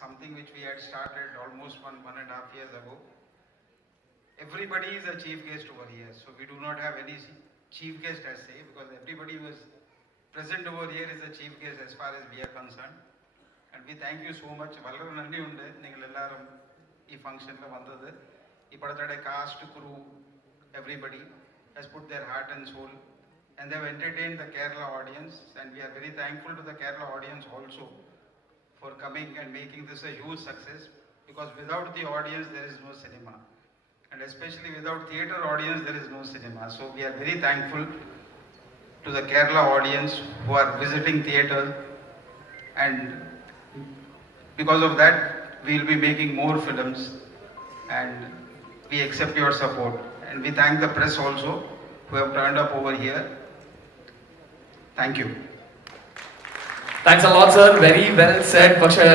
something which we had started almost 1.5 years ago. Everybody is a chief guest over here, so we do not have any chief guest as say, because everybody who is present over here is a chief guest as far as we are concerned. And we thank you so much. വളരെ നന്ദിയുണ്ട് നിങ്ങൾ എല്ലാവരും ഈ ഫംഗ്ഷനിൽ വന്നത്. ഈ പടത്തിന്റെ cast, crew, everybody has put their heart and soul and they have entertained the Kerala audience, and we are very thankful to the Kerala audience also for coming and making this a huge success, because without the audience there is no cinema, and especially without theatre audience there is no cinema. So we are very thankful to the Kerala audience who are visiting theatre, and because of that we will be making more films, and we accept your support, and we thank the press also who have turned up over here. Thank you. Thanks a lot, sir. Very well said. പക്ഷേ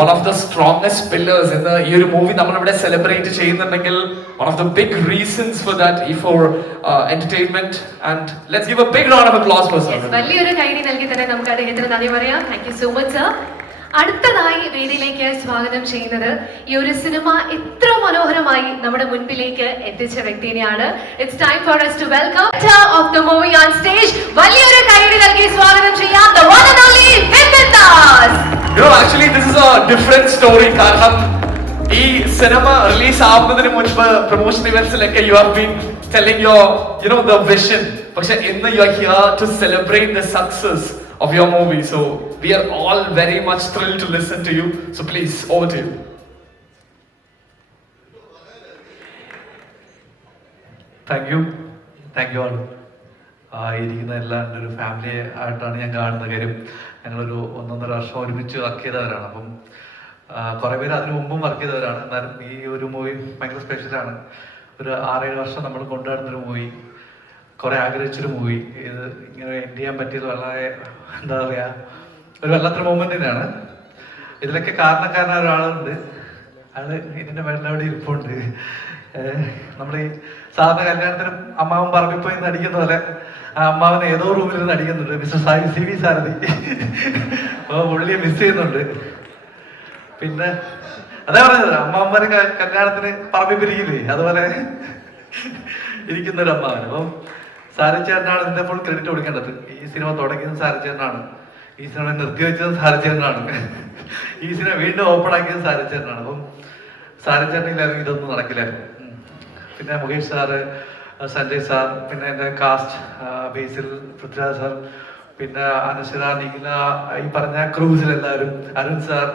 one of the strongest pillars in the ഈ ഒരു movie നമ്മളിവിടെ celebrate ചെയ്യുന്നുണ്ടെങ്കിൽ one of the big reasons for that for entertainment, and let's give a big round of applause for sir. വലിയൊരു കൈയടി നൽകി തന്നെ നമുക്ക് അദ്ദേഹത്തിന് നന്ദി പറയാം. Thank you so much, sir. അടുത്തതായി വേദിയിലേക്ക് സ്വാഗതം ചെയ്യുന്നത് ഈ ഒരു സിനിമ എത്ര മനോഹരമായി നമ്മുടെ മുൻപിലേക്ക് എത്തിച്ച വ്യക്തിയെയാണ്. It's time for us to welcome the star of the movie on stage. വലിയൊരു കൈയടി നൽകി സ്വാഗതം ചെയ്യാം the one and only Vipin Das. Actually this is a different story. കാരണം ഈ സിനിമ റിലീസ് ആവുന്നതിന് മുൻപ് promotion ഇവന്റ്സിലൊക്കെ you have been telling your the vision. പക്ഷെ ഇന്ന് you are here to celebrate the success of your movie, so we are all very much thrilled to listen to you, so please, over to you. Thank you all. ഇരിക്കുന്ന എല്ലാവരുടെ ഒരു family ആയിട്ടാണ് ഞാൻ കാണുന്ന കാര്യം. ഞങ്ങളൊരു 1.5 വർഷം ഒരുമിച്ച് വർക്ക് ചെയ്തവരാണ്. അപ്പം കുറേ പേര് അതിനു മുമ്പും വർക്ക് ചെയ്തവരാണ്. എന്നാലും ഈ ഒരു മൂവി ഭയങ്കര സ്പെഷ്യലാണ്. ഒരു 6-7 വർഷം നമ്മൾ കൊണ്ടുവരുന്നൊരു മൂവി, കുറെ ആഗ്രഹിച്ചൊരു മൂവി. ഇത് ഇങ്ങനെ എൻഡ് ചെയ്യാൻ പറ്റിയത് വളരെ എന്താ പറയാ, ഒരു വല്ലാത്തൊരു മൊമെന്റ് തന്നെയാണ്. ഇതിലൊക്കെ കാരണക്കാരനായ ഒരാളുണ്ട്. അയാള് ഇതിന്റെ മേളിലവിടെ ഇരിപ്പുണ്ട്. നമ്മൾ ഈ സാധാരണ കല്യാണത്തിന് അമ്മാവൻ പറമ്പിൽ പോയി നടിക്കുന്ന പോലെ ആ അമ്മാവൻ ഏതോ റൂമിൽ നിന്ന് നടിക്കുന്നുണ്ട്. മിസ്റ്റർ CV സാരഥി. അപ്പൊ പുള്ളിയെ മിസ് ചെയ്യുന്നുണ്ട്. പിന്നെ അതേ പറഞ്ഞത്, അമ്മാവന്മാര് കല്യാണത്തിന് പറമ്പിൽ പിരിക്കില്ലേ, അതുപോലെ ഇരിക്കുന്നൊരു അമ്മാവൻ. അപ്പം സാരചേട്ടനാണ് ഇതിന്റെ ഫുൾ ക്രെഡിറ്റ് കൊടുക്കേണ്ടത്. ഈ സിനിമ തുടങ്ങിയത് സാരചേട്ടനാണ്, ഈ സിനിമ നിർത്തിവെച്ചത് സാരചേട്ടനാണ്, ഈ സിനിമ വീണ്ടും ഓപ്പൺ ആക്കിയത് സാരചേട്ടനാണ്. അപ്പം സാരചേട്ടനില്ലായിരുന്നു ഇതൊന്നും നടക്കില്ലായിരുന്നു. പിന്നെ മുകേഷ് സാറ്, സഞ്ജയ് സാർ, പിന്നെ എൻ്റെ കാസ്റ്റ് ബേസിൽ, പൃഥ്വിരാജ് സാർ, പിന്നെ അനശ്വര, നിഖില, ഈ പറഞ്ഞ ക്രൂസിലെല്ലാവരും, അരുൺ സാർ,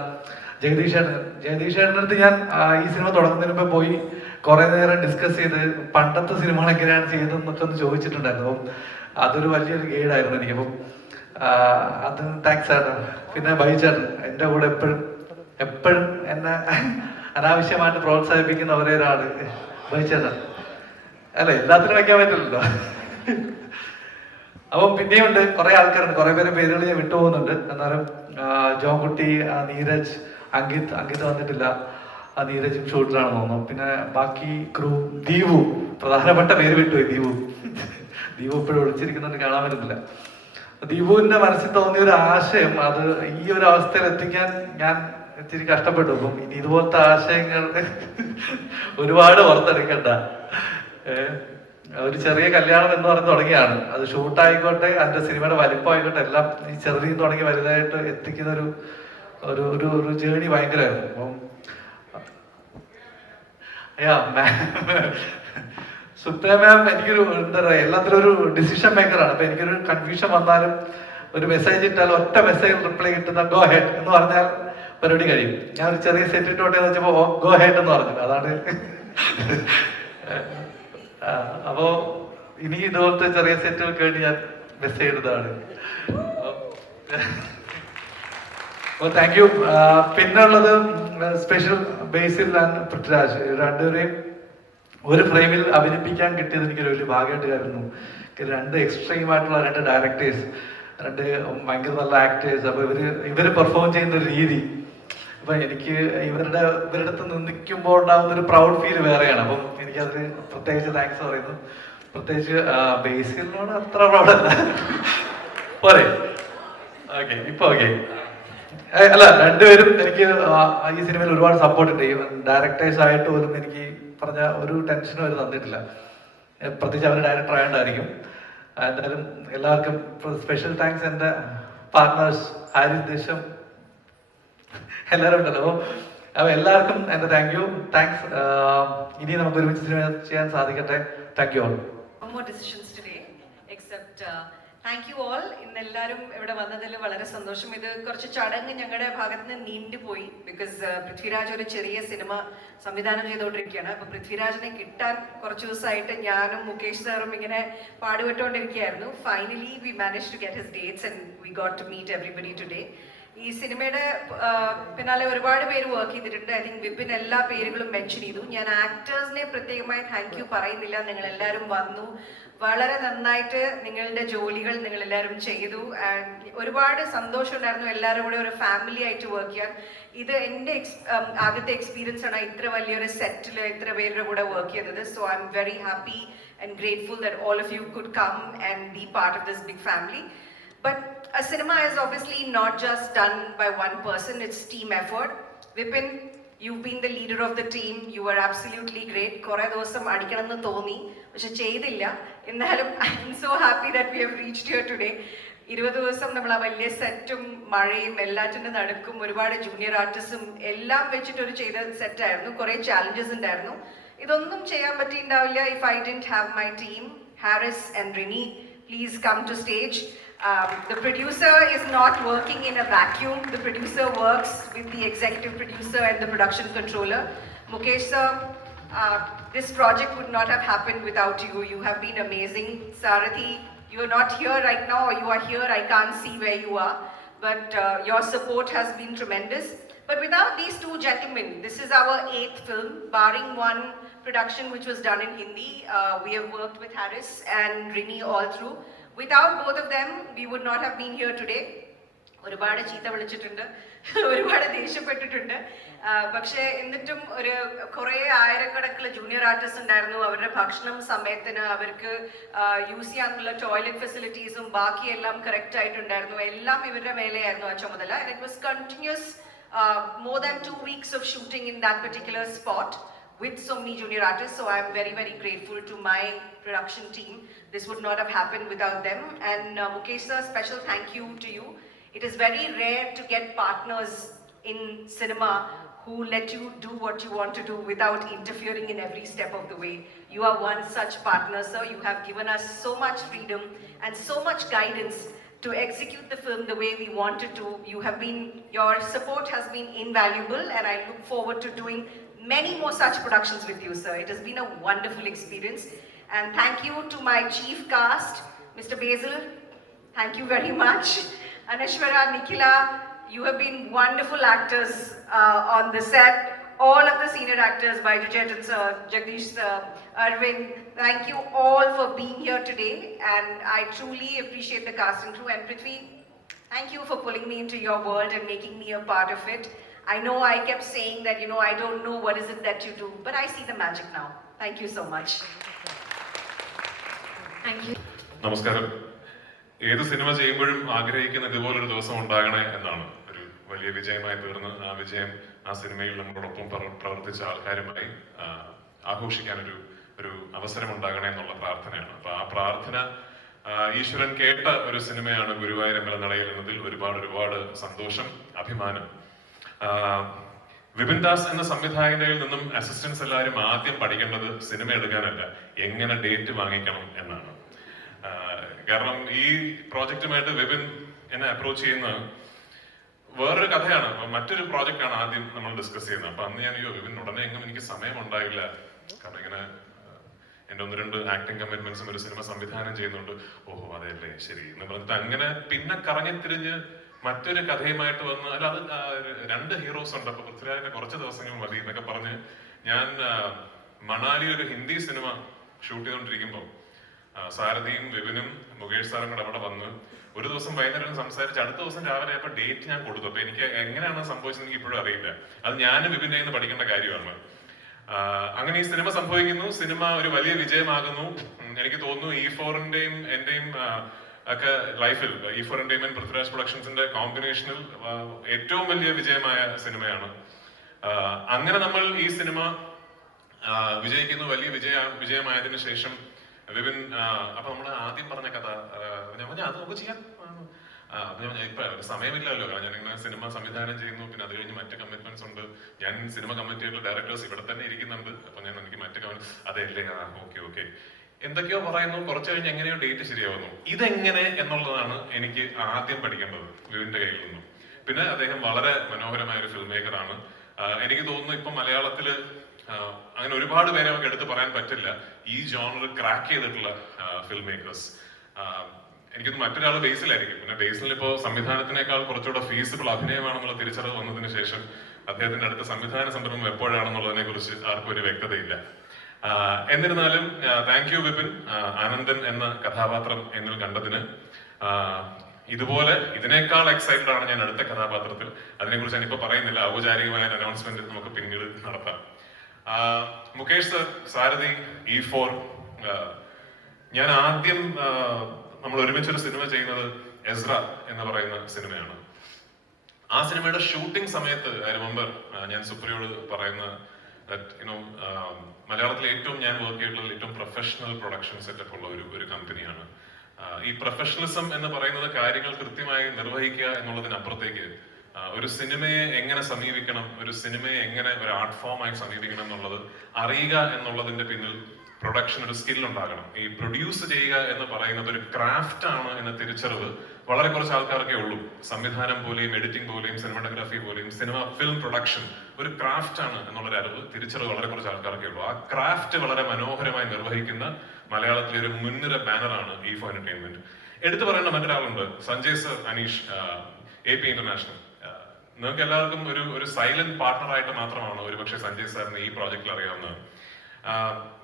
ജഗദീഷ് ചേട്ടൻ്റെ അടുത്ത് ഞാൻ ഈ സിനിമ തുടങ്ങുന്നതിന് മുമ്പ് പോയി കുറെ നേരം ഡിസ്കസ് ചെയ്ത് പണ്ടത്തെ സിനിമകൾ എങ്ങനെയാണ് ചെയ്തതെന്നൊക്കെ ഒന്ന് ചോദിച്ചിട്ടുണ്ടായിരുന്നു. അപ്പം അതൊരു വലിയൊരു ഗൈഡായിരുന്നു എനിക്ക്. അപ്പം അത് താങ്ക്സ് ചേട്ടൻ. പിന്നെ ബൈ ചേട്ടൻ എൻ്റെ കൂടെ എപ്പോഴും എന്നെ അനാവശ്യമായിട്ട് പ്രോത്സാഹിപ്പിക്കുന്ന ഒരേ ഒരാള് ബൈ ചേട്ടൻ. അല്ല, എല്ലാത്തിനും വയ്ക്കാൻ പറ്റില്ലല്ലോ. അപ്പം പിന്നെയുണ്ട് കുറെ ആൾക്കാരുണ്ട്, കുറെ പേരുകൾ ഞാൻ വിട്ടുപോകുന്നുണ്ട്. എന്നാലും ജോൺകുട്ടി, നീരജ്, അങ്കിത് വന്നിട്ടില്ല, നീരജും ഷൂട്ടറാണെന്ന് തോന്നുന്നു. പിന്നെ ബാക്കി ക്രൂ, ദീപു, പ്രധാനപ്പെട്ട പേര് വിട്ടുപോയി, ദീപു ഇപ്പോഴും ഒളിച്ചിരിക്കുന്നുണ്ട്, കാണാൻ പറ്റുന്നില്ല. ദീപുവിന്റെ മനസ്സിൽ തോന്നിയ ഒരു ആശയം, അത് ഈ ഒരു അവസ്ഥയിൽ എത്തിക്കാൻ ഞാൻ ഇത്തിരി കഷ്ടപ്പെട്ടു. അപ്പം ഇനി ഇതുപോലത്തെ ആശയങ്ങൾ ഒരുപാട് ഓർത്തെടുക്കണ്ട. ഒരു ചെറിയ കല്യാണം എന്ന് പറഞ്ഞ് തുടങ്ങിയാണ്. അത് ഷൂട്ടായിക്കോട്ടെ, അതിന്റെ സിനിമയുടെ വലിപ്പമായിക്കോട്ടെ, എല്ലാം ഈ ചെറുതിൽ തുടങ്ങി വലുതായിട്ട് എത്തിക്കുന്ന ഒരു ജേണി ഭയങ്കരമായിരുന്നു. അപ്പം സുപ്രിയ മാം എനിക്കൊരു എന്താ പറയാ, എല്ലാത്തിലും ഒരു ഡിസിഷൻ മേക്കറാണ്. അപ്പൊ എനിക്കൊരു കൺഫ്യൂഷൻ വന്നാലും ഒരു മെസ്സേജ് ഇട്ടാൽ ഒറ്റ മെസ്സേജ് റിപ്ലൈ കിട്ടുന്ന ഗോ ഹെഡ് എന്ന് പറഞ്ഞാൽ പരിപാടി കഴിയും. ഞാൻ ഒരു ചെറിയ സെറ്റ് ഇട്ടോട്ടെ എന്ന് വെച്ചപ്പോ ഗോ ഹെഡ് എന്ന് പറഞ്ഞു. അതാണ്. അപ്പോ ഇനി ഇതുപോലത്തെ ചെറിയ സെറ്റുകൾക്ക് വേണ്ടി ഞാൻ മെസ്സേജ് ഇടുന്നതാണ്. Thank you. പിന്നെ ഉള്ളത് സ്പെഷ്യൽ ബേസിൽ ആൻഡ് പൃഥ്വിരാജ്, രണ്ടുപേരെയും ഒരു ഫ്രെയിമിൽ അഭിനയിപ്പിക്കാൻ കിട്ടിയത് എനിക്കൊരു വലിയ ഭാഗ്യമായിട്ട് കരുതുന്നു. 2 എക്സ്ട്രീം ആയിട്ടുള്ള 2 ഡയറക്ടേഴ്സ്, 2 ഭയങ്കര നല്ല ആക്ടേഴ്സ്. അപ്പൊ ഇവര് പെർഫോം ചെയ്യുന്ന ഒരു രീതി, അപ്പൊ എനിക്ക് ഇവരുടെ അടുത്ത് നിൽക്കുമ്പോൾ ഉണ്ടാകുന്ന ഒരു പ്രൗഡ് ഫീൽ വേറെയാണ്. അപ്പം എനിക്കതിന് പ്രത്യേകിച്ച് താങ്ക്സ് പറയുന്നു. പ്രത്യേകിച്ച് ബേസിലിനോട് അത്ര പ്രൗഡല്ല. പോരെ? ഓക്കെ, ഇപ്പൊ ഓക്കെ. അല്ല, രണ്ടുപേരും എനിക്ക് ഈ സിനിമയിൽ ഒരുപാട് സപ്പോർട്ട് ഉണ്ട്. ഈവൻ ഡയറക്ടേഴ്സ് ആയിട്ട് പോലും എനിക്ക് പറഞ്ഞ ഒരു ടെൻഷനും അവർ തന്നിട്ടില്ല. പ്രത്യേകിച്ച് അവർ ഡയറക്ടർ ആയതുകൊണ്ടായിരിക്കും. എന്തായാലും എല്ലാവർക്കും സ്പെഷ്യൽ താങ്ക്സ്. എൻ്റെ പാർട്ട്നേഴ്സ് ഹാരിസ് ദേശം എല്ലാവരും ഉണ്ടല്ലോ. അപ്പോൾ എല്ലാവർക്കും എൻ്റെ താങ്ക്സ്. ഇനി നമുക്ക് ഒരുമിച്ച് സിനിമ ചെയ്യാൻ സാധിക്കട്ടെ. Thank you all. No more decisions today, except thank you all. ഇന്നെല്ലാവരും ഇവിടെ വന്നതിൽ വളരെ സന്തോഷം. ഇത് കുറച്ച് ചടങ്ങ് ഞങ്ങളുടെ ഭാഗത്ത് നിന്ന് നീണ്ടുപോയി. ബിക്കോസ് പൃഥ്വിരാജ് ഒരു ചെറിയ സിനിമ സംവിധാനം ചെയ്തുകൊണ്ടിരിക്കുകയാണ്. അപ്പൊ പൃഥ്വിരാജിനെ കിട്ടാൻ കുറച്ച് ദിവസമായിട്ട് ഞാനും മുകേഷ് സാറും ഇങ്ങനെ പാടുപെട്ടുകൊണ്ടിരിക്കുകയായിരുന്നു. Finally we manage to get his dates and we got to meet everybody today. ഈ സിനിമയുടെ പിന്നാലെ ഒരുപാട് പേര് വർക്ക് ചെയ്തിട്ടുണ്ട്. ഐ തിങ്ക് വിപിൻ എല്ലാ പേരുകളും മെൻഷൻ ചെയ്തു. ഞാൻ ആക്ടേഴ്സിനെ പ്രത്യേകമായി താങ്ക് യു പറയുന്നില്ല. നിങ്ങൾ എല്ലാവരും വന്നു, വളരെ നന്നായിട്ട് നിങ്ങളുടെ ജോലികൾ നിങ്ങൾ എല്ലാവരും ചെയ്തു. ഒരുപാട് സന്തോഷം ഉണ്ടായിരുന്നു എല്ലാവരും കൂടെ ഒരു ഫാമിലി ആയിട്ട് വർക്ക് ചെയ്യാൻ. ഇത് എൻ്റെ ആദ്യത്തെ എക്സ്പീരിയൻസ് ആണ് ഇത്ര വലിയൊരു സെറ്റിൽ ഇത്ര പേരുടെ കൂടെ വർക്ക് ചെയ്യുന്നത്. So I M very happy and grateful that all of you could come and be part of this big family. But a cinema is obviously not just done by one person, it's team effort. Vipin, you've been the leader of the team. You were absolutely great. Kore dosam adikkanennu thoni, പക്ഷെ ചെയ്തില്ല. എന്നാലും I am so happy that we have reached here today. 20 ദിവസം നമ്മൾ ആ വലിയ സെറ്റും മഴയും എല്ലാറ്റിൻ്റെ നടുക്കും ഒരുപാട് ജൂനിയർ ആർട്ടിസ്റ്റും എല്ലാം വെച്ചിട്ടൊരു ചെയ്ത സെറ്റായിരുന്നു. കുറേ ചാലഞ്ചസ് ഉണ്ടായിരുന്നു. ഇതൊന്നും ചെയ്യാൻ പറ്റിയിട്ടുണ്ടാവില്ല if I didn't have my team. Harris and Rini, please come to stage. The producer is not working in a vacuum. The producer works with the executive producer and the production controller. Mukesh sir, this project would not have happened without you. You have been amazing. Sarathi, you are not here right now, or you are here, I can't see where you are. But your support has been tremendous. But without these two gentlemen, this is our 8th film, barring one production which was done in Hindi. We have worked with Harris and Rini all through. Without both of them, we would not have been here today. ഒരുപാട് ചീത്ത വിളിച്ചിട്ടുണ്ട്, ഒരുപാട് ദേഷ്യപ്പെട്ടിട്ടുണ്ട്. പക്ഷേ എന്നിട്ടും കുറേ ആയിരക്കണക്കിന് junior artist ഉണ്ടായിരുന്നു. അവരുടെ ഭക്ഷണം സമയത്തിന് അവർക്ക് യൂസ് ചെയ്യാനുള്ള ടോയ്ലറ്റ് ഫെസിലിറ്റീസും ബാക്കിയെല്ലാം കറക്റ്റ് ആയിട്ടുണ്ടായിരുന്നു. എല്ലാം ഇവരുടെ മേലെയായിരുന്നു ആ ചുമതല. And it was continuous, more than 2 weeks of shooting in that particular spot with so many junior artists. So I am very, very grateful to my production team. This would not have happened without them. And Mukesh sir, special thank you to you. It is very rare to get partners in cinema who let you do what you want to do without interfering in every step of the way. You are one such partner, sir. You have given us so much freedom and so much guidance to execute the film the way we wanted to. Your support has been invaluable, and I look forward to doing many more such productions with you, sir. It has been a wonderful experience. And thank you to my chief cast, Mr. Basil. Thank you very much. Anashwara, Nikhila, you have been wonderful actors on the set. All of the senior actors, Baiju Chetan sir, Jagdish sir, Arvind, thank you all for being here today. And I truly appreciate the cast and crew. And Prithvi, thank you for pulling me into your world and making me a part of it. I know I kept saying that, I don't know what is it that you do, but I see the magic now. Thank you so much. Thank you. നമസ്കാരം. ഏത് cinema ചെയ്യുമ്പോഴും ആഗ്രഹിക്കുന്ന ഇതുപോലൊരു ദിവസം ഉണ്ടാകണേ എന്നാണ്. ഒരു വലിയ വിജയമായി തീർന്ന് ആ വിജയം ആ സിനിമയിൽ നമ്മളോടൊപ്പം പ്രവർത്തിച്ച ആൾക്കാരുമായി ആഘോഷിക്കാൻ ഒരു അവസരം ഉണ്ടാകണേ എന്നുള്ള പ്രാർത്ഥനയാണ്. അപ്പൊ ആ പ്രാർത്ഥന ഈശ്വരൻ കേട്ട ഒരു സിനിമയാണ് ഗുരുവായൂരമ്പല നടയിൽ എന്നതിൽ ഒരുപാട് സന്തോഷം, അഭിമാനം. വിപിൻ ദാസ് എന്ന സംവിധായകനിൽ നിന്നും അസിസ്റ്റൻസ് എല്ലാവരും ആദ്യം പഠിക്കേണ്ടത് സിനിമ എടുക്കാനല്ല, എങ്ങനെ ഡേറ്റ് വാങ്ങിക്കണം എന്നാണ്. കാരണം ഈ പ്രോജക്റ്റുമായിട്ട് വിപിൻ എന്നെ അപ്രോച്ച് ചെയ്യുന്ന വേറൊരു കഥയാണ്, മറ്റൊരു പ്രോജക്റ്റാണ് ആദ്യം നമ്മൾ ഡിസ്കസ് ചെയ്യുന്നത്. അപ്പൊ അന്ന് ഞാൻ വിപിൻ ഉടനെ എങ്ങും എനിക്ക് സമയം ഉണ്ടായില്ല, കാരണം ഇങ്ങനെ എൻ്റെ 1-2 ആക്ടിങ് കമ്മിറ്റ്മെന്റ്സും ഒരു സിനിമ സംവിധാനം ചെയ്യുന്നുണ്ട്. ഓഹോ അതെയല്ലേ ശരി എന്ന് പറഞ്ഞിട്ട് അങ്ങനെ പിന്നെ കറങ്ങിത്തിരിഞ്ഞ് മറ്റൊരു കഥയുമായിട്ട് വന്ന്, അല്ല അത് 2 ഹീറോസ് ഉണ്ട്, അപ്പൊ പൃഥ്വിരാജിന്റെ കുറച്ച് ദിവസങ്ങൾ മതി എന്നൊക്കെ പറഞ്ഞ് ഞാൻ മണാലി ഒരു ഹിന്ദി സിനിമ ഷൂട്ട് ചെയ്തുകൊണ്ടിരിക്കുമ്പോൾ സാരഥിയും വിപിനും മുകേഷ് സാറും കൂടെ അവിടെ വന്ന് ഒരു ദിവസം വൈകുന്നേരം സംസാരിച്ച് അടുത്ത ദിവസം രാവിലെ ആയപ്പോൾ ഡേറ്റ് ഞാൻ കൊടുത്തു. അപ്പൊ എനിക്ക് എങ്ങനെയാണ് സംഭവിച്ചത് എനിക്ക് ഇപ്പോഴും അറിയില്ല. അത് ഞാനും വിപിന്റെ നിന്ന് പഠിക്കേണ്ട കാര്യമാണ്. അങ്ങനെ ഈ സിനിമ സംഭവിക്കുന്നു, സിനിമ ഒരു വലിയ വിജയമാകുന്നു. എനിക്ക് തോന്നുന്നു E4ന്റെയും എന്റെയും ഒക്കെ ലൈഫിൽ E4 എന്റർടൈൻമെന്റ് പൃഥ്വിരാജ് പ്രൊഡക്ഷൻസിന്റെ കോമ്പിനേഷനിൽ ഏറ്റവും വലിയ വിജയമായ സിനിമയാണ്. അങ്ങനെ നമ്മൾ ഈ സിനിമ വിജയിക്കുന്നു, വലിയ വിജയമായതിനു ശേഷം വിപിൻ അപ്പൊ നമ്മൾ ആദ്യം പറഞ്ഞ കഥ ഞാൻ പറഞ്ഞു അത് നമുക്ക് ചെയ്യാം. ഇപ്പൊ സമയമില്ലല്ലോ, കാരണം ഞാൻ ഇങ്ങനെ സിനിമ സംവിധാനം ചെയ്യുന്നു, പിന്നെ അത് കഴിഞ്ഞ് മറ്റ് കമ്മിറ്റ്മെന്റ്സ് ഉണ്ട്. ഞാൻ സിനിമ കമ്മിറ്റിയുള്ള ഡയറക്ടേഴ്സ് ഇവിടെ തന്നെ ഇരിക്കുന്നുണ്ട്. അപ്പൊ എനിക്ക് മറ്റു അതെയല്ലേ, ഓക്കെ എന്തൊക്കെയോ പറയുന്നു. കുറച്ച് കഴിഞ്ഞ് എങ്ങനെയോ ഡേറ്റ് ശരിയാവുന്നു. ഇതെങ്ങനെ എന്നുള്ളതാണ് എനിക്ക് ആദ്യം പഠിക്കേണ്ടത് വിവിന്റെ കയ്യിൽ നിന്നും. പിന്നെ അദ്ദേഹം വളരെ മനോഹരമായ ഒരു ഫിൽം മേക്കറാണ്. എനിക്ക് തോന്നുന്നു ഇപ്പൊ മലയാളത്തില് അങ്ങനെ ഒരുപാട് പേരെ നമുക്ക് എടുത്ത് പറയാൻ പറ്റില്ല ഈ ജോണർ ക്രാക്ക് ചെയ്തിട്ടുള്ള ഫിൽം മേക്കേഴ്സ്. എനിക്കൊന്ന് മറ്റൊരാൾ ബേസിലായിരിക്കും. പിന്നെ ബേസിൽ ഇപ്പോൾ സംവിധാനത്തിനേക്കാൾ കുറച്ചുകൂടെ ഫീസിബിൾ അഭിനയമാണെന്നുള്ള തിരിച്ചറിവ് വന്നതിന് ശേഷം അദ്ദേഹത്തിന്റെ അടുത്ത സംവിധാന സംരംഭം എപ്പോഴാണെന്നുള്ളതിനെ കുറിച്ച് ആർക്കും ഒരു വ്യക്തതയില്ല. എന്നിരുന്നാലും താങ്ക് യു വിപിൻ, ആനന്ദൻ എന്ന കഥാപാത്രം എന്നിൽ കണ്ടതിന്. ഇതുപോലെ ഇതിനേക്കാൾ എക്സൈറ്റഡ് ആണ് ഞാൻ അടുത്ത കഥാപാത്രത്തിൽ. അതിനെക്കുറിച്ച് ഞാനിപ്പോ പറയുന്നില്ല, ഔപചാരികമായ അനൗൺസ്മെന്റ് നമുക്ക് പിന്നീട് നടത്താം. മുകേഷ് സർ, സാരഥി, E4. ഞാൻ ആദ്യം നമ്മൾ ഒരുമിച്ചൊരു സിനിമ ചെയ്യുന്നത് എസ്ര എന്ന് പറയുന്ന സിനിമയാണ്. ആ സിനിമയുടെ ഷൂട്ടിംഗ് സമയത്ത് ഐ റിമെമ്പർ ഞാൻ സുപ്രിയോട് പറയുന്ന മലയാളത്തിലെ ഏറ്റവും ഞാൻ വർക്ക് ചെയ്തിട്ടുള്ള ഏറ്റവും പ്രൊഫഷണൽ പ്രൊഡക്ഷൻ സെറ്റപ്പ് ഉള്ള ഒരു കമ്പനിയാണ്. ഈ പ്രൊഫഷണലിസം എന്ന് പറയുന്നത് കാര്യങ്ങൾ കൃത്യമായി നിർവഹിക്കുക എന്നുള്ളതിനപ്പുറത്തേക്ക് ഒരു സിനിമയെ എങ്ങനെ സമീപിക്കണം, ഒരു സിനിമയെ എങ്ങനെ ഒരു ആർട്ട് ഫോമായി സമീപിക്കണം എന്നുള്ളത് അറിയുക എന്നുള്ളതിന്റെ പിന്നിൽ പ്രൊഡക്ഷൻ ഒരു സ്കിൽ ഉണ്ടാകണം. ഈ പ്രൊഡ്യൂസ് ചെയ്യുക എന്ന് പറയുന്നത് ഒരു ക്രാഫ്റ്റ് ആണ് എന്ന തിരിച്ചറിവ് വളരെ കുറച്ച് ആൾക്കാർക്കേ ഉള്ളൂ. സംവിധാനം പോലെയും എഡിറ്റിംഗ് പോലെയും സിനിമാറ്റോഗ്രാഫി പോലെയും ഫിലിം പ്രൊഡക്ഷൻ ഒരു ക്രാഫ്റ്റ് ആണ് എന്നുള്ളൊരു തിരിച്ചറിവ് വളരെ കുറച്ച് ആൾക്കാർക്കേ ഉള്ളൂ. ആ ക്രാഫ്റ്റ് വളരെ മനോഹരമായി നിർവഹിക്കുന്ന മലയാളത്തിലെ ഒരു മുൻനിര ബാനറാണ് E4 എന്റർടൈൻമെന്റ്. എടുത്തു പറയേണ്ട മറ്റൊരാളുണ്ട്, Sanjay sir, Aneesh, AP international. നിങ്ങൾക്ക് എല്ലാവർക്കും ഒരു സൈലന്റ് പാർട്ണറായിട്ട് മാത്രമാണ് ഒരുപക്ഷെ സഞ്ജയ് സാറിന് ഈ പ്രോജക്റ്റിൽ അറിയാവുന്നത്.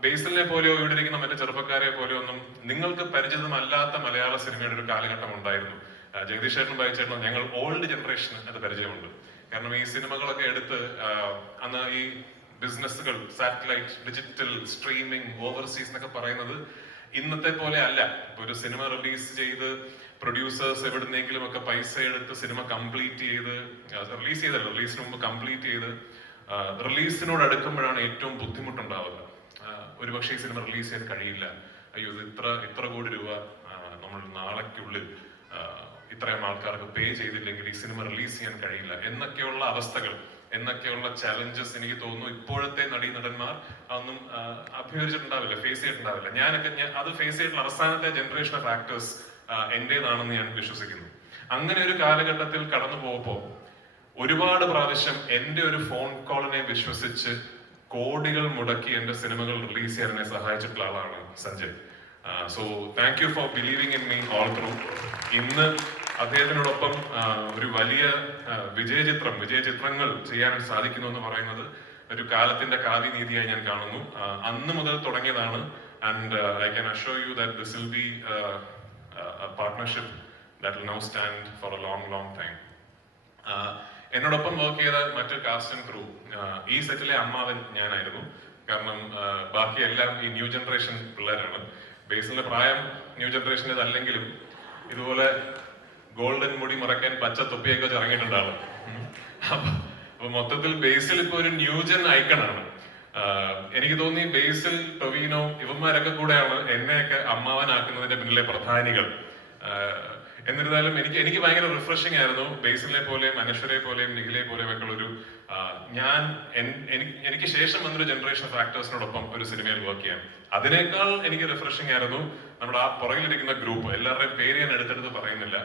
ബേസിലിനെ പോലെയോ ഇവിടെ ഇരിക്കുന്ന മറ്റു ചെറുപ്പക്കാരെ പോലെയോ ഒന്നും നിങ്ങൾക്ക് പരിചിതമല്ലാത്ത മലയാള സിനിമയുടെ ഒരു കാലഘട്ടം ഉണ്ടായിരുന്നു. ജഗദീഷ് ചേട്ടനും ബൈച്ചേട്ടനും ഞങ്ങൾ ഓൾഡ് ജനറേഷന് അത് പരിചയമുണ്ട്. കാരണം ഈ സിനിമകളൊക്കെ എടുത്ത് അന്ന് ഈ ബിസിനസ്സുകൾ, സാറ്റലൈറ്റ്, ഡിജിറ്റൽ, സ്ട്രീമിംഗ്, ഓവർസീസ് എന്നൊക്കെ പറയുന്നത് ഇന്നത്തെ പോലെ അല്ല. ഒരു സിനിമ റിലീസ് ചെയ്ത് പ്രൊഡ്യൂസേഴ്സ് എവിടുന്നെങ്കിലും ഒക്കെ പൈസ എടുത്ത് സിനിമ കംപ്ലീറ്റ് ചെയ്ത് റിലീസിന് മുമ്പ് കംപ്ലീറ്റ് ചെയ്ത് റിലീസിനോട് അടുക്കുമ്പോഴാണ് ഏറ്റവും ബുദ്ധിമുട്ടുണ്ടാവുക. ഒരുപക്ഷെ ഈ സിനിമ റിലീസ് ചെയ്യാൻ കഴിയില്ല, അയ്യോ ഇത് ഇത്ര കോടി രൂപ നമ്മൾ നാളേക്കുള്ളിൽ ഇത്രയും ആൾക്കാർക്ക് പേ ചെയ്തില്ലെങ്കിൽ ഈ സിനിമ റിലീസ് ചെയ്യാൻ കഴിയില്ല എന്നൊക്കെയുള്ള അവസ്ഥകൾ, എന്നൊക്കെയുള്ള ചലഞ്ചസ് എനിക്ക് തോന്നുന്നു ഇപ്പോഴത്തെ നടീനടന്മാർ അതൊന്നും അഭിമുഖീകരിച്ചിട്ടുണ്ടാവില്ല, ഫേസ് ചെയ്തിട്ടുണ്ടാവില്ല. ഞാനൊക്കെ അത് ഫേസ് ചെയ്തിട്ടുള്ള അവസാനത്തെ ജനറേഷൻ ഓഫ് ആക്ടേഴ്സ് എന്റേതാണെന്ന് ഞാൻ വിശ്വസിക്കുന്നു. അങ്ങനെ ഒരു കാലഘട്ടത്തിൽ കടന്നു പോകുമ്പോൾ ഒരുപാട് പ്രാവശ്യം എന്റെ ഒരു ഫോൺ കോളിനെ വിശ്വസിച്ച് കോടികൾ മുടക്കി എന്റെ സിനിമകൾ റിലീസ് ചെയ്യാൻ എന്നെ സഹായിച്ചിട്ടുള്ള ആളാണ് Sanjay. So thank you four believing in me all through. ഇന്ന് അദ്ദേഹത്തിനോടൊപ്പം ഒരു വലിയ വിജയചിത്രങ്ങൾ ചെയ്യാൻ സാധിക്കുന്നു എന്ന് പറയുന്നത് ഒരു കാലത്തിന്റെ കാവ്യനീതിയായി ഞാൻ കാണുന്നു. അന്ന് മുതൽ തുടങ്ങിയതാണ്. And I can assure you that this will be a partnership that will now stand for a long time. എന്നോടൊപ്പം വർക്ക് ചെയ്ത മറ്റൊരു കാസ്റ്റ് ആൻഡ് ക്രൂ, ഈ സെറ്റിലെ അമ്മാവൻ ഞാനായിരുന്നു. കാരണം ബാക്കി എല്ലാം ഈ ന്യൂ ജനറേഷൻ പിള്ളേരാണ്. ബേസിലെ പ്രായം ന്യൂ ജനറേഷൻ്റെതല്ലെങ്കിലും ഇതുപോലെ ഗോൾഡൻ മുടി മറക്കാൻ പച്ച തൊപ്പിയൊക്കെ വെച്ച് ഇറങ്ങിയിട്ടുണ്ടാവും. അപ്പൊ മൊത്തത്തിൽ ബേസിൽ ഇപ്പൊ ഒരു ന്യൂജൻ ഐക്കണാണ്. എനിക്ക് തോന്നി ബേസിൽ, ടൊവിനോ ഇവന്മാരൊക്കെ കൂടെയാണ് എന്നെയൊക്കെ അമ്മാവനാക്കുന്നതിന്റെ പിന്നിലെ പ്രധാനികൾ. എന്നിരുന്നാലും എനിക്ക് ഭയങ്കര റിഫ്രഷിംഗ് ആയിരുന്നു ബേസിലെ പോലെയും അനശ്വരെ പോലെയും നിഖിലെ പോലെയും ഒക്കെ ഉള്ളൊരു എനിക്ക് ശേഷം വന്നൊരു ജനറേഷൻ ഓഫ് ആക്ടേഴ്സിനോടൊപ്പം ഒരു സിനിമയിൽ വർക്ക് ചെയ്യാൻ. അതിനേക്കാൾ എനിക്ക് റിഫ്രഷിംഗ് ആയിരുന്നു നമ്മുടെ ആ പുറകിലിരിക്കുന്ന ഗ്രൂപ്പ്. എല്ലാവരുടെയും പേര് ഞാൻ എടുത്തെടുത്ത് പറയുന്നില്ല,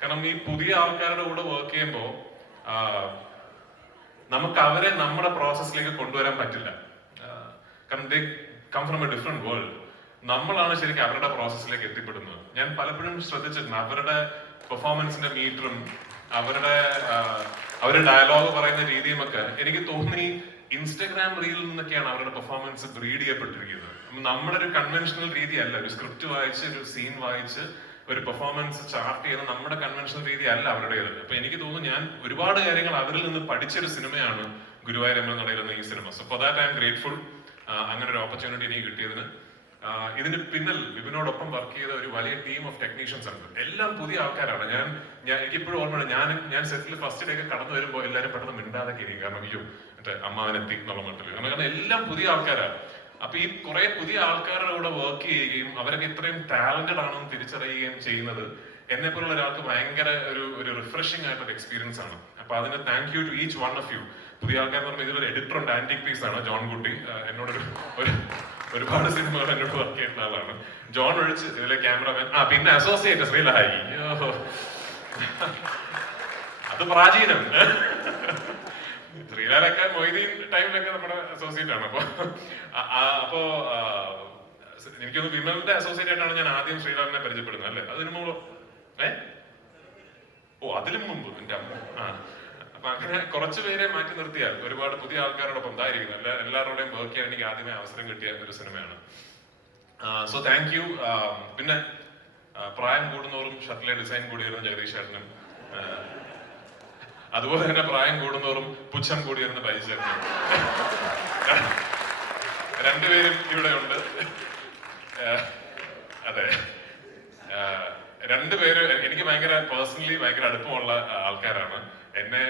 കാരണം ഈ പുതിയ ആൾക്കാരുടെ കൂടെ വർക്ക് ചെയ്യുമ്പോൾ നമുക്ക് അവരെ നമ്മുടെ പ്രോസസ്സിലേക്ക് കൊണ്ടുവരാൻ പറ്റില്ല. കാരണം they come from a different world. നമ്മളാണ് ശരിക്കും അവരുടെ പ്രോസസ്സിലേക്ക് എത്തിപ്പെടുന്നത്. ഞാൻ പലപ്പോഴും ശ്രദ്ധിച്ചിട്ടുണ്ട് അവരുടെ പെർഫോമൻസിന്റെ മീറ്ററും അവരുടെ ഡയലോഗ് പറയുന്ന രീതിയും ഒക്കെ എനിക്ക് തോന്നി ഇൻസ്റ്റഗ്രാം റീലിൽ നിന്നൊക്കെയാണ് അവരുടെ പെർഫോമൻസ് ബ്രീഡ് ചെയ്യപ്പെട്ടിരിക്കുന്നത്. നമ്മുടെ ഒരു കൺവെൻഷണൽ രീതിയല്ല, ഒരു സ്ക്രിപ്റ്റ് വായിച്ച് ഒരു സീൻ വായിച്ച് ഒരു പെർഫോമൻസ് ചാർട്ട് ചെയ്യുന്ന നമ്മുടെ കൺവെൻഷണൽ രീതി അല്ല അവരുടേത്. അപ്പൊ എനിക്ക് തോന്നുന്നു ഞാൻ ഒരുപാട് കാര്യങ്ങൾ അവരിൽ നിന്ന് പഠിച്ചൊരു സിനിമയാണ് ഗുരുവായൂരമ്മ നടയിലെന്ന ഈ cinema. So for that I M grateful. അങ്ങനെ ഒരു ഓപ്പർച്യൂണിറ്റി എനിക്ക് കിട്ടിയതിന്. ഇതിന് പിന്നിൽ വിപിനോടൊപ്പം വർക്ക് ചെയ്ത ഒരു വലിയ ടീം ഓഫ് ടെക്നീഷ്യൻസ് ഉണ്ട്. എല്ലാം പുതിയ ആൾക്കാരാണ്. എനിക്കിപ്പോഴും ഓർമ്മയാണ്, ഞാൻ സെറ്റിൽ ഫസ്റ്റ് ഡേ ഒക്കെ കടന്നു വരുമ്പോൾ എല്ലാവരും പെട്ടെന്ന് മിണ്ടാതെ ഇരിക്കും. കാരണം അയ്യോ മറ്റേ അമ്മാവനെത്തി എന്നുള്ള മട്ടിൽ. കാരണം എല്ലാം പുതിയ ആൾക്കാരാണ്. അപ്പൊ ഈ കുറെ പുതിയ ആൾക്കാരുടെ കൂടെ വർക്ക് ചെയ്യുകയും അവരൊക്കെ ഇത്രയും ടാലന്റഡ് ആണെന്ന് തിരിച്ചറിയുകയും ചെയ്യുന്നത് എന്നെ പോലുള്ള ഒരാൾക്ക് ഭയങ്കര ഒരു റിഫ്രഷിംഗ് ആയിട്ടൊരു എക്സ്പീരിയൻസ് ആണ്. അപ്പൊ അതിന് thank you to each one of you. പുതിയ ആൾക്കാർ എന്ന് പറയുമ്പോൾ ഇതിലൊരു എഡിറ്റർ ഉണ്ട്, ആന്റിക് പീസ് ആണ് ജോൺ കുട്ടി. എന്നോട് ഒരുപാട് സിനിമകൾ എന്നോട് വർക്ക് ചെയ്യുന്ന ആളാണ്. ജോൺ ഒഴിച്ച് ഇതിലെ ക്യാമറമാൻ. പിന്നെ അസോസിയേറ്റ് ശ്രീലായി, അത് പ്രാചീനം. ശ്രീലാലൊക്കെ മൊയ്തീൻ ടൈമിലൊക്കെ നമ്മുടെ അസോസിയേറ്റ് ആണ്. അപ്പോ എനിക്കൊന്ന് വിമലിന്റെ അസോസിയേറ്റ് ആയിട്ടാണ് ഞാൻ ആദ്യം ശ്രീലാലിനെ പരിചയപ്പെടുന്നത് അല്ലേ? അതിനു മുമ്പ് അതിലും മുമ്പ് എന്റെ അമ്മ. അപ്പൊ അങ്ങനെ കുറച്ചു പേരെ മാറ്റി നിർത്തിയാൽ ഒരുപാട് പുതിയ ആൾക്കാരോടൊപ്പം ഇതായിരിക്കുന്നു. എല്ലാവരുടെയും വർക്ക് ചെയ്യാൻ എനിക്ക് ആദ്യമേ അവസരം കിട്ടിയ ഒരു സിനിമയാണ്. So thank U. പിന്നെ പ്രായം കൂടുന്നോറും ഷട്ടിലെ ഡിസൈൻ കൂടിയിരുന്ന ജഗദീഷ് ചേട്ടനും, അതുപോലെ തന്നെ പ്രായം കൂടുന്നോറും പുച്ഛം കൂടിയിരുന്ന ബൈജു ചേട്ടനും, രണ്ടുപേരും ഇവിടെ ഉണ്ട്. അതെ, രണ്ടുപേര് എനിക്ക് ഭയങ്കര പേഴ്സണലി ഭയങ്കര അടുപ്പമുള്ള ആൾക്കാരാണ്. എന്നെ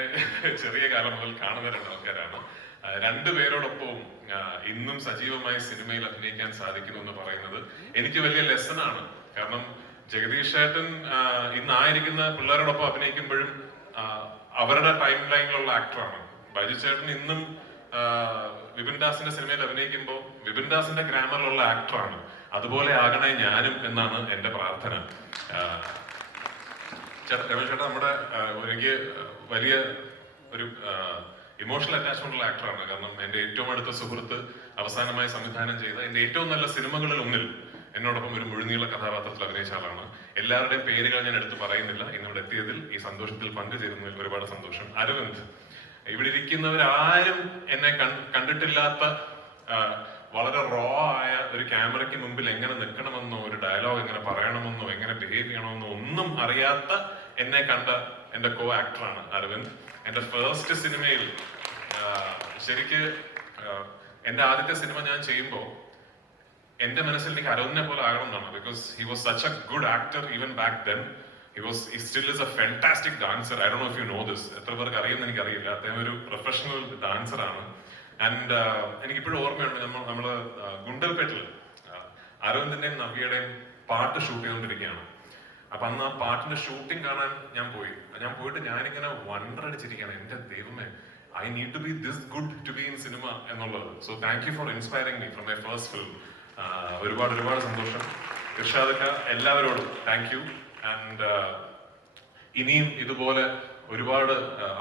ചെറിയ കാലം മുതൽ കാണുന്ന രണ്ട് ആൾക്കാരാണ്. രണ്ടുപേരോടൊപ്പവും ഇന്നും സജീവമായി സിനിമയിൽ അഭിനയിക്കാൻ സാധിക്കുന്നു എന്ന് പറയുന്നത് എനിക്ക് വലിയ ലെസൺ ആണ്. കാരണം ജഗദീഷ് ചേട്ടൻ ഇന്നായിരിക്കുന്ന പിള്ളേരോടൊപ്പം അഭിനയിക്കുമ്പോഴും അവരുടെ ടൈം ലൈനിലുള്ള ആക്ടറാണ്. ബൈജു ചേട്ടൻ ഇന്നും വിപിൻ ദാസിന്റെ സിനിമയിൽ അഭിനയിക്കുമ്പോൾ വിപിൻ ദാസിന്റെ ഗ്രാമറിലുള്ള ആക്ടറാണ്. അതുപോലെ ആകണേ ഞാനും എന്നാണ് എന്റെ പ്രാർത്ഥന. രമേശ് ചേട്ടാ നമ്മുടെ എനിക്ക് വലിയ ഒരു ഇമോഷണൽ അറ്റാച്ച്മെന്റ് ഉള്ള ആക്ടറാണ്. കാരണം എന്റെ ഏറ്റവും അടുത്ത സുഹൃത്ത് അവസാനമായി സംവിധാനം ചെയ്ത എന്റെ ഏറ്റവും നല്ല സിനിമകളിൽ ഒന്നിൽ എന്നോടൊപ്പം ഒരു മുഴുനീള കഥാപാത്രത്തിൽ അഭിനയിച്ച ആളാണ്. എല്ലാവരുടെയും പേരുകൾ ഞാൻ എടുത്ത് പറയുന്നില്ല. ഇന്നിവിടെ എത്തിയതിൽ ഈ സന്തോഷത്തിൽ പങ്കുചേരുന്നതിൽ ഒരുപാട് സന്തോഷം. അരവിന്ദ്, ഇവിടെ ഇരിക്കുന്നവരാരും എന്നെ കണ്ടിട്ടില്ലാത്ത വളരെ റോ ആയ ഒരു ക്യാമറയ്ക്ക് മുമ്പിൽ എങ്ങനെ നിൽക്കണമെന്നോ ഒരു ഡയലോഗ് എങ്ങനെ പറയണമെന്നോ എങ്ങനെ ബിഹേവ് ചെയ്യണമെന്നോ ഒന്നും അറിയാത്ത എന്നെ കണ്ട എന്റെ കോ ആക്ടറാണ് അരവിന്ദ്. എന്റെ ഫസ്റ്റ് സിനിമയിൽ ശരിക്ക് എന്റെ ആദ്യത്തെ സിനിമ ഞാൻ ചെയ്യുമ്പോൾ എന്റെ മനസ്സിൽ എനിക്ക് അരവിന്ദിനെ പോലെ ആകണം എന്നാണ്. Because he was such A good actor even back then. He still is a fantastic dancer. I don't know if you know this. എത്ര പേർക്ക് അറിയുമെന്ന് എനിക്കറിയില്ല. അദ്ദേഹം ഒരു പ്രൊഫഷണൽ ഡാൻസർ ആണ്. ആൻഡ് എനിക്കിപ്പോഴും ഓർമ്മയുണ്ട്, നമ്മള് ഗുണ്ടൽപേട്ടിൽ അരവിന്ദിന്റെയും നവ്യയുടെയും പാട്ട് ഷൂട്ട് ചെയ്തുകൊണ്ടിരിക്കുകയാണ്. അപ്പൊ അന്ന് ആ പാട്ടിന്റെ ഷൂട്ടിംഗ് കാണാൻ ഞാൻ പോയിട്ട് ഞാനിങ്ങനെ വണ്ടർ അടിച്ചിരിക്കുകയാണ്, എന്റെ ദൈവമേ, I need to be this good to be in cinema എന്നുള്ളത്. So thank you for inspiring me from my first film. ഒരുപാട് സന്തോഷം. ഇർഷാദക്ക, എല്ലാവരോടും താങ്ക് യു. ആൻഡ് ഇനിയും ഇതുപോലെ ഒരുപാട്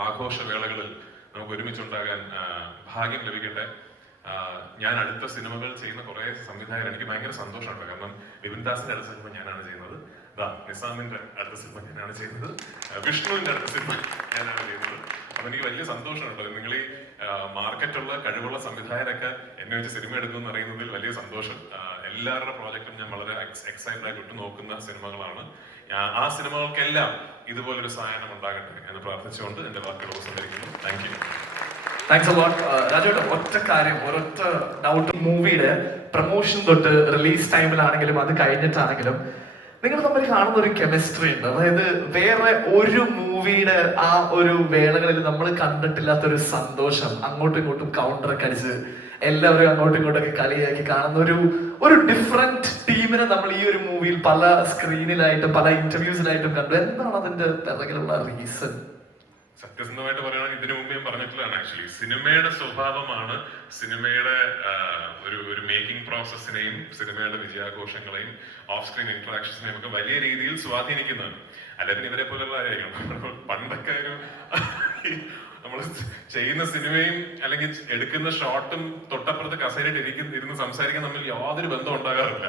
ആഘോഷവേളകളിൽ നമുക്ക് ഒരുമിച്ചുണ്ടാകാൻ ഭാഗ്യം ലഭിക്കട്ടെ. ഞാൻ അടുത്ത സിനിമകൾ ചെയ്യുന്ന കുറെ സംവിധായകർ എനിക്ക് ഭയങ്കര സന്തോഷമുണ്ട്. കാരണം വിപിൻ ദാസിന്റെ അടുത്ത സിനിമ ഞാനാണ് ചെയ്യുന്നത്, നിസാമിന്റെ അടുത്ത സിനിമ ഞാനാണ് ചെയ്യുന്നത്, വിഷ്ണുവിന്റെ അടുത്ത സിനിമ ഞാനാണ് ചെയ്യുന്നത്. അപ്പൊ എനിക്ക് വലിയ സന്തോഷമുണ്ട്. നിങ്ങൾ ഈ മാർക്കറ്റുള്ള കഴിവുള്ള സംവിധായകരൊക്കെ എന്നെ വെച്ച് സിനിമ എടുക്കുമെന്ന് അറിയുന്നതിൽ വലിയ സന്തോഷം. എല്ലാവരുടെ പ്രോജക്റ്റും ഞാൻ വളരെ എക്സൈറ്റഡ് ആയിട്ട് ഉറ്റുനോക്കുന്ന സിനിമകളാണ്. ആ സിനിമകൾക്കെല്ലാം ഇതുപോലൊരു സഹായം ഉണ്ടാകട്ടെ എന്ന് പ്രാർത്ഥിച്ചുകൊണ്ട് എന്റെ വാക്കുകൾ ഉപസംഹരിക്കുന്നു. Thank you. Thanks a lot. രാജുവേട്ട, ഒറ്റ കാര്യം, ഒരൊറ്റ ഡൗട്ട്. മൂവിയുടെ പ്രൊമോഷൻ തൊട്ട് റിലീസ് ടൈമിലാണെങ്കിലും അത് കഴിഞ്ഞിട്ടാണെങ്കിലും നിങ്ങൾ തമ്മിൽ കാണുന്ന ഒരു കെമിസ്ട്രി ഉണ്ട്. അതായത് വേറെ ഒരു മൂവിയുടെ ആ ഒരു വേളകളിൽ നമ്മൾ കണ്ടിട്ടില്ലാത്ത ഒരു സന്തോഷം. അങ്ങോട്ടും ഇങ്ങോട്ടും കൗണ്ടറൊക്കെ അടിച്ച് എല്ലാവരും അങ്ങോട്ടും ഇങ്ങോട്ടൊക്കെ കളിയാക്കി കാണുന്ന ഒരു ഡിഫറെന്റ് ടീമിനെ നമ്മൾ ഈ ഒരു മൂവിയിൽ പല സ്ക്രീനിലായിട്ടും പല ഇന്റർവ്യൂസിലായിട്ടും കണ്ടു. എന്താണ് അതിന്റെ പിറകിലുള്ള റീസൺ? സത്യസന്ധമായിട്ട് പറയുകയാണെങ്കിൽ ഇതിനു മുമ്പ് ഞാൻ പറഞ്ഞിട്ടുള്ളതാണ്. ആക്ച്വലി സിനിമയുടെ സ്വഭാവമാണ് സിനിമയുടെ ഒരു മേക്കിംഗ് പ്രോസസ്സിനെയും സിനിമയുടെ വിജയാഘോഷങ്ങളെയും ഓഫ് സ്ക്രീൻ ഇന്ററാക്ഷൻസിനെയും ഒക്കെ വലിയ രീതിയിൽ സ്വാധീനിക്കുന്നത്. അല്ലെങ്കിൽ ഇവരെ പോലുള്ള ആയിരിക്കണം. പണ്ടൊക്കെ നമ്മൾ ചെയ്യുന്ന സിനിമയും അല്ലെങ്കിൽ എടുക്കുന്ന ഷോട്ടും തൊട്ടപ്പുറത്ത് കസേരയിട്ട് ഇരുന്ന് സംസാരിക്കാൻ തമ്മിൽ യാതൊരു ബന്ധം ഉണ്ടാകാറില്ല.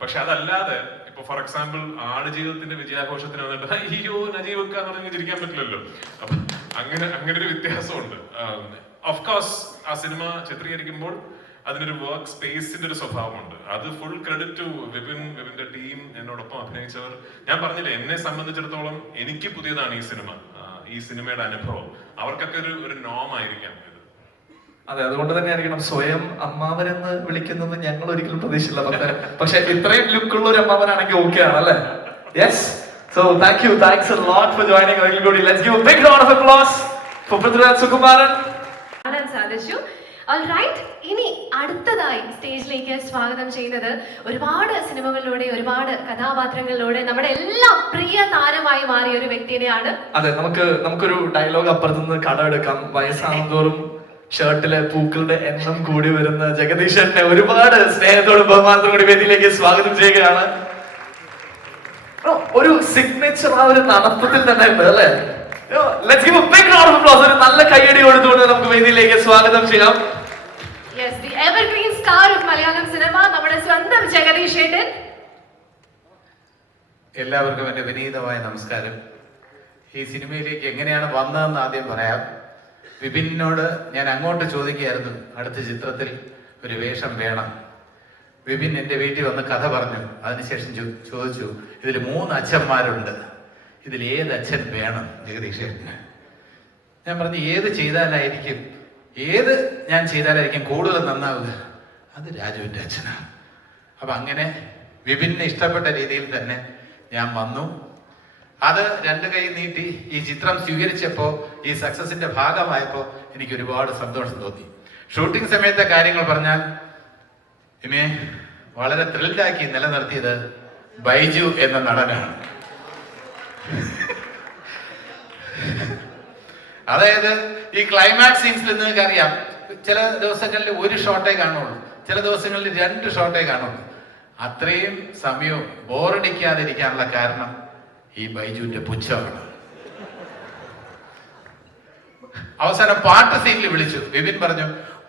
പക്ഷെ അതല്ലാതെ ഇപ്പൊ ഫോർ എക്സാമ്പിൾ ആടുജീവിതത്തിന്റെ വിജയാഘോഷത്തിന് വന്നിട്ട് അയ്യോ നജീവൊക്കെ എന്ന് പറഞ്ഞ് ചിരിക്കാൻ പറ്റില്ലല്ലോ. അപ്പൊ അങ്ങനെ ഒരു വ്യത്യാസമുണ്ട്. ഓഫ്കോഴ്സ് ആ സിനിമ ചിത്രീകരിക്കുമ്പോൾ അതിനൊരു വർക്ക് സ്പേസിന്റെ ഒരു സ്വഭാവമുണ്ട്. അത് ഫുൾ ക്രെഡിറ്റ് ടു വിപിന്റെ ടീം, എന്നോടൊപ്പം അഭിനയിച്ചവർ. ഞാൻ പറഞ്ഞില്ലേ, എന്നെ സംബന്ധിച്ചിടത്തോളം എനിക്ക് പുതിയതാണ് ഈ സിനിമയുടെ അനുഭവം. അവർക്കൊക്കെ ഒരു നോം ആയിരിക്കാം ഇത്. അതെ, അതുകൊണ്ട് തന്നെ ആയിരിക്കണം സ്വയം അമ്മാവനെന്ന് വിളിക്കുന്നത് ഞങ്ങൾ ഒരിക്കലും പ്രതീക്ഷിച്ചില്ല ഭക്തരെ. പക്ഷെ ഇത്രയും ലുക്കുള്ള ഒരു അമ്മാവനാണെങ്കിൽ ഓക്കെ ആണ് അല്ലേ? Yes. So thanks a lot for joining Oilgodi. Let's give a big round of applause for Prithviraj Sukumaran. കാണാൻ സാധിച്ചു. Alright, ഇനി അടുത്തതായി സ്റ്റേജിലേക്ക് സ്വാഗതം ചെയ്യുന്നത് ഒരുപാട് സിനിമകളിലൂടെ ഒരുപാട് കഥാപാത്രങ്ങളിലൂടെ നമ്മുടെ എല്ലാം പ്രിയ താരമായി മാറിയ ഒരു വ്യക്തിയെയാണ്. അതെ, നമുക്കൊരു ഡയലോഗ് അപ്പുറത്തുനിന്ന് കടമെടുക്കാം. വയസ്സാകുന്തോറും ഷർട്ടിലെ പൂക്കളുടെ എണ്ണം കൂടി വരുന്ന ജഗദീശനെ ഒരുപാട് സ്നേഹത്തോടും ബഹുമാനത്തോടും കൂടി വേദിയിലേക്ക് സ്വാഗതം ചെയ്യുകയാണ്. ഒരു സിഗ്നേച്ചർ ആ ഒരു നടത്തത്തിൽ തന്നെ ഉണ്ട് അല്ലേ? Let's give a big round of applause. ഒരു നല്ല കയ്യടി കൊടുത്തുകൊണ്ട് നമുക്ക് വേദിയിലേക്ക് സ്വാഗതം ചെയ്യാം. Yes, the evergreen star of Malayalam cinema, നമ്മുടെ സ്വന്തം ജഗദീഷ് ഏട്ടൻ. എല്ലാവർക്കും എൻ്റെ വിനീതമായ നമസ്കാരം. ഈ സിനിമയിലേക്ക് എങ്ങനെയാണ് വന്നതെന്ന് ആദ്യം പറയാം. വിപിനോട് ഞാൻ അങ്ങോട്ട് ചോദിക്കുകയായിരുന്നു, അടുത്ത ചിത്രത്തിൽ ഒരു വേഷം വേണം. വിപിൻ എൻ്റെ വീട്ടിൽ വന്ന് കഥ പറഞ്ഞു. അതിനുശേഷം ചോദിച്ചു, ഇതിൽ 3 അച്ഛന്മാരുണ്ട്, ഇതിൽ ഏത് അച്ഛൻ വേണം ജഗദീഷേട്ടന്? ഞാൻ പറഞ്ഞു, ഏത് ഞാൻ ചെയ്താലായിരിക്കും കൂടുതൽ നന്നാവുക? അത് രാജുവിൻ്റെ അച്ഛനാണ്. അപ്പം അങ്ങനെ വിപിനെ ഇഷ്ടപ്പെട്ട രീതിയിൽ തന്നെ ഞാൻ വന്നു. അത് 2 കൈ നീട്ടി ഈ ചിത്രം സ്വീകരിച്ചപ്പോൾ, ഈ സക്സസിന്റെ ഭാഗമായപ്പോൾ എനിക്ക് ഒരുപാട് സന്തോഷം തോന്നി. ഷൂട്ടിംഗ് സമയത്തെ കാര്യങ്ങൾ പറഞ്ഞാൽ എന്നെ വളരെ ത്രില്ഡാക്കി നിലനിർത്തിയത് ബൈജു എന്ന നടനാണ്. അതായത് ഈ ക്ലൈമാക്സ് സീൻസിൽ നിങ്ങൾക്ക് അറിയാം, ചില ദിവസങ്ങളിൽ 1 ഷോട്ടേ കാണുള്ളൂ, ചില ദിവസങ്ങളിൽ 2 ഷോട്ടേ കാണുള്ളൂ. അത്രയും സമയവും ബോറടിക്കാതിരിക്കാനുള്ള കാരണം ഈ ബൈജുവിന്റെ പുച്ഛമാണ്. അവസാനം പാട്ട് സീനിൽ വിളിച്ചു. വിപിൻ പറഞ്ഞു,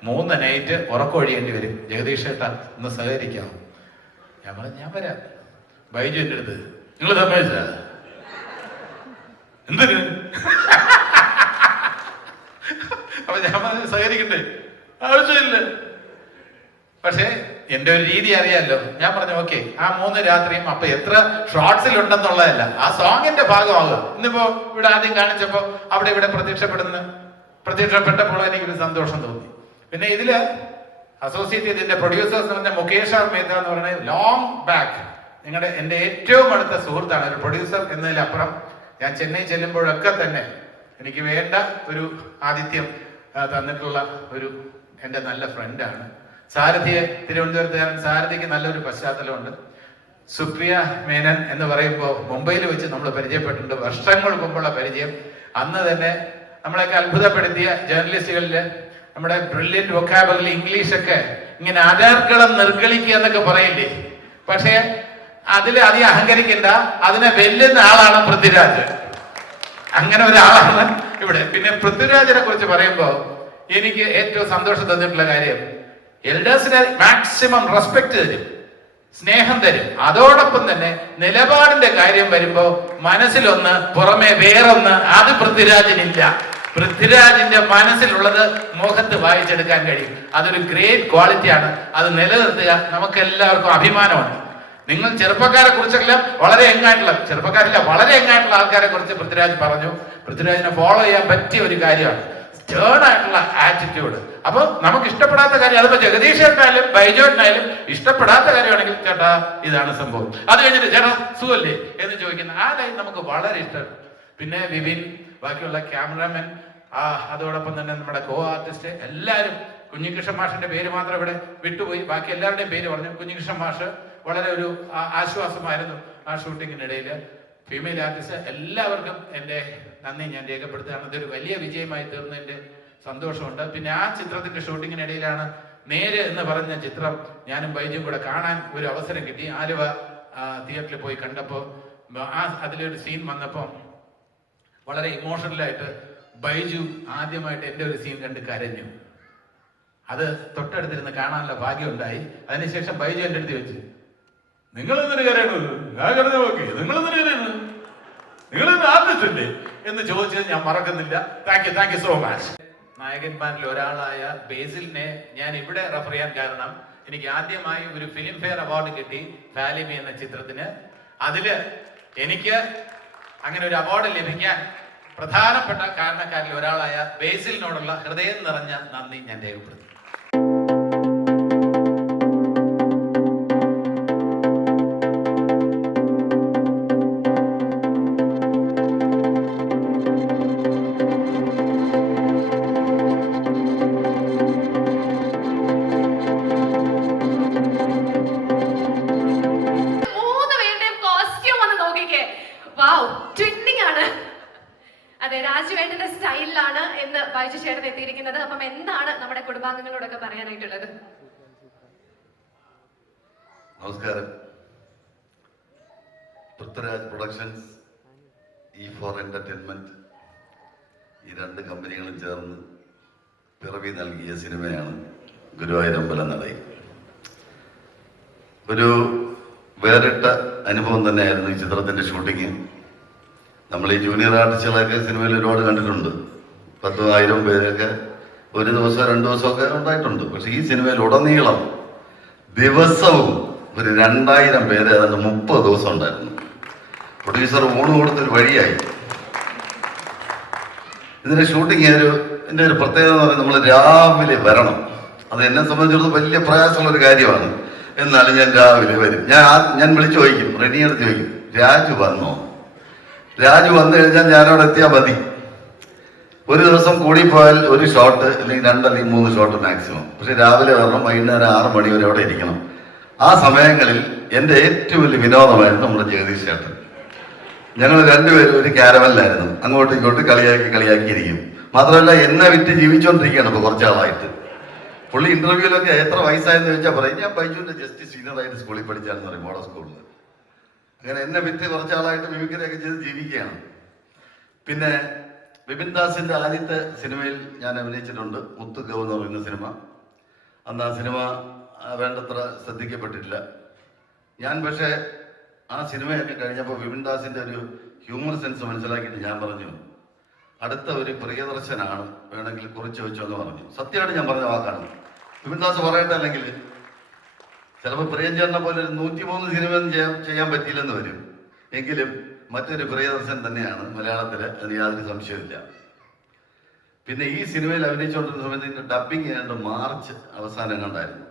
3 നൈറ്റ് ഉറക്കൊഴിയേണ്ടി വരും, ജഗദീഷ് ഏട്ടാ ഒന്ന് സഹകരിക്കാമോ? ഞാൻ പറഞ്ഞു, ഞാൻ വരാം. ബൈജു എൻ്റെ അടുത്ത്, നിങ്ങൾ സമ്മതിച്ച എന്തിന്? അപ്പൊ ഞാൻ പറഞ്ഞു, സഹകരിക്കണ്ടേ, ആവശ്യമില്ല. പക്ഷേ എന്റെ ഒരു രീതി അറിയാമല്ലോ. ഞാൻ പറഞ്ഞു, ഓക്കെ, ആ 3 രാത്രിയും അപ്പൊ എത്ര ഷോർട്സിൽ ഉണ്ടെന്നുള്ളതല്ല, ആ സോങ്ങിന്റെ ഭാഗമാകുക. ഇന്നിപ്പോ ഇവിടെ ആദ്യം കാണിച്ചപ്പോ അവിടെ ഇവിടെ പ്രത്യക്ഷപ്പെട്ടപ്പോൾ എനിക്കൊരു സന്തോഷം തോന്നി. പിന്നെ ഇതില് അസോസിയേറ്റ് ചെയ്തതിന്റെ പ്രൊഡ്യൂസേഴ്സ് എന്ന് പറഞ്ഞ മുകേഷ് മേത്ത എന്ന് പറയുന്നത് ലോങ് ബാക്ക് എന്റെ ഏറ്റവും അടുത്ത സുഹൃത്താണ്. ഒരു പ്രൊഡ്യൂസർ എന്നതിലപ്പുറം ഞാൻ ചെന്നൈ ചെല്ലുമ്പോഴൊക്കെ തന്നെ എനിക്ക് വേണ്ട ഒരു ആതിഥ്യം തന്നിട്ടുള്ള ഒരു എൻ്റെ നല്ല ഫ്രണ്ടാണ്. സാരഥിയെ, തിരുവനന്തപുരത്തുകാരൻ സാരഥിക്ക് നല്ലൊരു പശ്ചാത്തലമുണ്ട്. സുപ്രിയ മേനൻ എന്ന് പറയുമ്പോൾ മുംബൈയിൽ വെച്ച് നമ്മൾ പരിചയപ്പെട്ടിട്ടുണ്ട്, വർഷങ്ങൾക്ക് മുമ്പുള്ള പരിചയം. അന്ന് തന്നെ നമ്മളെയൊക്കെ അത്ഭുതപ്പെടുത്തിയ ജേർണലിസ്റ്റുകളിൽ നമ്മുടെ ബ്രില്യന്റ് വൊക്കാബുലറി ഇംഗ്ലീഷൊക്കെ ഇങ്ങനെ അടർക്കളം നിർഗളിക്കുക എന്നൊക്കെ പറയില്ലേ. പക്ഷേ അതിൽ അധികം അഹങ്കരിക്കണ്ട, അതിനെ വെല്ലുന്ന ആളാണ് പൃഥ്വിരാജ്. അങ്ങനെ ഒരാളാണ് ഇവിടെ. പിന്നെ പൃഥ്വിരാജിനെ കുറിച്ച് പറയുമ്പോൾ എനിക്ക് ഏറ്റവും സന്തോഷം തന്നിട്ടുള്ള കാര്യം, എൽഡേഴ്സിനെ മാക്സിമം റെസ്പെക്ട് തരും, സ്നേഹം തരും. അതോടൊപ്പം തന്നെ നിലപാടിന്റെ കാര്യം വരുമ്പോ മനസ്സിലൊന്ന് പുറമെ വേറൊന്ന്, അത് പൃഥ്വിരാജിനില്ല. പൃഥ്വിരാജിന്റെ മനസ്സിലുള്ളത് മുഖത്ത് വായിച്ചെടുക്കാൻ കഴിയും. അതൊരു ഗ്രേറ്റ് ക്വാളിറ്റിയാണ്. അത് നിലനിർത്തുക നമുക്ക് എല്ലാവർക്കും അഭിമാനമാണ്. നിങ്ങൾ ചെറുപ്പക്കാരെ കുറിച്ചെല്ലാം വളരെ യങ്ങായിട്ടുള്ള ആൾക്കാരെ കുറിച്ച് പൃഥ്വിരാജ് പറഞ്ഞു. പൃഥ്വിരാജിനെ ഫോളോ ചെയ്യാൻ പറ്റിയ ഒരു കാര്യമാണ് സ്റ്റേൺ ആയിട്ടുള്ള ആറ്റിറ്റ്യൂഡ്. അപ്പൊ നമുക്ക് ഇഷ്ടപ്പെടാത്ത കാര്യം, അതിപ്പോ ജഗദീഷ് ഏട്ടനായാലും ബൈജു ഏട്ടനായാലും ഇഷ്ടപ്പെടാത്ത കാര്യമാണെങ്കിൽ, ചേട്ടാ ഇതാണ് സംഭവം, അത് കഴിഞ്ഞിട്ട് ചേട്ടാ സുഖല്ലേ എന്ന് ചോദിക്കുന്ന ആ ലൈൻ നമുക്ക് വളരെ ഇഷ്ടം. പിന്നെ വിപിൻ, ബാക്കിയുള്ള ക്യാമറാമാൻ, അതോടൊപ്പം തന്നെ നമ്മുടെ കോ ആർട്ടിസ്റ്റ് എല്ലാവരും. കുഞ്ഞികൃഷ്ണൻ മാഷിന്റെ പേര് മാത്രം ഇവിടെ വിട്ടുപോയി, ബാക്കി എല്ലാവരുടെയും പേര് പറഞ്ഞു. കുഞ്ഞികൃഷ്ണൻ മാഷ് വളരെ ഒരു ആശ്വാസമായിരുന്നു ആ ഷൂട്ടിങ്ങിനിടയിൽ. ഫീമെയിൽ ആർട്ടിസ്റ്റ് എല്ലാവർക്കും എൻ്റെ നന്ദി ഞാൻ രേഖപ്പെടുത്തുകയാണ്. ഇതൊരു വലിയ വിജയമായി തീർന്നതിൻ്റെ സന്തോഷമുണ്ട്. പിന്നെ ആ ചിത്രത്തിന്റെ ഷൂട്ടിങ്ങിനിടയിലാണ് നേര് എന്ന് പറഞ്ഞ ചിത്രം ഞാനും ബൈജും കൂടെ കാണാൻ ഒരു അവസരം കിട്ടി. ആലുവ തിയേറ്ററിൽ പോയി കണ്ടപ്പോൾ അതിലൊരു സീൻ വന്നപ്പോൾ വളരെ ഇമോഷണലായിട്ട് ബൈജു ആദ്യമായിട്ട് എൻ്റെ ഒരു സീൻ കണ്ട് കരഞ്ഞു. അത് തൊട്ടടുത്തിരുന്ന് കാണാനുള്ള ഭാഗ്യം ഉണ്ടായി. അതിനുശേഷം ബൈജു എൻ്റെ അടുത്ത് വെച്ച്, നിങ്ങളെന്തിനു കരയണത്? ഞാൻ കരഞ്ഞു നോക്കി, നിങ്ങളെന്തിനു കരയണത്? നിങ്ങളെന്ത് ആർട്ടിസ്റ്റല്ലേ എന്ന് ചോദിച്ചത് ഞാൻ മറക്കുന്നില്ല. Thank you so much. നായകന്മാരിൽ ഒരാളായ ബേസിലിനെ ഞാൻ ഇവിടെ റെഫർ ചെയ്യാൻ കാരണം, എനിക്ക് ആദ്യമായി ഒരു ഫിലിം ഫെയർ അവാർഡ് കിട്ടി ഫാലിമി എന്ന ചിത്രത്തിന്. അതില് എനിക്ക് അങ്ങനെ ഒരു അവാർഡ് ലഭിക്കാൻ പ്രധാനപ്പെട്ട കാരണക്കാരിൽ ഒരാളായ ബേസിലിനോടുള്ള ഹൃദയം നിറഞ്ഞ നന്ദി ഞാൻ രേഖപ്പെടുത്തുന്നു. അതെ, രാജുവേട്ടന്റെ സ്റ്റൈലിലാണ് എന്ന് ബൈജു ചേട്ടൻ എത്തിയിരിക്കുന്നത്. അപ്പം എന്താണ് നമ്മുടെ കുടുംബാംഗങ്ങളോടൊക്കെ പറയാനായിട്ടുള്ളത്? നമസ്കാരം. പൃഥ്വിരാജ് പ്രൊഡക്ഷൻസ്, E4 എന്റർടൈൻമെന്റ്, ഈ രണ്ട് കമ്പനികളും ചേർന്ന് പിറവി നൽകിയ സിനിമയാണ് ഗുരുവായൂരമ്പലം നടയിൽ. ഒരു വേറിട്ട അനുഭവം തന്നെയായിരുന്നു ഈ ചിത്രത്തിന്റെ ഷൂട്ടിങ്. നമ്മൾ ഈ ജൂനിയർ ആർട്ടിസ്റ്റുകളൊക്കെ സിനിമയിൽ ഒരുപാട് കണ്ടിട്ടുണ്ട്. 10,000 പേരൊക്കെ ഒരു ദിവസം 2 ദിവസമൊക്കെ ഉണ്ടായിട്ടുണ്ട്. പക്ഷെ ഈ സിനിമയിൽ ഉടനീളം ദിവസവും ഒരു 2000 പേര്, ഏതാണ്ട് 30 ദിവസം ഉണ്ടായിരുന്നു. പ്രൊഡ്യൂസർ ഊണ് കൊടുത്തൊരു വഴിയായി. ഇതിന്റെ ഷൂട്ടിങ് എൻ്റെ ഒരു പ്രത്യേകത എന്ന് പറയുന്നത് നമ്മൾ രാവിലെ വരണം. അത് എന്നെ സംബന്ധിച്ചിടത്തോളം വലിയ പ്രയാസമുള്ളൊരു കാര്യമാണ്. എന്നാലും ഞാൻ രാവിലെ വരും. ഞാൻ വിളിച്ചു ചോദിക്കും, റെനിയെടുത്ത് ചോദിക്കും, രാജു വന്നോ? രാജു വന്നു കഴിഞ്ഞാൽ ഞാനവിടെ എത്തിയാൽ മതി. ഒരു ദിവസം കൂടിപ്പോയാൽ ഒരു ഷോട്ട്, അല്ലെങ്കിൽ 2 അല്ലെങ്കിൽ 3 ഷോട്ട് മാക്സിമം. പക്ഷെ രാവിലെ വരണം, വൈകുന്നേരം 6 മണി വരെ അവിടെ ഇരിക്കണം. ആ സമയങ്ങളിൽ എൻ്റെ ഏറ്റവും വലിയ വിനോദമായിരുന്നു നമ്മുടെ ജഗദീഷ് ചേട്ടൻ. ഞങ്ങൾ രണ്ടുപേരും ഒരു ക്യാരവനിലായിരുന്നു. അങ്ങോട്ടും ഇങ്ങോട്ടും കളിയാക്കി ഇരിക്കും. മാത്രമല്ല എന്നെ വിറ്റ് ജീവിച്ചുകൊണ്ടിരിക്കുകയാണ് ഇപ്പോൾ കുറച്ചാളായിട്ട്. പുള്ളി ഇന്റർവ്യൂലൊക്കെ എത്ര വയസ്സായെന്ന് ചോദിച്ചാൽ പറയും, ഞാൻ ബൈജുവിൻ്റെ ജസ്റ്റ് സീനിയറായിട്ട് സ്കൂളിൽ പഠിച്ചാലെന്ന് പറയും, മോഡൽ സ്കൂളിൽ. അങ്ങനെ എന്നെ വിറ്റ് കുറച്ചാളായിട്ട് മിമിക്രിയൊക്കെ ചെയ്ത് ജീവിക്കുകയാണ്. പിന്നെ വിപിൻ ദാസിന്റെ ആദ്യത്തെ സിനിമയിൽ ഞാൻ അഭിനയിച്ചിട്ടുണ്ട്, മുത്തുഗവ് എന്ന് പറയുന്ന സിനിമ. അന്ന് ആ സിനിമ വേണ്ടത്ര ശ്രദ്ധിക്കപ്പെട്ടിട്ടില്ല. ഞാൻ പക്ഷേ ആ സിനിമയൊക്കെ കഴിഞ്ഞപ്പോൾ വിപിൻ ദാസിന്റെ ഒരു ഹ്യൂമർ സെൻസ് മനസ്സിലാക്കിയിട്ട് ഞാൻ പറഞ്ഞു, അടുത്ത ഒരു പ്രിയദർശനാണ്, വേണമെങ്കിൽ കുറിച്ച് വെച്ചോ എന്ന് പറഞ്ഞു. സത്യമായിട്ട് ഞാൻ പറഞ്ഞ വാക്കാണ്. വിപിൻ ദാസ് പറയട്ടെ, അല്ലെങ്കിൽ ചിലപ്പോൾ പ്രിയഞ്ചേട്ടനെ പോലെ ഒരു 103 സിനിമയൊന്നും ചെയ്യാൻ പറ്റിയില്ലെന്ന് വരും. എങ്കിലും മറ്റൊരു പ്രിയദർശൻ തന്നെയാണ് മലയാളത്തില്, അതിന് യാതൊരു സംശയമില്ല. പിന്നെ ഈ സിനിമയിൽ അഭിനയിച്ചുകൊണ്ടിരുന്ന സമയത്ത് ഡബിങ് ചെയ്യാണ്ട് മാർച്ച് അവസാനം കണ്ടായിരുന്നു.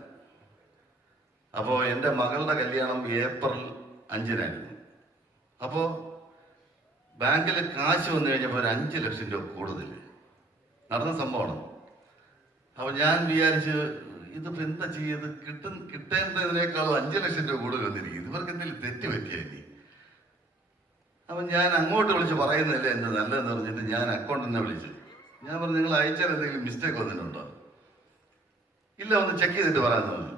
അപ്പോൾ എൻ്റെ മകളുടെ കല്യാണം ഏപ്രിൽ 5-നായിരുന്നു. അപ്പോൾ ബാങ്കിൽ കാശ് വന്നു കഴിഞ്ഞപ്പോൾ ഒരു 5 ലക്ഷം രൂപ കൂടുതൽ നടന്ന സംഭവമാണ്. അപ്പോൾ ഞാൻ വിചാരിച്ച്, ഇതിപ്പോൾ എന്താ ചെയ്യത്, കിട്ടേണ്ടതിനേക്കാളും 5 ലക്ഷം രൂപ കൂടുതൽ വന്നിരിക്കും, ഇവർക്ക് എന്തെങ്കിലും തെറ്റ് പറ്റിയായി. അപ്പം ഞാൻ അങ്ങോട്ട് വിളിച്ച് പറയുന്നില്ല എന്ത് നല്ലതെന്ന് പറഞ്ഞിട്ട് ഞാൻ അക്കൗണ്ടിനെ വിളിച്ചു. ഞാൻ പറഞ്ഞു, നിങ്ങൾ അയച്ചാൽ എന്തെങ്കിലും മിസ്റ്റേക്ക് വന്നിട്ടുണ്ടോ? ഇല്ല, ഒന്ന് ചെക്ക് ചെയ്തിട്ട് പറയാമെന്ന് പറഞ്ഞു.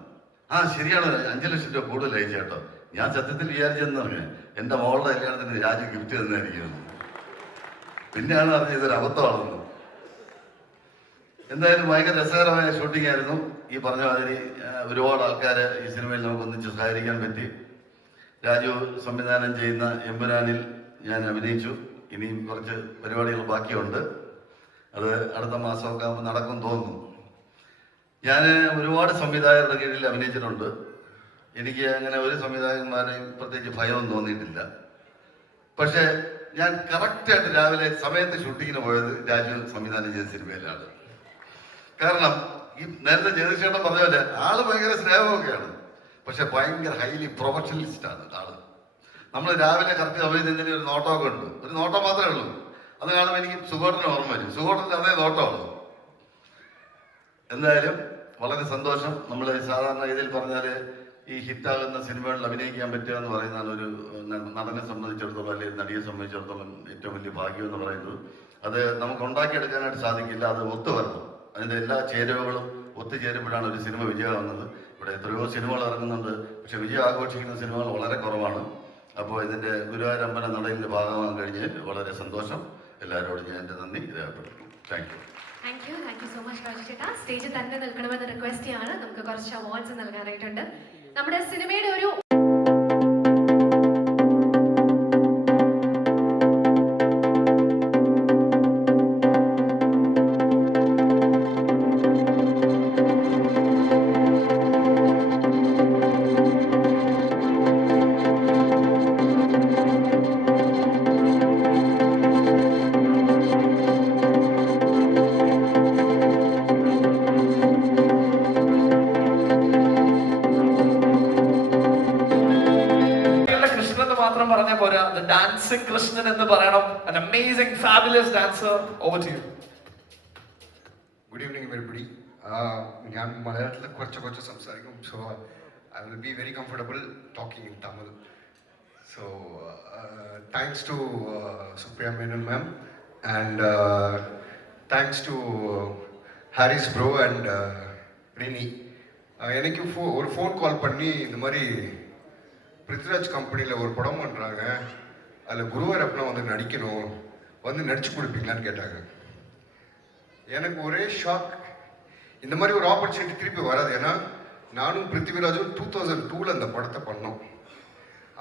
ആ ശരിയാണ്, 5 ലക്ഷം രൂപ കൂടുതൽ അയച്ചേട്ടോ. ഞാൻ സത്യത്തിൽ വിചാരിച്ചെന്ന് പറഞ്ഞു, എൻ്റെ മോളുടെ കല്യാണത്തിന് രാജു ഗിഫ്റ്റ് തന്നായിരിക്കും. പിന്നെയാണ് അറിഞ്ഞത് ഇതൊരു അബദ്ധമാണെന്ന്. എന്തായാലും ഭയങ്കര രസകരമായ ഷൂട്ടിംഗ് ആയിരുന്നു. ഈ പറഞ്ഞ മാതിരി ഒരുപാട് ആൾക്കാർ ഈ സിനിമയിൽ നമുക്ക് ഒന്നിച്ച് സഹകരിക്കാൻ പറ്റി. രാജു സംവിധാനം ചെയ്യുന്ന എമ്പുരാനിൽ ഞാൻ അഭിനയിച്ചു. ഇനിയും കുറച്ച് പരിപാടികൾ ബാക്കിയുണ്ട്. അത് അടുത്ത മാസമൊക്കെ ആകുമ്പോൾ നടക്കും തോന്നുന്നു. ഞാൻ ഒരുപാട് സംവിധായകരുടെ കീഴിൽ അഭിനയിച്ചിട്ടുണ്ട്. എനിക്ക് അങ്ങനെ ഒരു സംവിധായകന്മാരെയും പ്രത്യേകിച്ച് ഭയമൊന്നും തോന്നിയിട്ടില്ല. പക്ഷേ ഞാൻ കറക്റ്റായിട്ട് രാവിലെ സമയത്ത് ഷൂട്ടിങ്ങിന് പോയത് രാജു സംവിധാനം ചെയ്ത സിനിമയിലാണ്. കാരണം ഈ നേരത്തെ ജഗദീഷേട്ടൻ പറഞ്ഞ പോലെ ആള് ഭയങ്കര സ്നേഹമൊക്കെയാണ്, പക്ഷെ ഭയങ്കര ഹൈലി പ്രൊഫഷണലിസ്റ്റാണ് ആള്. നമ്മൾ രാവിലെ കറക്റ്റ് സമയത്ത് എന്തെങ്കിലും ഒരു നോട്ടമൊക്കെ ഉണ്ട്, ഒരു നോട്ടം മാത്രമേ ഉള്ളൂ. അത് കാണുമ്പോൾ എനിക്ക് സുഖോട്ടന് ഓർമ്മ വരും. സുഖോട്ടൻ്റെ അതേ നോട്ടമാണ്. എന്തായാലും വളരെ സന്തോഷം. നമ്മൾ സാധാരണ ഇതിൽ പറഞ്ഞാൽ ഈ ഹിറ്റാകുന്ന സിനിമകളിൽ അഭിനയിക്കാൻ പറ്റുക എന്ന് പറയുന്നതാണ് ഒരു നടനെ സംബന്ധിച്ചിടത്തോളം, അല്ലെങ്കിൽ നടിയെ സംബന്ധിച്ചിടത്തോളം ഏറ്റവും വലിയ ഭാഗ്യം എന്ന് പറയുന്നത്. അത് നമുക്ക് ഉണ്ടാക്കിയെടുക്കാനായിട്ട് സാധിക്കില്ല, അത് ഒത്തുവരണം. അതിൻ്റെ എല്ലാ ചേരുവകളും ഒത്തുചേരുമ്പോഴാണ് ഒരു സിനിമ വിജയമാകുന്നത്. ഇവിടെ എത്രയോ സിനിമകൾ ഇറങ്ങുന്നുണ്ട്, പക്ഷെ വിജയം ആഘോഷിക്കുന്ന സിനിമകൾ വളരെ കുറവാണ്. അപ്പോൾ ഇതിൻ്റെ ഗുരുവായൂരമ്പലം നടയിലിൻ്റെ ഭാഗമാകാൻ കഴിഞ്ഞ് വളരെ സന്തോഷം. എല്ലാവരോടും ഞാൻ എൻ്റെ നന്ദി രേഖപ്പെടുത്തുന്നു. Thank you so much Raju ചേട്ടാ. സ്റ്റേജിൽ തന്നെ നിൽക്കണമെന്ന് റിക്വസ്റ്റ് ചെയ്യാണ്. നമുക്ക് കുറച്ച് അവാർഡ്സ് നൽകാനായിട്ടുണ്ട്. നമ്മുടെ സിനിമയുടെ ഒരു ഡാൻസിങ് കൃഷ്ണൻ എന്ന് പറയണം. An amazing, fabulous dancer. Over to you. Good evening, everybody. ഞാൻ മലയാളത്തിൽ കുറച്ച് സംസാരിക്കും. So I will be very comfortable talking in Tamil. So thanks to Supriya Menon ma'am and thanks to Harris bro and Rini. எனக்கு ஒரு phone call பண்ணி இந்த மாதிரி பிருத்விராஜ் கம்பெனியில் ஒரு படம் பண்ணுறாங்க, அதில் குருவாயூரப்பனா வந்து நடிக்கணும், வந்து நடிச்சு கொடுப்பீங்களான்னு கேட்டாங்க. எனக்கு ஒரே ஷாக். இந்த மாதிரி ஒரு ஆப்பர்ச்சுனிட்டி திருப்பி வராது. ஏன்னா நானும் பிருத்விராஜும் 2002 அந்த படத்தை பண்ணோம்.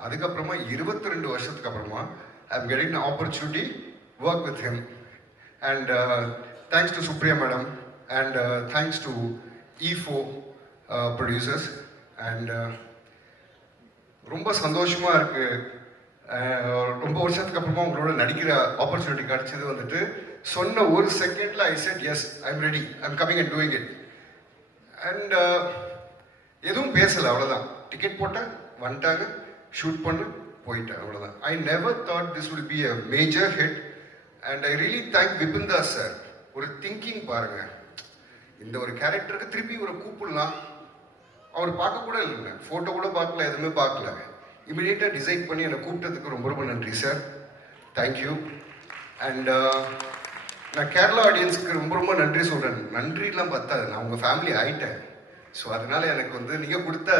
அதுக்கப்புறமா 22 வருஷத்துக்கு அப்புறமா I am getting opportunity work with him. And thanks to Supriya madam and thanks to E4 producers. And ரொம்ப சந்தோஷமாக இருக்குது. ரொம்ப வருஷத்துக்கு அப்புறமா உங்களோட நடிக்கிற ஆப்பர்ச்சுனிட்டி கிடச்சது. வந்துட்டு சொன்ன ஒரு செகண்டில் I said yes, I am ready, I am coming and doing it. And எதுவும் பேசலை, அவ்வளோதான். டிக்கெட் போட்டேன், வந்துட்டாங்க, ஷூட் பண்ண போயிட்டேன், அவ்வளோதான். I never thought this will be a major hit. And I really thank Vipin Das sir. ஒரு திங்கிங் பாருங்க, இந்த ஒரு கேரக்டருக்கு திருப்பி ஒரு கூப்பிடலாம். அவர் பார்க்க கூட இல்லைங்க, ஃபோட்டோ கூட பார்க்கல, எதுவுமே பார்க்கல. இமீடியட்டாக டிசைட் பண்ணி என்னை கூப்பிட்டதுக்கு ரொம்ப ரொம்ப நன்றி சார். தேங்க்யூ. அண்ட் நான் கேரளா ஆடியன்ஸுக்கு ரொம்ப ரொம்ப நன்றி சொல்கிறேன். நன்றிலாம் பத்தாது, நான் உங்கள் ஃபேமிலி ஆகிட்டேன். ஸோ அதனால் எனக்கு வந்து நீங்கள் கொடுத்த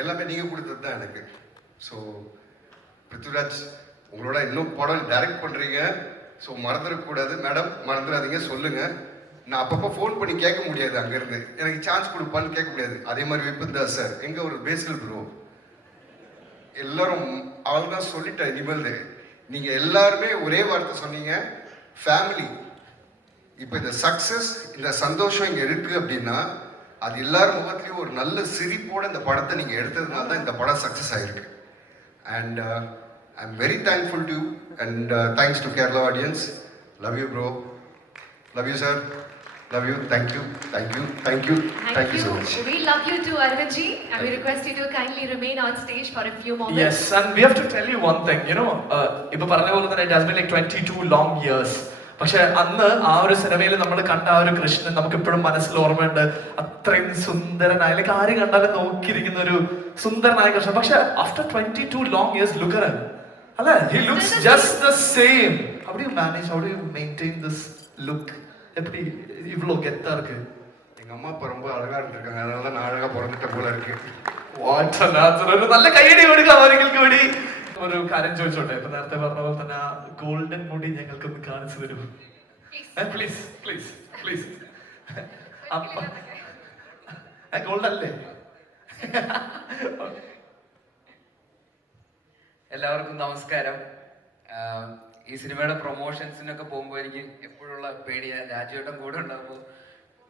எல்லாமே நீங்கள் கொடுத்தது தான் எனக்கு. ஸோ பிருத்விராஜ், உங்களோட இன்னும் படம் டைரக்ட் பண்ணுறீங்க. ஸோ மறந்துடக்கூடாது மேடம், மறந்துடாதீங்க, சொல்லுங்கள். நான் அப்பப்போ ஃபோன் பண்ணி கேட்க முடியாது, அங்கேருந்து எனக்கு சான்ஸ் கொடுப்பான்னு கேட்க முடியாது. அதே மாதிரி விபின் தாஸ் சார், எங்கே ஒரு பேசல் ப்ரோ, எல்லாரும் அவள் தான் சொல்லிட்டேன். இனிமேல் நீங்கள் எல்லாருமே ஒரே வார்த்தை சொன்னீங்க, ஃபேமிலி. இப்போ இந்த சக்ஸஸ், இந்த சந்தோஷம் இங்கே இருக்குது அப்படின்னா அது எல்லார் முகத்துலேயும் ஒரு நல்ல சிரிப்போடு இந்த படத்தை நீங்கள் எடுத்ததுனால தான் இந்த படம் சக்ஸஸ் ஆகிருக்கு. And I am very thankful to you and thanks to Kerala audience. Love you bro, love you sir, love you, thank you, thank you, thank you, thank you so much. We love you too, Arvindji, and we request you to kindly remain on stage for a few moments. Yes, and we have to tell you one thing, you know, ipo parana pole thane it has been like 22 long years. പക്ഷെ അന്ന് ആ ഒരു സിനിമയിൽ നമ്മൾ കണ്ട ആ ഒരു കൃഷ്ണൻ നമുക്ക് ഇപ്പോഴും മനസ്സിൽ ഓർമ്മയുണ്ട്. അത്രയും സുന്ദരനായ, ലൈക്ക് ആര് കണ്ടാലും നോക്കിയിരിക്കുന്ന ഒരു സുന്ദരനായ കൃഷ്ണൻ. പക്ഷെ after 22 long years, look at him, അല്ലേ, he looks just the same. How do you manage, how do you maintain this look? எப்படி இவ்வளோ கெத்தா இருக்கு? எங்கள் அம்மா அப்பா ரொம்ப அழகாக இருந்திருக்காங்க, அதனால தான் நான் அழகாக பிறந்துட்ட போல இருக்கு. ഒരു നല്ല കൈയടി കൊടുക്കാം അവർക്ക് വേണ്ടി. ഒരു കാര്യം ചോദിച്ചോട്ടെ, ഇപ്പൊ നേരത്തെ പറഞ്ഞ പോലെ തന്നെ ആ ഗോൾഡൻ മുടി ഞങ്ങൾക്കൊന്ന് കാണിച്ചു തരൂ പ്ലീസ്, പ്ലീസ്, പ്ലീസ്. ഗോൾഡ് അല്ലേ? എല്ലാവർക്കും നമസ്കാരം. ഈ സിനിമയുടെ പ്രൊമോഷൻസിനൊക്കെ പോകുമ്പോൾ എനിക്ക് എപ്പോഴുള്ള പേടിയാ, രാജുവേട്ടൻ കൂടെ ഉണ്ടാകുമ്പോൾ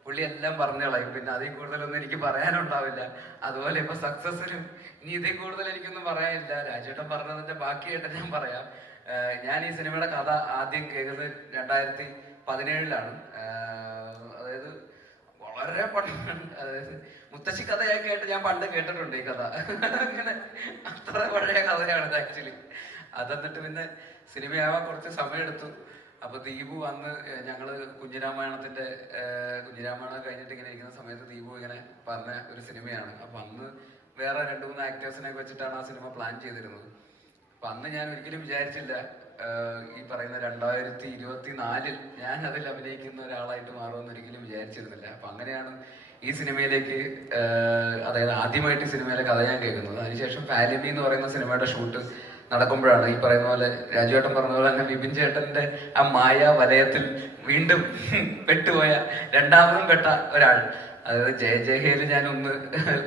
പുള്ളി എല്ലാം പറഞ്ഞു കളയും, പിന്നെ അതിൽ കൂടുതലൊന്നും എനിക്ക് പറയാനുണ്ടാവില്ല. അതുപോലെ ഇപ്പൊ സക്സസിനും ഇനി ഇതിൽ കൂടുതൽ എനിക്കൊന്നും പറയാനില്ല. രാജുവേട്ടൻ പറഞ്ഞതിന്റെ ബാക്കിയായിട്ട് ഞാൻ പറയാം. ഞാൻ ഈ സിനിമയുടെ കഥ ആദ്യം കേൾക്കുന്നത് 2017 അതായത് വളരെ അതായത് മുത്തശ്ശി കഥയൊക്കെ ആയിട്ട് ഞാൻ പണ്ട് കേട്ടിട്ടുണ്ട് ഈ കഥ. അങ്ങനെ അത്ര പഴയ കഥയാണ് ആക്ച്വലി. അതെന്നിട്ട് പിന്നെ സിനിമയാവാൻ കുറച്ച് സമയമെടുത്തു. അപ്പൊ ദീപു അന്ന് ഞങ്ങള് കുഞ്ഞിരാമായണം കഴിഞ്ഞിട്ട് ഇങ്ങനെ ഇരിക്കുന്ന സമയത്ത് ദീപു ഇങ്ങനെ പറഞ്ഞ ഒരു സിനിമയാണ്. അപ്പൊ അന്ന് വേറെ 2-3 ആക്ടേഴ്സിനെ വെച്ചിട്ടാണ് ആ സിനിമ പ്ലാൻ ചെയ്തിരുന്നത്. അപ്പൊ അന്ന് ഞാൻ ഒരിക്കലും വിചാരിച്ചില്ല ഈ പറയുന്ന 2024 ഞാൻ അതിൽ അഭിനയിക്കുന്ന ഒരാളായിട്ട് മാറുമെന്ന് ഒരിക്കലും വിചാരിച്ചിരുന്നില്ല. അപ്പൊ അങ്ങനെയാണ് ഈ സിനിമയിലേക്ക്, അതായത് ആദ്യമായിട്ട് ഈ സിനിമയിലെ കഥ ഞാൻ കേൾക്കുന്നത്. അതിനുശേഷം ഫാലിമി എന്ന് പറയുന്ന സിനിമയുടെ ഷൂട്ട് നടക്കുമ്പോഴാണ് ഈ പറയുന്ന പോലെ രാജുവേട്ടൻ പറഞ്ഞ പോലെ തന്നെ വിപിൻ ചേട്ടന്റെ ആ മായ വലയത്തിൽ വീണ്ടും പെട്ടുപോയ, രണ്ടാമതും പെട്ട ഒരാൾ. അതായത് ജയഹേല് ഞാനൊന്ന്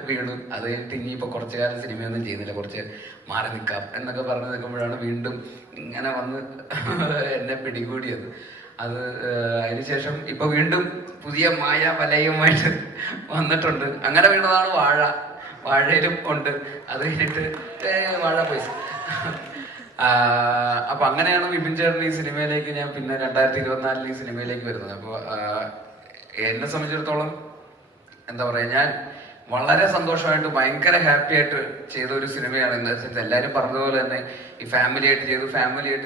വീണു, അത് കഴിഞ്ഞിട്ട് ഇനിയിപ്പോൾ കുറച്ചു കാലം സിനിമയൊന്നും ചെയ്യുന്നില്ല, കുറച്ച് മാറി നിൽക്കാം എന്നൊക്കെ പറഞ്ഞു നിൽക്കുമ്പോഴാണ് വീണ്ടും ഇങ്ങനെ വന്ന് എന്നെ പിടികൂടിയത്. അത് അതിനുശേഷം ഇപ്പൊ വീണ്ടും പുതിയ മായ വലയുമായിട്ട് വന്നിട്ടുണ്ട്. അങ്ങനെ വീണതാണ് വാഴയിലും ഉണ്ട്. അത് കഴിഞ്ഞിട്ട് വാഴ പൈസ. അപ്പൊ അങ്ങനെയാണ് വിപിൻ ചേട്ടൻ ഈ സിനിമയിലേക്ക് ഞാൻ പിന്നെ 2024 ഈ സിനിമയിലേക്ക് വരുന്നത്. അപ്പോൾ എന്നെ സംബന്ധിച്ചിടത്തോളം എന്താ പറയാ, ഞാൻ വളരെ സന്തോഷമായിട്ട് ഭയങ്കര ഹാപ്പി ആയിട്ട് ചെയ്ത ഒരു സിനിമയാണ്. എന്താ വെച്ചാൽ എല്ലാവരും പറഞ്ഞതുപോലെ തന്നെ ഈ ഫാമിലി ആയിട്ട്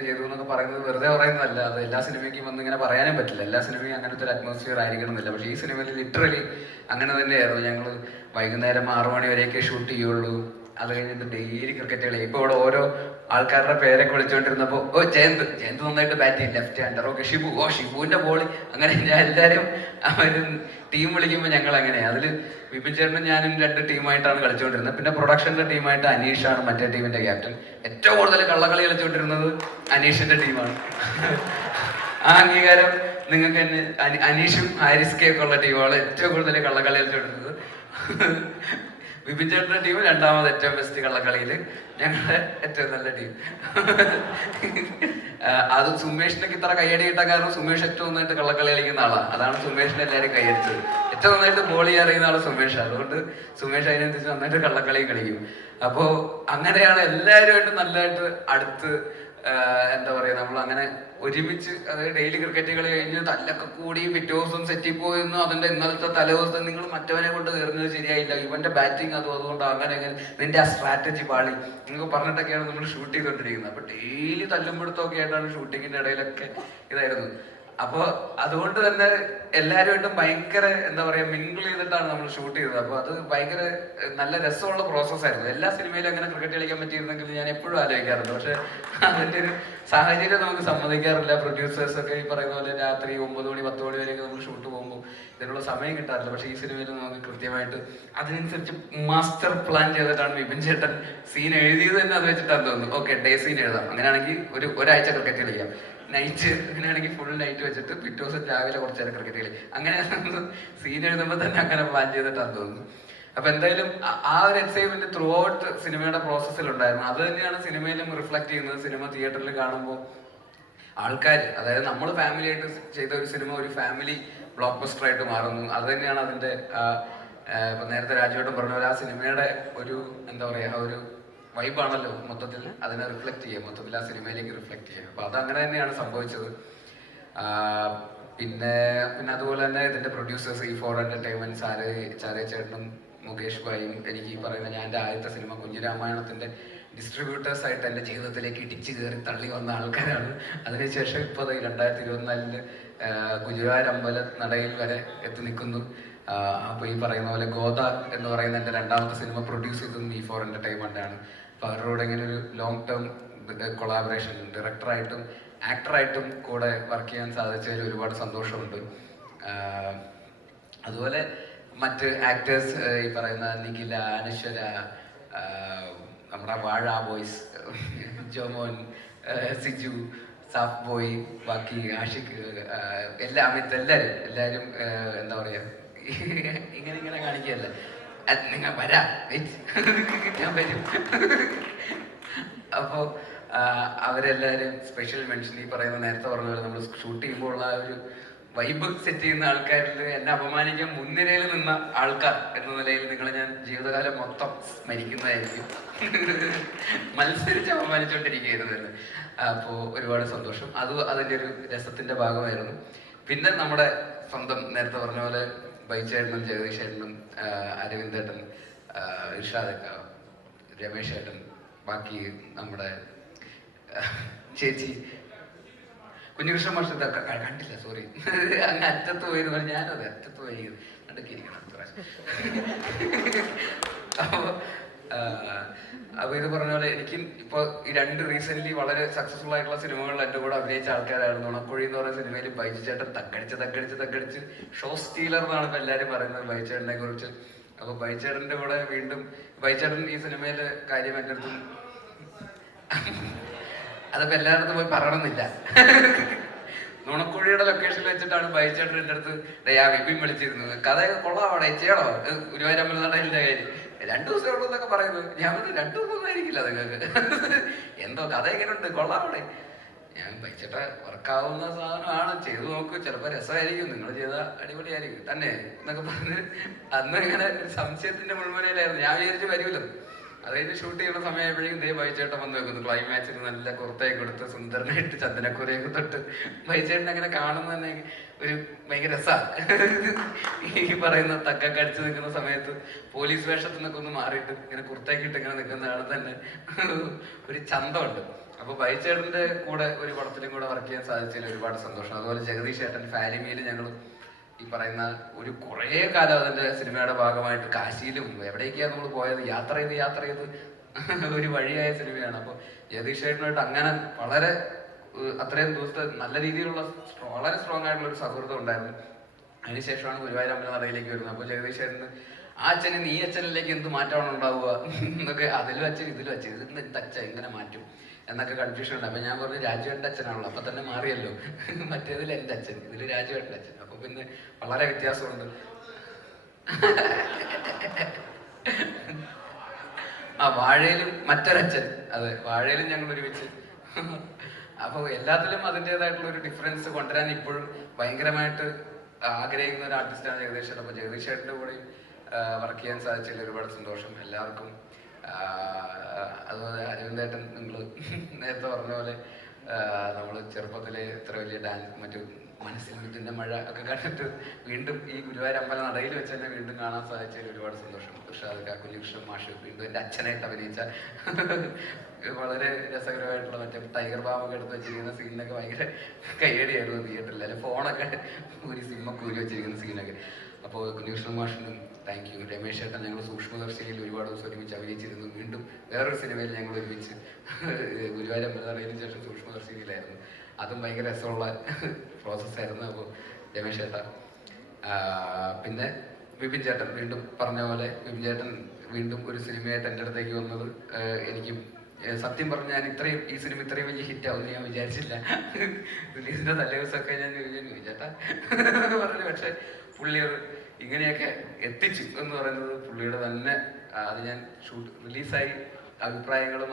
ചെയ്തു എന്നൊക്കെ പറയുന്നത് വെറുതെ പറയുന്നതല്ല. അത് എല്ലാ സിനിമയ്ക്കും വന്ന് ഇങ്ങനെ പറയാനും പറ്റില്ല. എല്ലാ സിനിമയും അങ്ങനത്തെ ഒരു അറ്റ്മോസ്ഫിയർ ആയിരിക്കണം എന്നില്ല. പക്ഷേ ഈ സിനിമയിൽ ലിറ്ററലി അങ്ങനെ തന്നെയായിരുന്നു. ഞങ്ങൾ വൈകുന്നേരം 6 മണി വരെയൊക്കെ ഷൂട്ട് ചെയ്യുള്ളൂ. അത് കഴിഞ്ഞിട്ട് ഡെയിലി ക്രിക്കറ്റ് കളി. ഇപ്പോൾ ഇവിടെ ഓരോ ആൾക്കാരുടെ പേരൊക്കെ വിളിച്ചുകൊണ്ടിരുന്നപ്പോൾ ജയന്ത് നന്നായിട്ട് ബാറ്റ് ചെയ്യും, ലെഫ്റ്റ് ഹാൻഡർ. ഓക്കെ ഷിബുവിന്റെ ബോളി. അങ്ങനെ എല്ലാവരും അവർ ടീം വിളിക്കുമ്പോൾ ഞങ്ങൾ അങ്ങനെയാണ്. അതിൽ വിപിൻ ചേട്ടനും ഞാനും 2 ടീമായിട്ടാണ് കളിച്ചുകൊണ്ടിരുന്നത്. പിന്നെ പ്രൊഡക്ഷന്റെ ടീമായിട്ട് അനീഷാണ് മറ്റേ ടീമിന്റെ ക്യാപ്റ്റൻ. ഏറ്റവും കൂടുതൽ കള്ളക്കളി കളിച്ചുകൊണ്ടിരുന്നത് അനീഷിന്റെ ടീമാണ്. ആ അംഗീകാരം നിങ്ങൾക്ക് തന്നെ. അനീഷും ഹാരിസ് കെ ഒക്കെ ഉള്ള ടീമാണ് ഏറ്റവും കൂടുതൽ കള്ളക്കളി കളിച്ചുകൊണ്ടിരുന്നത്. വിപിൻ ചേട്ടന്റെ ടീം 2ാമത് ഏറ്റവും ബെസ്റ്റ് കള്ളക്കളിയിൽ, ഞങ്ങളുടെ ഏറ്റവും നല്ല ടീം. അത് സുമേഷിനൊക്കെ ഇത്ര കയ്യടി കിട്ടാൻ കാരണം സുമേഷ് ഏറ്റവും നന്നായിട്ട് കള്ളക്കളി കളിക്കുന്ന ആളാണ്. അതാണ് സുമേഷിനെ എല്ലാവരും കൈയടിച്ചത്. ഏറ്റവും നന്നായിട്ട് ബോൾ ചെയ്യാൻ അറിയുന്ന ആള് സുമേഷ്. അതുകൊണ്ട് സുമേഷ് അതിനനുസരിച്ച് നന്നായിട്ട് കള്ളക്കളി കളിക്കും. അപ്പോ അങ്ങനെയാണ് എല്ലാവരുമായിട്ട് നല്ലതായിട്ട് അടുത്ത് എന്താ പറയാ, നമ്മൾ അങ്ങനെ ഒരുമിച്ച്, അതായത് ഡെയിലി ക്രിക്കറ്റ് കളി കഴിഞ്ഞ് തല്ലൊക്കെ കൂടി പിറ്റേ ദിവസം സെറ്റിൽ പോയിരുന്നു. അതിന്റെ ഇന്നലത്തെ തലേദിവസം നിങ്ങൾ മറ്റവനെ കൊണ്ട് കയറുന്നത് ശരിയായില്ല, ഇവന്റെ ബാറ്റിംഗ് അതുകൊണ്ട് അങ്ങനെ നിന്റെ ആ സ്ട്രാറ്റജി പാളി നിങ്ങൾക്ക് പറഞ്ഞിട്ടൊക്കെയാണ് നമ്മൾ ഷൂട്ട് ചെയ്തുകൊണ്ടിരിക്കുന്നത്. അപ്പൊ ഡെയിലി തല്ലുമ്പോഴത്തൊക്കെ ആയിട്ടാണ് ഷൂട്ടിങ്ങിന്റെ ഇടയിലൊക്കെ ഇതായിരുന്നു. അപ്പോൾ അതുകൊണ്ട് തന്നെ എല്ലാവരുമായിട്ടും ഭയങ്കര എന്താ പറയാ മിങ്കിൾ ചെയ്തിട്ടാണ് നമ്മൾ ഷൂട്ട് ചെയ്തത്. അപ്പൊ അത് ഭയങ്കര നല്ല രസമുള്ള പ്രോസസ്സായിരുന്നു. എല്ലാ സിനിമയിലും അങ്ങനെ ക്രിക്കറ്റ് കളിക്കാൻ പറ്റിയിരുന്നെങ്കിൽ ഞാൻ എപ്പോഴും ആലോചിക്കാറുണ്ട്. പക്ഷെ അതിന്റെ ഒരു സാഹചര്യം നമുക്ക് സമ്മതിക്കാറില്ല. പ്രൊഡ്യൂസേഴ്സ് ഒക്കെ ഈ പറയുന്ന പോലെ രാത്രി 9 മണി 10 മണി വരെയൊക്കെ നമ്മൾ ഷൂട്ട് പോകുമ്പോൾ ഇതിനുള്ള സമയം കിട്ടാറില്ല. പക്ഷെ ഈ സിനിമയിൽ നമുക്ക് കൃത്യമായിട്ട് അതിനനുസരിച്ച് മാസ്റ്റർ പ്ലാൻ ചെയ്തിട്ടാണ് വിപിൻ ചേട്ടൻ സീൻ എഴുതിയത് തന്നെ. അത് വെച്ചിട്ടാണ് തോന്നുന്നു ഓക്കെ ഡേ സീൻ എഴുതാം, അങ്ങനെയാണെങ്കിൽ ഒരാഴ്ച ക്രിക്കറ്റ് കളിക്കാം. നൈറ്റ് അങ്ങനെയാണെങ്കിൽ ഫുൾ നൈറ്റ് വെച്ചിട്ട് പിറ്റേ ദിവസം രാവിലെ കുറച്ച് നേരം ക്രിക്കറ്റ് കളി. അങ്ങനെ സീൻ എഴുതുമ്പോൾ തന്നെ അങ്ങനെ പ്ലാൻ ചെയ്തിട്ടാണ് തോന്നുന്നു. അപ്പൊ എന്തായാലും ആ ഒരു എക്സൈറ്റ്മെന്റ് ത്രൂ ഔട്ട് സിനിമയുടെ പ്രോസസ്സിൽ ഉണ്ടായിരുന്നു. അത് തന്നെയാണ് സിനിമയിലും റിഫ്ലക്ട് ചെയ്യുന്നത്. സിനിമ തിയേറ്ററിൽ കാണുമ്പോൾ ആൾക്കാർ, അതായത് നമ്മൾ ഫാമിലി ആയിട്ട് ചെയ്ത ഒരു സിനിമ ഒരു ഫാമിലി ബ്ലോക്ക് ബസ്റ്റർ ആയിട്ട് മാറുന്നു. അത് തന്നെയാണ് അതിന്റെ ഇപ്പൊ നേരത്തെ രാജുവേട്ടൻ പറഞ്ഞ പോലെ ആ സിനിമയുടെ ഒരു എന്താ പറയാ ഒരു വൈബാണല്ലോ മൊത്തത്തിൽ അതിനെ റിഫ്ലക്ട് ചെയ്യുക, മൊത്തത്തിൽ ആ സിനിമയിലേക്ക് റിഫ്ലക്ട് ചെയ്യുക. അപ്പൊ അതങ്ങനെ തന്നെയാണ് സംഭവിച്ചത്. പിന്നെ അതുപോലെ തന്നെ ഇതിന്റെ പ്രൊഡ്യൂസേഴ്സ് E4 എന്റർടൈൻമെന്റ് ചാരേ ചേട്ടനും മുകേഷ് ഭായും എനിക്ക് ഈ പറയുന്ന ഞാൻ എൻ്റെ ആദ്യത്തെ സിനിമ കുഞ്ഞിരാമായണത്തിന്റെ ഡിസ്ട്രിബ്യൂട്ടേഴ്സ് ആയിട്ട് എൻ്റെ ജീവിതത്തിലേക്ക് ഇടിച്ചു കയറി തള്ളി വന്ന ആൾക്കാരാണ്. അതിനുശേഷം ഇപ്പോൾ 2024 ഗുരുവായൂർ അമ്പല നടയിൽ വരെ എത്തി നിൽക്കുന്നു. അപ്പൊ ഈ പറയുന്ന പോലെ ഗോദ എന്ന് പറയുന്ന എൻ്റെ 2ാമത്തെ സിനിമ പ്രൊഡ്യൂസ് ചെയ്തതും E4 എന്റർടൈൻമെന്റ് ആണ്. അപ്പൊ അവരോട് ഇങ്ങനെ ഒരു ലോങ് ടേം കൊളാബറേഷൻ ഡയറക്ടറായിട്ടും ആക്ടറായിട്ടും കൂടെ വർക്ക് ചെയ്യാൻ സാധിച്ചതിൽ ഒരുപാട് സന്തോഷമുണ്ട്. അതുപോലെ മറ്റ് ആക്ടേഴ്സ് ഈ പറയുന്ന നിഖില, അനശ്വര, നമ്മുടെ വാഴ ബോയ്സ്, ജോമോൻ, സിജു, സാഫ് ബോയ്, ബാക്കി ആഷിഖ്, അമിത്, എല്ലാവരും എന്താ പറയാ ഇങ്ങനെ കാണിക്കുകയല്ല, നിങ്ങൾ വരാ ഞാൻ വരും. അപ്പോ അവരെല്ലാവരും സ്പെഷ്യൽ മെൻഷൻ. ഈ പറയുന്ന നേരത്തെ പറഞ്ഞ പോലെ നമ്മൾ ഷൂട്ട് ചെയ്യുമ്പോൾ ഉള്ള ഒരു വൈബ് സെറ്റ് ചെയ്യുന്ന ആൾക്കാരിൽ എന്നെ അപമാനിക്കാൻ മുൻനിരയിൽ നിന്ന ആൾക്കാർ എന്ന നിലയിൽ നിങ്ങളെ ഞാൻ ജീവിതകാലം മൊത്തം സ്മരിക്കുന്നതായിരിക്കും. മത്സരിച്ച് അപമാനിച്ചോണ്ടിരിക്കുകയായിരുന്നു. അപ്പോൾ ഒരുപാട് സന്തോഷം. അതിൻ്റെ ഒരു രസത്തിന്റെ ഭാഗമായിരുന്നു. പിന്നെ നമ്മുടെ സ്വന്തം നേരത്തെ പറഞ്ഞ പോലെ ബൈച്ചേട്ടനും ജഗദീഷ് ചേട്ടനും അരവിന്ദേട്ടൻ, ഇർഷാദക്ക, രമേശ് ചേട്ടൻ, ബാക്കി നമ്മുടെ ചേച്ചി കുഞ്ഞുകൃഷ്ണ മാഷ് കണ്ടില്ല, സോറി, അങ്ങ് അറ്റത്ത് പോയിരുന്നു. ഞാനത് അറ്റത്ത് പോയി നടുക്കിയിരിക്കണം. അപ്പൊ ഇത് പറഞ്ഞ പോലെ എനിക്ക് ഇപ്പൊ ഈ 2 റീസെന്റ് വളരെ സക്സസ്ഫുൾ ആയിട്ടുള്ള സിനിമകളിൽ എന്റെ കൂടെ അഭിനയിച്ച ആൾക്കാരായിരുന്നു. ഉണക്കുഴി എന്ന് പറയുന്ന സിനിമയിൽ ബൈജു ചേട്ടൻ തക്കടിച്ച് ഷോ സ്റ്റീലർ എന്നാണ് ഇപ്പൊ എല്ലാരും പറയുന്നത് ബൈചേട്ടനെ കുറിച്ച്. അപ്പൊ ബൈചേട്ടന്റെ കൂടെ വീണ്ടും ബൈചേട്ടൻ ഈ സിനിമയിലെ കാര്യം എന്റെ അടുത്തും അതിപ്പോ എല്ലായിടത്തും പോയി പറയണമെന്നില്ല. നുണക്കുഴിയുടെ ലൊക്കേഷനിൽ വെച്ചിട്ടാണ് ബൈചേട്ടൻ എന്റെ അടുത്ത് വിപിൻ വിളിച്ചിരുന്നത്. കഥയൊക്കെ കൊള്ളാവടെ ചെയ്യണോ ഗുരുവായൂർ അമ്പല നടയിലെ കാര്യം 2 ദിവസം ഉള്ളൂ എന്നൊക്കെ പറയുന്നത്. ഞാൻ 2 ദിവസം ആയിരിക്കില്ല നിങ്ങൾക്ക്, എന്തോ കഥ എങ്ങനെയുണ്ട് കൊള്ളാവടെ. ഞാൻ ബൈച്ചേട്ട വർക്കാവുന്ന സാധനമാണ്, ചെയ്തു നോക്കൂ, ചിലപ്പോൾ രസമായിരിക്കും, നിങ്ങൾ ചെയ്ത അടിപൊളിയായിരിക്കും തന്നെ എന്നൊക്കെ പറഞ്ഞ് അന്ന് ഇങ്ങനെ ഒരു സംശയത്തിന്റെ മുൾമുനയിലായിരുന്നു. ഞാൻ വിചാരിച്ചു വരുമല്ലോ, അത് കഴിഞ്ഞ് ഷൂട്ട് ചെയ്യുന്ന സമയമായപ്പോഴേക്കും ദേ ബൈചേട്ടൻ വന്ന് വെക്കുന്നു. ക്ലൈമാക്സിന് നല്ല കുർത്തയൊക്കെ കൊടുത്ത് സുന്ദരനായിട്ട് ചന്ദനക്കുരയൊക്കെ തൊട്ട് ബൈചേട്ടൻ അങ്ങനെ കാണുന്ന തന്നെ ഒരു ഭയങ്കര രസമാണ്. ഈ പറയുന്ന തക്കൊക്കെ അടിച്ചു നിൽക്കുന്ന സമയത്ത് പോലീസ് വേഷത്തിൽ നിന്നൊക്കെ ഒന്ന് മാറിയിട്ട് ഇങ്ങനെ കുർത്തയൊക്കെ ഇട്ട് ഇങ്ങനെ നിൽക്കുന്നതാണ് തന്നെ ഒരു ചന്തമുണ്ട്. അപ്പൊ ബൈചേട്ടന്റെ കൂടെ ഒരു പടത്തിലും കൂടെ വർക്ക് ചെയ്യാൻ സാധിച്ചതിൽ ഒരുപാട് സന്തോഷം. അതുപോലെ ജഗദീഷ് ചേട്ടൻ ഫാലിമിയിൽ ഞങ്ങൾ ഈ പറയുന്ന ഒരു കുറേ കാലം അതിന്റെ സിനിമയുടെ ഭാഗമായിട്ട് കാശിയിലും എവിടേക്കാണ് നമ്മൾ പോയത്, യാത്ര ചെയ്ത് ഒരു വഴിയായ സിനിമയാണ്. അപ്പോൾ ജഗദീഷ് ചേട്ടനായിട്ട് അങ്ങനെ വളരെ അത്രയും ദിവസത്തെ നല്ല രീതിയിലുള്ള വളരെ സ്ട്രോങ് ആയിട്ടുള്ള ഒരു സൗഹൃദം ഉണ്ടായിരുന്നു. അതിനുശേഷമാണ് ഗുരുവായൂർ അമ്പലനടയിലേക്ക് വരുന്നത്. അപ്പോൾ ജഗദീഷ് ചേട്ടന് ആ അച്ഛന് ഈ അച്ഛനിലേക്ക് എന്ത് മാറ്റമാണ് ഉണ്ടാവുക എന്നൊക്കെ, അതിലും അച്ഛൻ ഇതിലും അച്ഛൻ, ഇതിന് എന്ത് അച്ഛൻ എങ്ങനെ മാറ്റും എന്നൊക്കെ കൺഫ്യൂഷൻ ഉണ്ട്. അപ്പൊ ഞാൻ പറഞ്ഞു രാജുവേട്ടൻ്റെ അച്ഛനാണല്ലോ, അപ്പൊ തന്നെ മാറിയല്ലോ, മറ്റേതിൽ എൻ്റെ അച്ഛൻ, ഇതിൽ രാജുവേട്ടൻ്റെ അച്ഛൻ. അപ്പൊ പിന്നെ വളരെ വ്യത്യാസമുണ്ട്. ആ വാഴയിലും മറ്റൊരച്ഛൻ, അതെ വാഴയിലും ഞങ്ങൾ ഒരുമിച്ച്. അപ്പോൾ എല്ലാത്തിലും അതിൻ്റെതായിട്ടുള്ള ഒരു ഡിഫറൻസ് കൊണ്ടുവരാൻ ഇപ്പോഴും ഭയങ്കരമായിട്ട് ആഗ്രഹിക്കുന്ന ഒരു ആർട്ടിസ്റ്റാണ് ജഗദീഷ് ചേട്ടൻ. അപ്പോൾ ജഗദീഷ് ചേട്ടൻ്റെ കൂടെ വർക്ക് ചെയ്യാൻ സാധിച്ചതിൽ ഒരുപാട് സന്തോഷം എല്ലാവർക്കും. അതുപോലെ അരവിന്ദേട്ടൻ, നിങ്ങൾ നേരത്തെ പറഞ്ഞ പോലെ നമ്മൾ ചെറുപ്പത്തിലെ ഇത്ര വലിയ ഡാൻസ് മറ്റു മനസ്സിൽ മുറ്റിൻ്റെ മഴ ഒക്കെ കണ്ടിട്ട് വീണ്ടും ഈ ഗുരുവായൂർ അമ്പല നടയിൽ വെച്ച് തന്നെ വീണ്ടും കാണാൻ സാധിച്ചതിൽ ഒരുപാട് സന്തോഷം. ഋഷാദ് കുഞ്ഞികൃഷ്ണൻ മാഷ് വീണ്ടും എൻ്റെ അച്ഛനായിട്ട് അഭിനയിച്ച വളരെ രസകരമായിട്ടുള്ള മറ്റേ ടൈഗർ ബാമൊക്കെ എടുത്ത് വെച്ചിരിക്കുന്ന സീനിനൊക്കെ ഭയങ്കര കയ്യടിയായിരുന്നു തിയേറ്ററിൽ, അല്ലെ ഫോണൊക്കെ ഒരു സിമ്മൊക്കെ ഊരി വെച്ചിരിക്കുന്ന സീനൊക്കെ. അപ്പോൾ കുഞ്ഞികൃഷ്ണൻ മാഷിനും താങ്ക് യു. രമേശ് ചേട്ടൻ ഞങ്ങൾ സൂക്ഷ്മദർശിനിയിൽ ഒരുപാട് ദിവസം ഒരുമിച്ച് അഭിനയിച്ചിരുന്നു. വീണ്ടും വേറൊരു സിനിമയിൽ ഞങ്ങൾ ഒരുമിച്ച് ഗുരുവായൂർ അമ്പലനടയിന് ശേഷം സൂക്ഷ്മദർശിനിയിലായിരുന്നു. അതും ഭയങ്കര രസമുള്ള പ്രോസസ്സായിരുന്നു. അപ്പോൾ രമേശ് ചേട്ടൻ, പിന്നെ വിപിൻ ചേട്ടൻ, വീണ്ടും പറഞ്ഞ പോലെ വിപിൻ ചേട്ടൻ വീണ്ടും ഒരു സിനിമയായിട്ട് എൻ്റെ അടുത്തേക്ക് വന്നത് എനിക്ക് സത്യം പറഞ്ഞാൽ ഞാൻ ഈ സിനിമ ഇത്രയും വലിയ ഹിറ്റാവുമെന്ന് ഞാൻ വിചാരിച്ചില്ല. റിലീസിന്റെ തലേ ദിവസമൊക്കെ ഞാൻ ചേട്ടാ പറഞ്ഞു. പക്ഷെ പുള്ളി ഇങ്ങനെയൊക്കെ എത്തിച്ചു എന്ന് പറയുന്നത് പുള്ളിയുടെ തന്നെ, അത് ഞാൻ റിലീസായി അഭിപ്രായങ്ങളും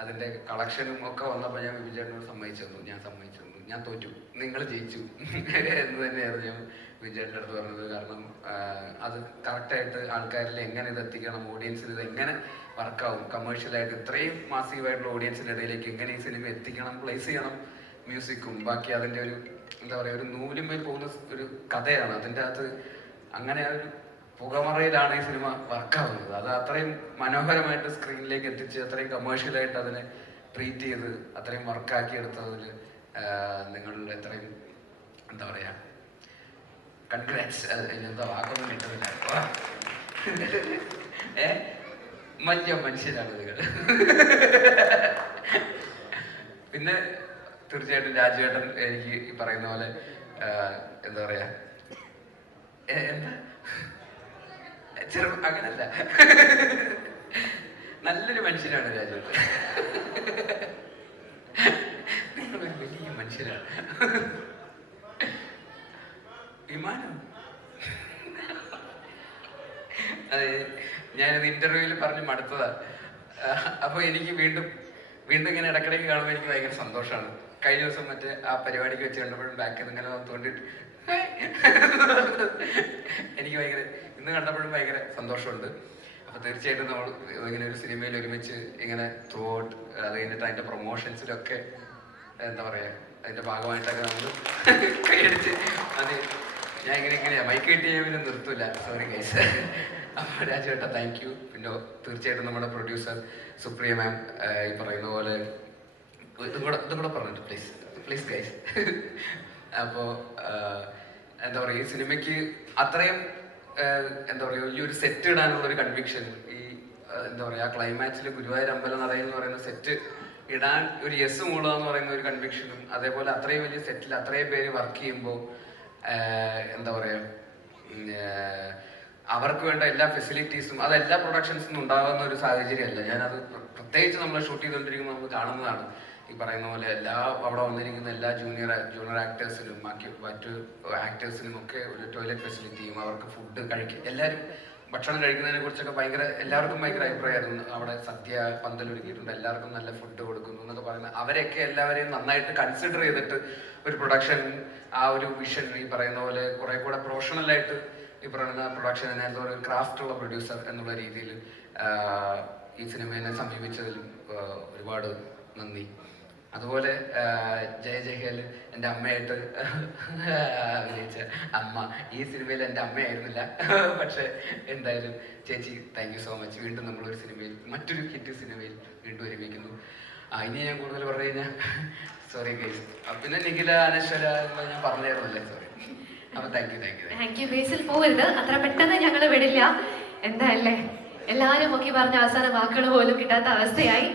അതിന്റെ കളക്ഷനും ഒക്കെ വന്നപ്പോൾ ഞാൻ വിപിൻ ചേട്ടനോട് സമ്മതിച്ചു തന്നു. ഞാൻ തോറ്റു, നിങ്ങൾ ജയിച്ചു എന്ന് തന്നെയായിരുന്നു ഞാൻ വിപിൻ ചേട്ടൻ്റെ അടുത്ത് പറഞ്ഞത്. കാരണം അത് കറക്റ്റായിട്ട് ആൾക്കാരിൽ എങ്ങനെ ഇത് എത്തിക്കണം, ഓഡിയൻസിന് ഇത് എങ്ങനെ വർക്കാവും, കമേഴ്ഷ്യലായിട്ട് ഇത്രയും മാസീവായിട്ടുള്ള ഓഡിയൻസിൻ്റെ ഇടയിലേക്ക് എങ്ങനെ ഈ സിനിമ എത്തിക്കണം, പ്ലേസ് ചെയ്യണം, മ്യൂസിക്കും ബാക്കി അതിൻ്റെ ഒരു എന്താ പറയുക ഒരു നൂലുമേൽ പോകുന്ന ഒരു കഥയാണ്. അതിൻ്റെ അകത്ത് അങ്ങനെ ഒരു പുകമറയിലാണ് ഈ സിനിമ വർക്കാവുന്നത്. അത് അത്രയും മനോഹരമായിട്ട് സ്ക്രീനിലേക്ക് എത്തിച്ച് അത്രയും കമേഴ്ഷ്യലായിട്ട് അതിനെ ട്രീറ്റ് ചെയ്ത് അത്രയും വർക്കാക്കി എടുത്തതിൽ നിങ്ങളുടെ എത്രയും എന്താ പറയുക കൺഗ്രാറ്റ്സ്. എന്താ വാക്കൊന്നും കിട്ടുന്നില്ല. വലിയ മനുഷ്യരാണ് നിങ്ങൾ. പിന്നെ തീർച്ചയായിട്ടും രാജുവേട്ടൻ എനിക്ക് ഈ പറയുന്ന പോലെ എന്താ പറയാ എന്താ അങ്ങനല്ല, നല്ലൊരു മനുഷ്യനാണ് രാജുവേട്ടൻ. നിങ്ങളൊരു വലിയ മനുഷ്യനാണ്. വിമാനം അതെ, ഞാനത് ഇന്റർവ്യൂവിൽ പറഞ്ഞ് മടുത്തതാ. അപ്പൊ എനിക്ക് വീണ്ടും ഇങ്ങനെ ഇടക്കിടയ്ക്ക് കാണുമ്പോൾ എനിക്ക് ഭയങ്കര സന്തോഷമാണ്. കഴിഞ്ഞ ദിവസം മറ്റേ ആ പരിപാടിക്ക് വെച്ച് കണ്ടപ്പോഴും ബാക്കിൽ നിന്ന് ഇങ്ങനെ തോണ്ടിട്ട് എനിക്ക് ഭയങ്കര, ഇന്ന് കണ്ടപ്പോഴും ഭയങ്കര സന്തോഷമുണ്ട്. അപ്പൊ തീർച്ചയായിട്ടും നമ്മൾ ഇങ്ങനെ ഒരു സിനിമയിൽ ഒരുമിച്ച് ഇങ്ങനെ ത്രൂ ഔട്ട് അത് കഴിഞ്ഞിട്ട് അതിന്റെ പ്രൊമോഷൻസിലൊക്കെ എന്താ പറയാ അതിന്റെ ഭാഗമായിട്ടൊക്കെ നമ്മൾ കൈയടിച്ച് അത് ഞാൻ ഇങ്ങനെയാ മൈക്ക് കിട്ടി ഞാൻ പിന്നെ നിർത്തൂല. Sorry guys. അപ്പോൾ രാജുവേട്ടാ താങ്ക് യു. പിന്നെ തീർച്ചയായിട്ടും നമ്മുടെ പ്രൊഡ്യൂസർ സുപ്രിയ മാം ഈ പറയുന്ന പോലെ ഇതും കൂടെ പറഞ്ഞിട്ട് പ്ലീസ് ഗൈസ്. അപ്പോൾ എന്താ പറയുക ഈ സിനിമയ്ക്ക് അത്രയും എന്താ പറയുക വലിയൊരു സെറ്റ് ഇടാനുള്ള ഒരു കൺവിക്ഷൻ, ഈ എന്താ പറയുക ക്ലൈമാക്സിൽ ഗുരുവായൂർ അമ്പലം നടയിൽ എന്ന് പറയുന്ന സെറ്റ് ഇടാൻ ഒരു യെസ് മൂളുക എന്ന് പറയുന്ന ഒരു കൺവിക്ഷനും, അതേപോലെ അത്രയും വലിയ സെറ്റിൽ അത്രയും പേര് വർക്ക് ചെയ്യുമ്പോൾ എന്താ പറയുക അവർക്ക് വേണ്ട എല്ലാ ഫെസിലിറ്റീസും അത് എല്ലാ പ്രൊഡക്ഷൻസിനും ഉണ്ടാകുന്ന ഒരു സാഹചര്യമല്ല. ഞാനത് പ്രത്യേകിച്ച് നമ്മൾ ഷൂട്ട് ചെയ്തുകൊണ്ടിരിക്കുമ്പോൾ നമുക്ക് കാണുന്നതാണ്. ഈ പറയുന്ന പോലെ അവിടെ വന്നിരിക്കുന്ന എല്ലാ ജൂനിയർ ആക്ടേഴ്സിനും മറ്റു ആക്ടേഴ്സിനും ഒക്കെ ഒരു ടോയ്ലറ്റ് ഫെസിലിറ്റിയും അവർക്ക് ഫുഡ് എല്ലാവരും ഭക്ഷണം കഴിക്കുന്നതിനെ കുറിച്ചൊക്കെ എല്ലാവർക്കും ഭയങ്കര അഭിപ്രായമായിരുന്നു. അവിടെ സദ്യ പന്തൽ ഒരുക്കിയിട്ടുണ്ട്, എല്ലാവർക്കും നല്ല ഫുഡ് കൊടുക്കുന്നു എന്നൊക്കെ പറയുന്നത് അവരെയൊക്കെ എല്ലാവരെയും നന്നായിട്ട് കൺസിഡർ ചെയ്തിട്ട് ഒരു പ്രൊഡക്ഷൻ ആ ഒരു വിഷൻ ഈ പറയുന്ന പോലെ കുറെ കൂടെ പ്രൊഫഷണലായിട്ട് ഈ പറയുന്ന പ്രൊഡക്ഷൻ നേരത്തെ ഒരു ക്രാഫ്റ്റ് ഉള്ള പ്രൊഡ്യൂസർ എന്നുള്ള രീതിയിൽ ഈ സിനിമയെ സമീപിച്ചതിലും ഒരുപാട് നന്ദി. അതുപോലെ ജയജയഹേൽ എൻ്റെ അമ്മയായിട്ട് അഭിനയിച്ച അമ്മ ഈ സിനിമയിൽ എൻ്റെ അമ്മയായിരുന്നില്ല. പക്ഷെ എന്തായാലും ചേച്ചി താങ്ക് യു സോ മച്ച്. വീണ്ടും നമ്മളൊരു സിനിമയിൽ, മറ്റൊരു ഹിറ്റ് സിനിമയിൽ വീണ്ടും ഒരുമിക്കുന്നു. ഇനി ഞാൻ കൂടുതൽ പറഞ്ഞു കഴിഞ്ഞാൽ സോറി ഗൈസ്. പിന്നെ നിഖില, അനശ്വര ഞാൻ പറഞ്ഞായിരുന്നല്ലേ, സോറി. അപ്പൊ താങ്ക് യു. ബേസിൽ പോകരുത്, അത്ര പെട്ടെന്ന് ഞങ്ങൾ വിടില്ല. എന്താ അല്ലേ, എല്ലാരും ഒക്കെ പറഞ്ഞ അവസാന വാക്കുകൾ പോലും കിട്ടാത്ത അവസ്ഥയായി.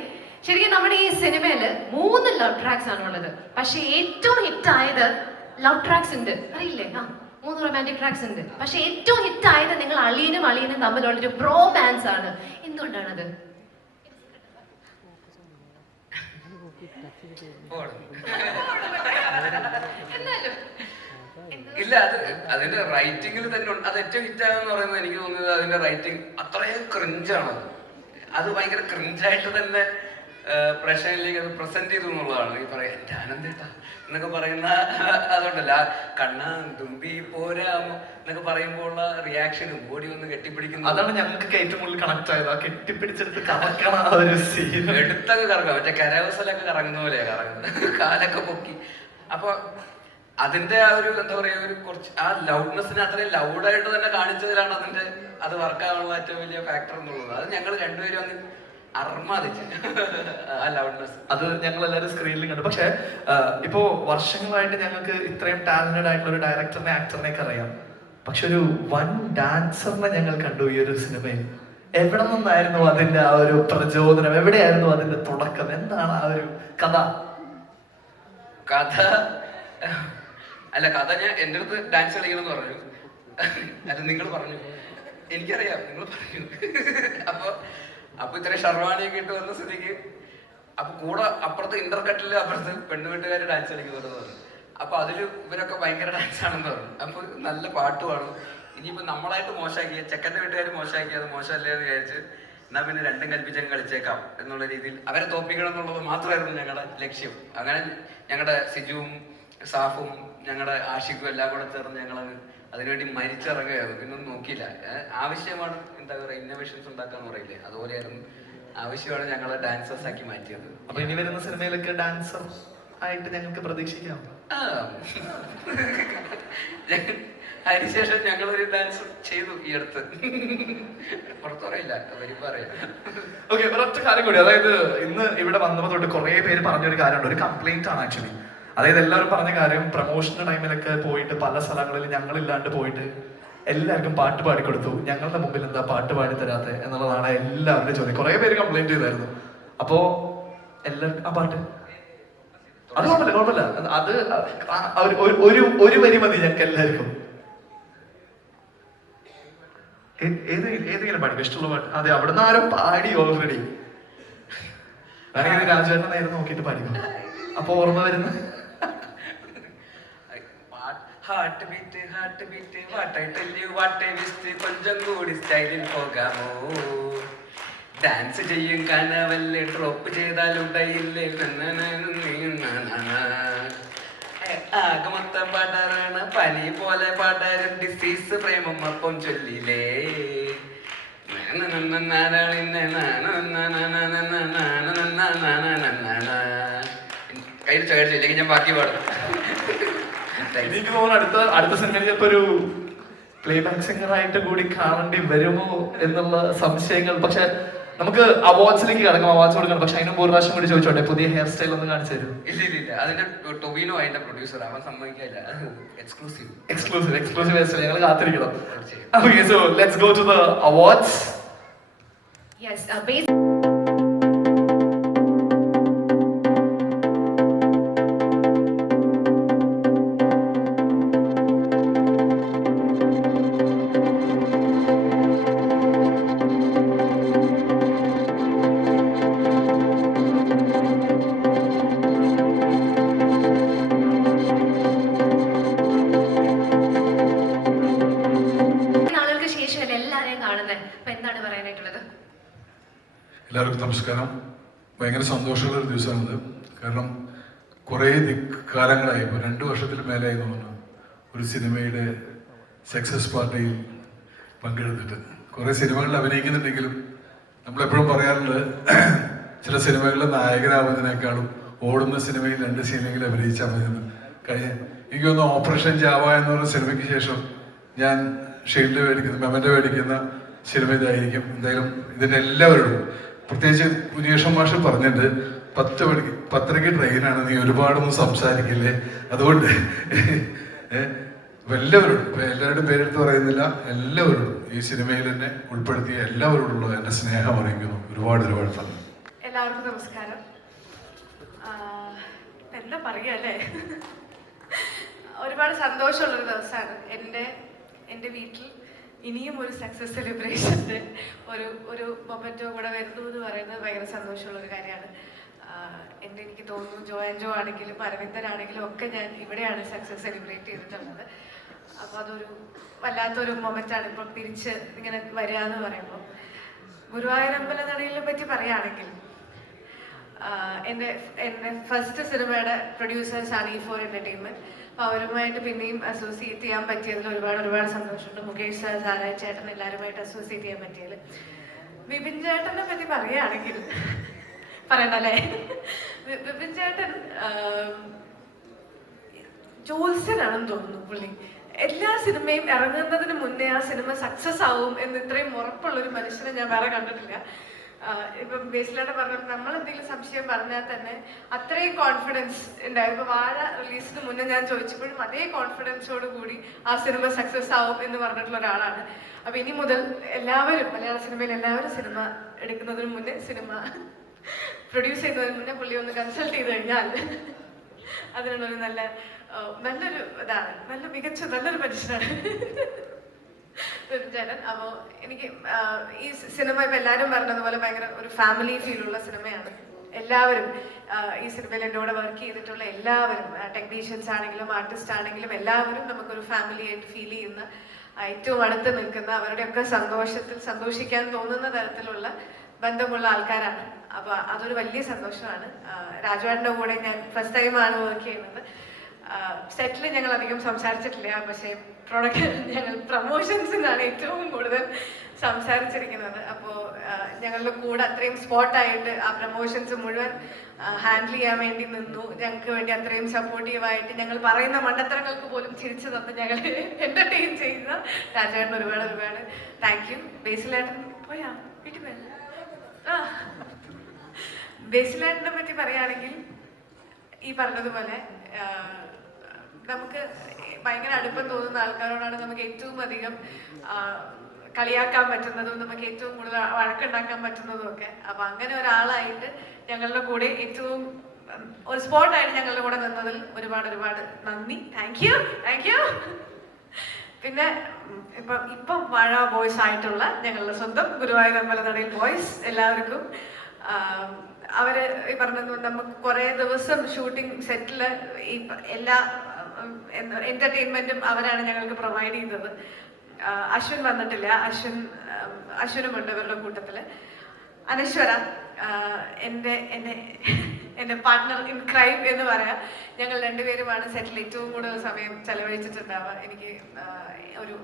ശരിക്കും നമ്മുടെ ഈ സിനിമയില് 3 ലവ് ട്രാക്സ് ആണുള്ളത്. പക്ഷെ ഏറ്റവും ഹിറ്റ് ആയത് ലവ് ട്രാക്സ് ഉണ്ട്, അറിയില്ലേ? 3 റൊമാൻറ്റിക് ട്രാക്സ് ഉണ്ട്. പക്ഷെ ഏറ്റവും ഹിറ്റ് ആയത് നിങ്ങൾ അളിയനും തമ്മിലുള്ളൊരു ബ്രോമാൻസ് ആണ്. എന്തുകൊണ്ടാണത്? എന്നാലും ഇല്ല, അതിന്റെ റൈറ്റിംഗിൽ തന്നെ ഉണ്ട്. അത് ഏറ്റവും ഹിറ്റ് ആയെന്ന് പറയുന്നത് എനിക്ക് തോന്നുന്നത് അതിന്റെ റൈറ്റിംഗ് അത്രയും ക്രിഞ്ചാണ്. അത് ഭയങ്കര ക്രിഞ്ചായിട്ട് തന്നെ പ്രേക്ഷകരിലേക്ക് അത് പ്രസന്റ് ചെയ്തു എന്നുള്ളതാണ്. ഈ പറയാ എന്റെ ആനന്ദേട്ടാ എന്നൊക്കെ പറയുന്ന അതുകൊണ്ടല്ല, കണ്ണ തുമ്പി പോരാമോ എന്നൊക്കെ പറയുമ്പോൾ ഉള്ള റിയാക്ഷനും ബോഡി ഒന്ന് കെട്ടിപ്പിടിക്കുന്നു. അതാണ് ഞങ്ങൾക്ക് ഏറ്റവും കൂടുതൽ കണക്ട് ആയത്. ആ കെട്ടിപ്പിടിച്ചെടുത്ത് കറക്കണ ഒരു സീൻ, എടുത്തൊക്കെ കറങ്ങാം. മറ്റേ കരവസലൊക്കെ കറങ്ങുന്ന പോലെയാ കറങ്ങുന്നത്, കാലൊക്കെ പൊക്കി. അപ്പൊ അതിന്റെ ആ ഒരു എന്താ പറയാ, ഒരു കുറച്ച് ആ ലൗഡ്നെസ്സിനെ അത്രയും ലൗഡായിട്ട് തന്നെ കാണിച്ചതിലാണ് അതിന്റെ അത് വർക്കാവാനുള്ള ഏറ്റവും വലിയ ഫാക്ടർ എന്നുള്ളത്. അത് ഞങ്ങൾ രണ്ടുപേരും അങ്ങ് അർമാദിച്ചു ആ ലൗഡ്നെസ്. അത് ഞങ്ങൾ എല്ലാവരും സ്ക്രീനിൽ കണ്ടു. പക്ഷെ ഇപ്പോ വർഷങ്ങളായിട്ട് ഞങ്ങൾക്ക് ഇത്രയും ടാലന്റഡ് ആയിട്ടുള്ള ഒരു ഡയറക്ടറിനെ, ആക്ടറിനെയൊക്കെ അറിയാം. പക്ഷെ ഒരു വൻ ഡാൻസറിനെ ഞങ്ങൾ കണ്ടു ഈ ഒരു സിനിമയിൽ. എവിടെ നിന്നായിരുന്നു അതിന്റെ ആ ഒരു പ്രചോദനം? എവിടെയായിരുന്നു അതിന്റെ തുടക്കം? എന്താണ് ആ ഒരു കഥ? അല്ല, കഥ ഞാൻ എൻ്റെ അടുത്ത് ഡാൻസ് കളിക്കണം എന്ന് പറഞ്ഞു. അല്ല, നിങ്ങൾ പറഞ്ഞു, എനിക്കറിയാം, നിങ്ങൾ പറഞ്ഞു. അപ്പൊ ഇത്ര ഷർവാണിയൊക്കെ ഇട്ട് വന്ന സ്ഥിതിക്ക് അപ്പൊ കൂടെ അപ്പുറത്ത് ഇന്റർകട്ടില് അപ്പുറത്ത് പെണ്ണു വീട്ടുകാർ ഡാൻസ് കളിക്കുന്നത് പറഞ്ഞു. അപ്പൊ അതില് ഇവരൊക്കെ ഭയങ്കര ഡാൻസ് ആണെന്ന് പറഞ്ഞു. അപ്പൊ നല്ല പാട്ടുമാണ്. ഇനിയിപ്പോ നമ്മളായിട്ട് മോശമാക്കിയ ചെക്കൻ്റെ വീട്ടുകാർ മോശമാക്കി അത് മോശമല്ലേ എന്ന് വിചാരിച്ച് എന്നാ പിന്നെ രണ്ടും കൽപ്പിച്ചങ്ങ് കളിച്ചേക്കാം എന്നുള്ള രീതിയിൽ അവരെ തോപ്പിക്കണം എന്നുള്ളത് മാത്രമായിരുന്നു ഞങ്ങളുടെ ലക്ഷ്യം. അങ്ങനെ ഞങ്ങളുടെ സിജുവും സാഫും ഞങ്ങളുടെ ആഷിഖും എല്ലാം കൂടെ ചേർന്ന് ഞങ്ങളങ്ങ് അതിനുവേണ്ടി മരിച്ചിറങ്ങുകയായിരുന്നു. പിന്നെ ഒന്നും നോക്കിയില്ല. ആവശ്യമാണ് എന്താ പറയുക, ഇന്നോവേഷൻസ് ഉണ്ടാക്കാന്ന് പറയില്ലേ, അതുപോലെയായിരുന്നു. ആവശ്യമാണ് ഞങ്ങളെ ഡാൻസേഴ്സ് ആക്കി മാറ്റിയത്. അപ്പൊ ഇനി വരുന്ന സിനിമയിലൊക്കെ ഡാൻസർ ആയിട്ട് ഞങ്ങൾക്ക് പ്രതീക്ഷിക്കാം. അതിനുശേഷം ഞങ്ങളൊരു ഡാൻസ് ചെയ്തു ഈ അടുത്ത്, പുറത്തു പറയില്ല, വരുമ്പോ അറിയാം. ഓക്കെ, ഒരൊറ്റ കാര്യം കൂടി. അതായത് ഇന്ന് ഇവിടെ വന്നപ്പോൾ തൊട്ട് കുറെ പേര് പറഞ്ഞൊരു കാര്യമുണ്ട്, ഒരു കംപ്ലൈന്റ് ആണ് ആക്ച്വലി. അതായത് എല്ലാവരും പറഞ്ഞ കാര്യം, പ്രൊമോഷന്റെ ടൈമിലൊക്കെ പോയിട്ട് പല സ്ഥലങ്ങളിൽ ഞങ്ങളില്ലാണ്ട് പോയിട്ട് എല്ലാവർക്കും പാട്ട് പാടിക്കൊടുത്തു, ഞങ്ങളുടെ മുമ്പിൽ എന്താ പാട്ട് പാടി തരാത്ത എന്നുള്ളതാണ് എല്ലാവരുടെയും ചോദ്യം. കുറെ പേര് കംപ്ലൈന്റ് ചെയ്തായിരുന്നു. അപ്പോ എല്ലാവർക്കും ആ പാട്ട് അത് കുഴപ്പമില്ല. അത് ഒരു വരി മതി ഞങ്ങൾക്ക് എല്ലാവർക്കും. ഏതെങ്കിലും പാടിക്കും, ഇഷ്ടമുള്ള പാട്ട്. അതെ, അവിടുന്ന് ആരോ പാടി ഓൾറെഡി. വേണമെങ്കിൽ രാജേട്ടനെ നേരെ നോക്കിയിട്ട് പാടിക്കും, അപ്പൊ ഓർമ്മ വരുന്ന heart beat what I tell you what I wish, കൊഞ്ചം കൂടി സ്റ്റൈലിൽ പോകാമോ, ഡാൻസ് ചെയ്യും കനവല്ലേ, ഡ്രോപ്പ് ചെയ്താലുണ്ടായില്ലേ, ആകെ മൊത്തം പാടാറാണ്, പനി പോലെ പാടാരും, ഡിസീസ് പ്രേമം അപ്പം ചൊല്ലിലേ, കയ്യിൽ ഇല്ലെങ്കിൽ ഞാൻ ബാക്കി പാടും. എനിക്ക് തോന്നുന്നു അടുത്ത സിനിമയിൽ ചിലപ്പോ ഒരു പ്ലേ ബാക്ക് സിംഗർ ആയിട്ട് കൂടി കാണേണ്ടി വരുമോ എന്നുള്ള സംശയങ്ങൾ. പക്ഷെ നമുക്ക് അവാർഡ്സിലേക്ക് കിടക്കാം, അവാർഡ്സ് കൊടുക്കണം. പക്ഷെ അതിനും ഒരു പ്രാവശ്യം കൂടി ചോദിച്ചോട്ടെ, പുതിയ ഹെയർ സ്റ്റൈൽ ഒന്ന് കാണിച്ചു തരും? ഇല്ല, അതിന്റെ ടൊവിനോ അതിന്റെ പ്രൊഡ്യൂസർ, അവൻ സമ്മതിക്കില്ല. എക്സ്ക്ലൂസീവ് ഹെയർ സ്റ്റൈൽ ഞങ്ങൾ കാത്തിരിക്കണം. Okay, so let's go to the awards. Yes, എല്ലാവർക്കും നമസ്കാരം. ഭയങ്കര സന്തോഷമുള്ള ഒരു ദിവസമാണിത്. കാരണം കുറേ കാലങ്ങളായി, ഇപ്പോൾ 2 വർഷത്തിൽ മേലായി തോന്നുന്നു ഒരു സിനിമയുടെ സക്സസ് പാർട്ടിയിൽ പങ്കെടുത്തിട്ട്. കുറേ സിനിമകളിൽ അഭിനയിക്കുന്നുണ്ടെങ്കിലും നമ്മളെപ്പോഴും പറയാറുണ്ട് ചില സിനിമകളിലെ നായകനാവുന്നതിനേക്കാളും ഓടുന്ന സിനിമയിൽ 2 സീനെങ്കിലും അഭിനയിച്ചാൽ മതിയെന്ന്. എനിക്ക് തോന്നുന്നു ഓപ്പറേഷൻ ജാവ എന്ന് പറയുന്ന സിനിമയ്ക്ക് ശേഷം ഞാൻ ഷീൽഡ് മേടിക്കുന്ന മെമൻ്റോ മേടിക്കുന്ന സിനിമ ഇതായിരിക്കും. എന്തായാലും ഇതിൻ്റെ എല്ലാവരോടും പ്രത്യേകിച്ച് കുഞ്ഞേഷൻ മാഷ് പറഞ്ഞിട്ട് 10 ട്രെയിനാണ്, നീ ഒരുപാടൊന്നും സംസാരിക്കില്ലേ, അതുകൊണ്ട് എല്ലാവരോടും, ഇപ്പം എല്ലാവരുടെയും പേരെടുത്ത് പറയുന്നില്ല, എല്ലാവരോടും ഈ സിനിമയിൽ എന്നെ ഉൾപ്പെടുത്തിയ എല്ലാവരോടുള്ള എൻ്റെ സ്നേഹം അറിയിക്കുന്നു. ഒരുപാട് നന്ദി. എല്ലാവർക്കും നമസ്കാരം. എന്താ പറയുക അല്ലേ, ഒരുപാട് സന്തോഷമുള്ളൊരു ദിവസമാണ്. എൻ്റെ വീട്ടിൽ ഇനിയും ഒരു സക്സസ് സെലിബ്രേഷൻ്റെ ഒരു മൊമെൻറ്റോ കൂടെ വരുന്നു എന്ന് പറയുന്നത് ഭയങ്കര സന്തോഷമുള്ളൊരു കാര്യമാണ്. എനിക്ക് തോന്നുന്നു ജോ ആണെങ്കിലും അരവിന്ദനാണെങ്കിലും ഒക്കെ ഞാൻ ഇവിടെയാണ് സക്സസ് സെലിബ്രേറ്റ് ചെയ്തിട്ടുള്ളത്. അപ്പോൾ അതൊരു വല്ലാത്തൊരു മൊമെൻ്റാണ് ഇപ്പോൾ തിരിച്ച് ഇങ്ങനെ വരിക എന്ന് പറയുമ്പോൾ. ഗുരുവായൂരമ്പല നടയിലെ പറ്റി പറയുകയാണെങ്കിൽ എൻ്റെ ഫസ്റ്റ് സിനിമയുടെ പ്രൊഡ്യൂസേഴ്സ് ആണ് E4 എൻ്റർടൈൻമെൻറ്റ്. അപ്പോൾ അവരുമായിട്ട് പിന്നെയും അസോസിയേറ്റ് ചെയ്യാൻ പറ്റിയതിൽ ഒരുപാട് സന്തോഷമുണ്ട്. മുകേഷ് സാർ, സാരായ് ചേട്ടൻ എല്ലാവരുമായിട്ട് അസോസിയേറ്റ് ചെയ്യാൻ പറ്റിയതിൽ. വിപിൻ ചേട്ടനെ പറ്റി പറയുകയാണെങ്കിൽ പറയണ്ടല്ലേ, വിപിൻ ചേട്ടൻ ജോത്സ്യനാണെന്ന് തോന്നുന്നു പുള്ളി. എല്ലാ സിനിമയും ഇറങ്ങുന്നതിന് മുന്നേ ആ സിനിമ സക്സസ് ആവും എന്ന് ഇത്രയും ഉറപ്പുള്ളൊരു മനുഷ്യനെ ഞാൻ വേറെ കണ്ടിട്ടില്ല. ഇപ്പം ബേസിലായിട്ട് പറഞ്ഞത് നമ്മൾ എന്തെങ്കിലും സംശയം പറഞ്ഞാൽ തന്നെ അത്രയും കോൺഫിഡൻസ് ഉണ്ടായിരുന്നു. ഇപ്പൊ വാഴ റിലീസിന് മുന്നേ ഞാൻ ചോദിച്ചപ്പോഴും അതേ കോൺഫിഡൻസോട് കൂടി ആ സിനിമ സക്സസ് ആവും എന്ന് പറഞ്ഞിട്ടുള്ള ഒരാളാണ്. അപ്പൊ ഇനി മുതൽ എല്ലാവരും മലയാള സിനിമയിൽ എല്ലാവരും സിനിമ എടുക്കുന്നതിന് മുന്നേ, സിനിമ പ്രൊഡ്യൂസ് ചെയ്യുന്നതിന് മുന്നേ പുള്ളി ഒന്ന് കൺസൾട്ട് ചെയ്ത് കഴിഞ്ഞാൽ അതിനുള്ളൊരു നല്ലൊരു ഇതാണ്, നല്ലൊരു മനുഷ്യനാണ് ചേട്ടൻ. അപ്പോൾ എനിക്ക് ഈ സിനിമ ഇപ്പം എല്ലാവരും പറഞ്ഞതുപോലെ ഭയങ്കര ഒരു ഫാമിലി ഫീലുള്ള സിനിമയാണ്. എല്ലാവരും ഈ സിനിമയിൽ എൻ്റെ കൂടെ വർക്ക് ചെയ്തിട്ടുള്ള എല്ലാവരും, ടെക്നീഷ്യൻസ് ആണെങ്കിലും ആർട്ടിസ്റ്റ് ആണെങ്കിലും എല്ലാവരും നമുക്കൊരു ഫാമിലി ആയിട്ട് ഫീൽ ചെയ്യുന്ന, ഏറ്റവും അടുത്ത് നിൽക്കുന്ന, അവരുടെയൊക്കെ സന്തോഷിക്കാൻ തോന്നുന്ന തരത്തിലുള്ള ബന്ധമുള്ള ആൾക്കാരാണ്. അപ്പോൾ അതൊരു വലിയ സന്തോഷമാണ്. രാജുവേട്ടൻ്റെ കൂടെ ഞാൻ ഫസ്റ്റ് ടൈമാണ് വർക്ക് ചെയ്യുന്നത്. സെറ്റിൽ ഞങ്ങൾ അധികം സംസാരിച്ചിട്ടില്ല, പക്ഷേ ഞങ്ങൾ പ്രൊമോഷൻസിനാണ് ഏറ്റവും കൂടുതൽ സംസാരിച്ചിരിക്കുന്നത്. അപ്പോൾ ഞങ്ങളുടെ കൂടെ അത്രയും സ്പോട്ടായിട്ട് ആ പ്രൊമോഷൻസ് മുഴുവൻ ഹാൻഡിൽ ചെയ്യാൻ വേണ്ടി നിന്നു. ഞങ്ങൾക്ക് വേണ്ടി അത്രയും സപ്പോർട്ടീവായിട്ട് ഞങ്ങൾ പറയുന്ന മണ്ടത്തരങ്ങൾക്ക് പോലും ചിരിച്ചു തന്ന് ഞങ്ങൾ എന്റർടൈൻ ചെയ്യുന്ന രാജേട്ടൻ ഒരുപാട് താങ്ക് യു. ബേസിലേട്ടൻ പോയാ വീട്ടിൽ ബേസിലേട്ടനെ പറ്റി പറയുകയാണെങ്കിൽ ഈ പറഞ്ഞതുപോലെ നമുക്ക് ഭയങ്കര അടുപ്പം തോന്നുന്ന ആൾക്കാരോടാണ് നമുക്ക് ഏറ്റവും അധികം കളിയാക്കാൻ പറ്റുന്നതും നമുക്ക് ഏറ്റവും കൂടുതൽ വഴക്കുണ്ടാക്കാൻ പറ്റുന്നതും ഒക്കെ. അപ്പൊ അങ്ങനെ ഒരാളായിട്ട് ഞങ്ങളുടെ കൂടെ ഏറ്റവും ഒരു സ്പോട്ടായിട്ട് ഞങ്ങളുടെ കൂടെ നിന്നതിൽ ഒരുപാട് നന്ദി. Thank you. പിന്നെ ഇപ്പം വാഴ ബോയ്സ് ആയിട്ടുള്ള ഞങ്ങളുടെ സ്വന്തം ഗുരുവായൂർ അമ്പലനടയിൽ ബോയ്സ് എല്ലാവർക്കും, അവര് ഈ പറഞ്ഞത് നമുക്ക് കുറെ ദിവസം ഷൂട്ടിംഗ് സെറ്റില് ഈ എല്ലാ എന്റർടൈൻമെന്റും അവരാണ് ഞങ്ങൾക്ക് പ്രൊവൈഡ് ചെയ്തത്. അശ്വിൻ വന്നിട്ടില്ല, അശ്വിനുമുണ്ട് ഇവരുടെ കൂട്ടത്തില്. അനശ്വര എന്റെ പാർട്ട്ണർ ഇൻ ക്രൈം എന്ന് പറയാം. ഞങ്ങൾ രണ്ടുപേരുമാണ് സെറ്റിൽ ഏറ്റവും കൂടുതൽ സമയം ചെലവഴിച്ചിട്ടുണ്ടാവുക. എനിക്ക് ഒരു